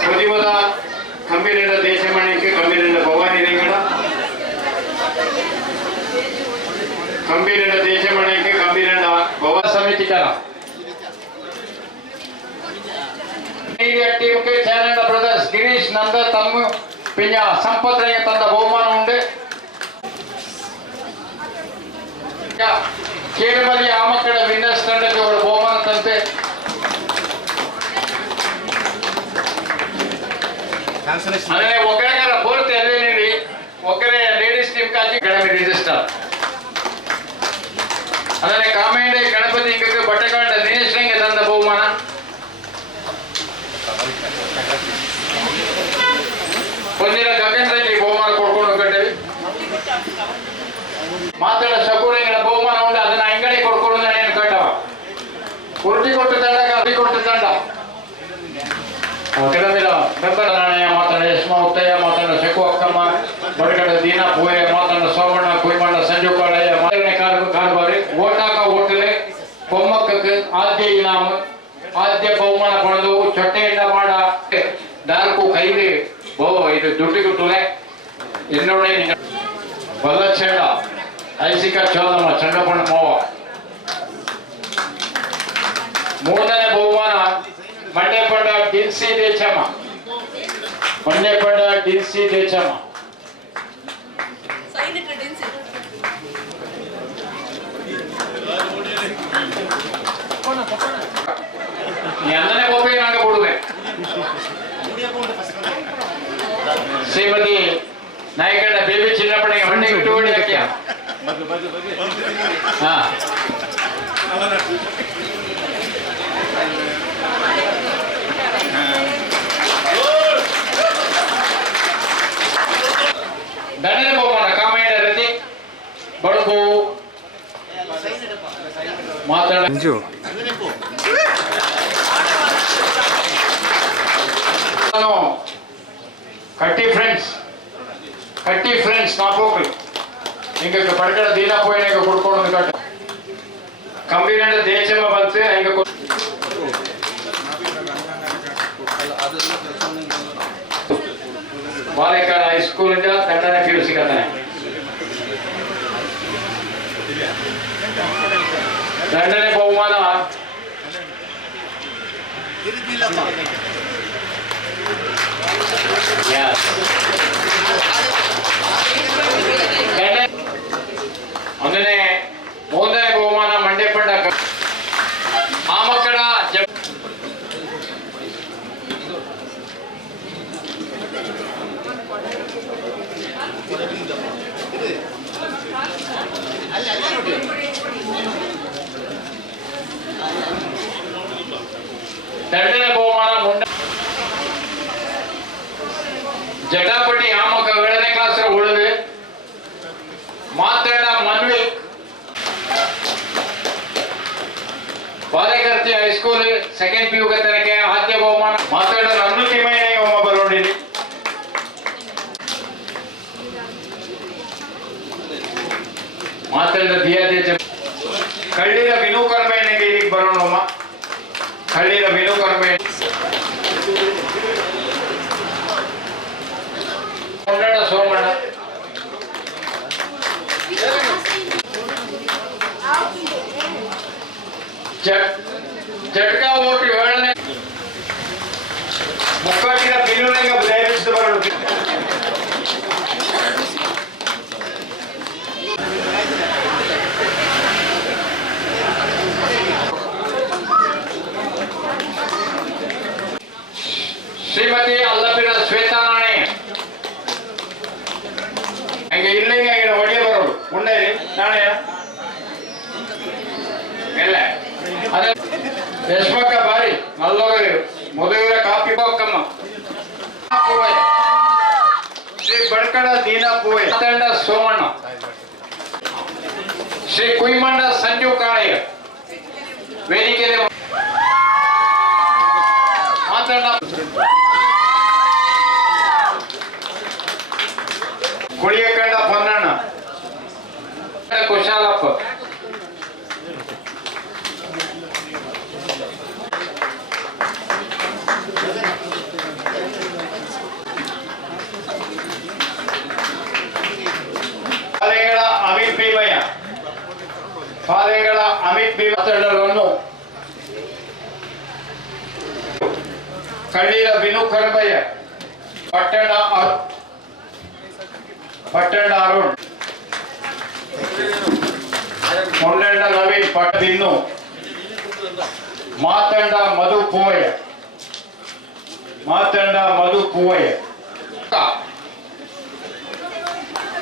ಪ್ರತಿಭದ ಕಂಬೀರಿನ ದೇಶಮಣಿಕೆ ಕಂಬೀರಿನ ಭವಾನಿ ರಿಂಗಡ ಕಂಬೀರಿನ ದೇಶಮಣಿಕೆ ಕಂಬೀರಿನ ಭವ ಸಮಿತಿಕರ ಟೀಮ್ ಗೆ ಚಾನಲ್ ಬ್ರದರ್ಸ್ ಗಿರೀಶ್ ನಂದ ತಮ್ಮ ಪಿಂಜ ಸಂಪತ್ರೆಗೆ ತಂದ ಬಹುಮಾನ ಉಂಡೆ ಕೇಳಬಲಿ ಆಮಕ್ಕಳ ವಿನ್ನರ್ಸ್ ತಂಡಕ್ಕೆ ಅವರ ಬಹುಮಾನ ತಂತೆ ಅದೇ ಒಕ್ಕರೆಗರ ಪೂರ್ತಿ ಅಲ್ಲೇ ನೀಡಿ ಒಕ್ಕರೆ ಲೇಡೀಸ್ ಟೀಮ್ ಕಾಜಿ ಅಕಾಡೆಮಿ ರಿಜಿಸ್ಟರ್ ಅದನ್ನೇ ಕಾಮೆಂಡೆ ಗಣಪತಿ ಪಟ್ಟಕಾಂಡ ದಿನೇಶ್ಗೆ ತಂದ ಬಹುಮಾನ. ಒಂದಿನ ಗಗನದಲ್ಲಿ ಬಹುಮಾನ ಕೊಡ್ಕೊಂಡು ಹೋಗ್ಬಿಟ್ಟೇವಿ. ಮಾತಾಡ ಶಕುನಿಗಳ ಬಹುಮಾನ ಉಂಟು, ಅದನ್ನ ಅಂಗಡಿ ಕೊಡ್ಕೊಂಡು ಏನು ಕಟ್ಟವ ಉರುಟಿ ಕೊಟ್ಟು ತಂಡ ಕೊಟ್ಟು ತಂಡ ಕೆಲವಿಲ್ಲ ಬೆಂಬಲ ನಾಣಯ್ಯ ಮಾತಾಡ ಯಶ್ಮಾ ಉತ್ತಯ್ಯ ಮಾತಾಡ ಶಕು ಅಕ್ಕಮ್ಮ ಬಡಗಡ ದೀನಾ ಪೂಯ ಮಾತಾಡ ಸೋಮಣ್ಣ ಕುಯ್ಮಣ್ಣ ಸಂಜು ಕಾಳಯ್ಯ ಮಾತಾಡನೆ ಕಾರುಬಾರಿ ಓಟಾಕ ಓಟಲೆ ಕೊಮ್ಮಕ್ಕಕ್ಕೆ ಆದ್ಯ ಇನಾಮ ಆದ್ಯ ಬಹುಮಾನ ಪಡೆದು ಚೊಟ್ಟೆಯಿಂದ ಮಾಡ ನಾಲ್ಕು ಕೈಲಿ ಇದು ದುಡ್ಡಿಗೆ ತುಲೆ ಇನ್ನೊಡೆ ಬಲ್ಲ ಚೆಂಡ ಐಸಿಕ ಚೋದಮ್ಮ ಚಂಡಪಣ್ಣ ಮೋವ. ಮೂರನೇ ಬಹುಮಾನ ಮಂಡ್ಯಪಂಡ ಡಿನ್ಸಿ ದೇಚಮ್ಮ. ಮಂಡ್ಯಪಂಡ ಡಿನ್ಸಿ ದೇಚಮ್ಮ. ಎಂದನೇ ಗೋಪಿ ನಂಗೆ ಕೊಡುವೆ. ಶ್ರೀಮತಿ ನಾಯಕಣ್ಣ ಬೇಬಿ ಚಿನ್ನಪ್ಪನಿಗೆ ಮಂಡಿ ಇಟ್ಟುಕೊಂಡು ಹಾಕ್ಯ. ಹಾ ದಂಡನೆ ಬಹುಮಾನ ಕಾಮೆಂಡ ರತಿ ಬಡಗು ಮಾತಾಡ ಕಟ್ಟಿ ಫ್ರೆಂಡ್ಸ್ ನಾಪೋಕ್ರಿ ಹಿಂಗ ಪಡ್ಕಡ ದೀನ ಪೋಯಿನಾಗ ಕೊಡ್ಕೊಂಡು ಕಟ್ಟ ಕಂಬಿನಂಡ ದೇಶಮ ಬಂತು ಹಿಂಗ ಬಾಲಿಕಾಡ ಹೈಸ್ಕೂಲಿಂದ ದಂಡನೆ PUC ಸಿಗತ್ತಾನೆ. ದಂಡನೆ ಬಹುಮಾನ ಒಂದನೇ ಮೂರನೇ ಬಹುಮಾನ ಮಂಡ್ಯಪಂಡ ಆ ಮಕ್ಕಳ ದಂಡನೆ ಬಹುಮಾನ ಜಟಾಪಟಿ ಆ ಮಕ್ಕ 7ನೇ ಕ್ಲಾಸ್ ಉಳಿದು ಮಾತಾಡ ಮನ್ವಿ ಬಾಲೆಕರ್ತಿ ಹೈಸ್ಕೂಲ್ ಸೆಕೆಂಡ್ PU ತನಕ ಆದ್ಯ ಬಹುಮಾನ ಮಾತಾಡ ನನ್ನ ತಿಮ್ಮಯ್ಯನಿಗೆ ಒಮ್ಮ ಬರೋಡಿನಿ. ಮಾತಾಡ ದಿಯಾದೇಶ ಕಳ್ಳಿನ ವಿನು ಕರ್ಮಯ್ಯನಿಗೆ ಇಲ್ಲಿಗೆ ಬರೋಣಮ್ಮ. ಕಳ್ಳಿನ ವಿನು ಕರ್ಮಯ್ಯ ಸೋಮಣ್ಣ ಜಟ್ಕಾ ಓಟಿ 7ನೇ ಮುಕ್ಕಾಟಿನ ಬಿಲ್ಲುನಂಗ ದಯವಿಟ್ಟು ಬರೋದು. ಶ್ರೀಮತಿ ಅಲ್ಲಪಿನ ಶ್ವೇತಾ ನಾಣಯ್ಯ ಹಂಗೆ ಇಲ್ಲಿಂಗ ಒಡೆಯ ಬರೋದು ಉಂಡೇರಿ ನಾಣಯ್ಯ ಎಲ್ಲ ಅದ ಯಶ್ಮಕ್ಕ ಬಾರಿ ನಲ್ಲೋಗರಿ ಮದುವೆ ಕಾಪಿ ಬಾಕಮ್ಮ ಶ್ರೀ ಬಡ್ಕಡ ದೀನಾ ಪೂವೆ ತಂಡ ಸೋಮಣ್ಣ ಶ್ರೀ ಕುಯ್ಮಂಡ ಸಂಜು ಕಾಳಯ್ಯ ವೇದಿಕೆ ಮಾತಾಡ ಕುಳಿಯಕಂಡ ಪೊನ್ನಣ್ಣ ಕುಶಾಲಪ್ಪ ಪಾಲೆಗಳ ಅಮಿತ್ ಬಿ ತಂಡವನ್ನು ಕಳ್ಳೀರ ವಿನು ಕರ್ಮಯ್ಯ ಪಟ್ಟಣ ಅರುಣ್ ಮೊಂಡಂಡ ನವೀನ್ ಪಟ್ಟದಿನ್ನು ಮಾತಂಡ ಮಧು ಪೂವಯ್ಯ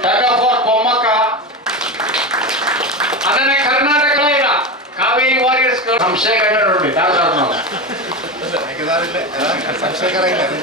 ಟಗ್ ಆಫ್ ವಾರ್ ಪೊಮ್ಮಕ್ಕ ಅದನ್ನೇ ಕರ್ನಾಟಕ ಇಲ್ಲ ಕಾವೇರಿ ವಾರಿಯರ್ಸ್ ಸಂಶಯಗಳನ್ನ ನೋಡಿ ದಾಸರು ನಾವು ಸಂಶಯಕರ ಇಲ್ಲ ಅದು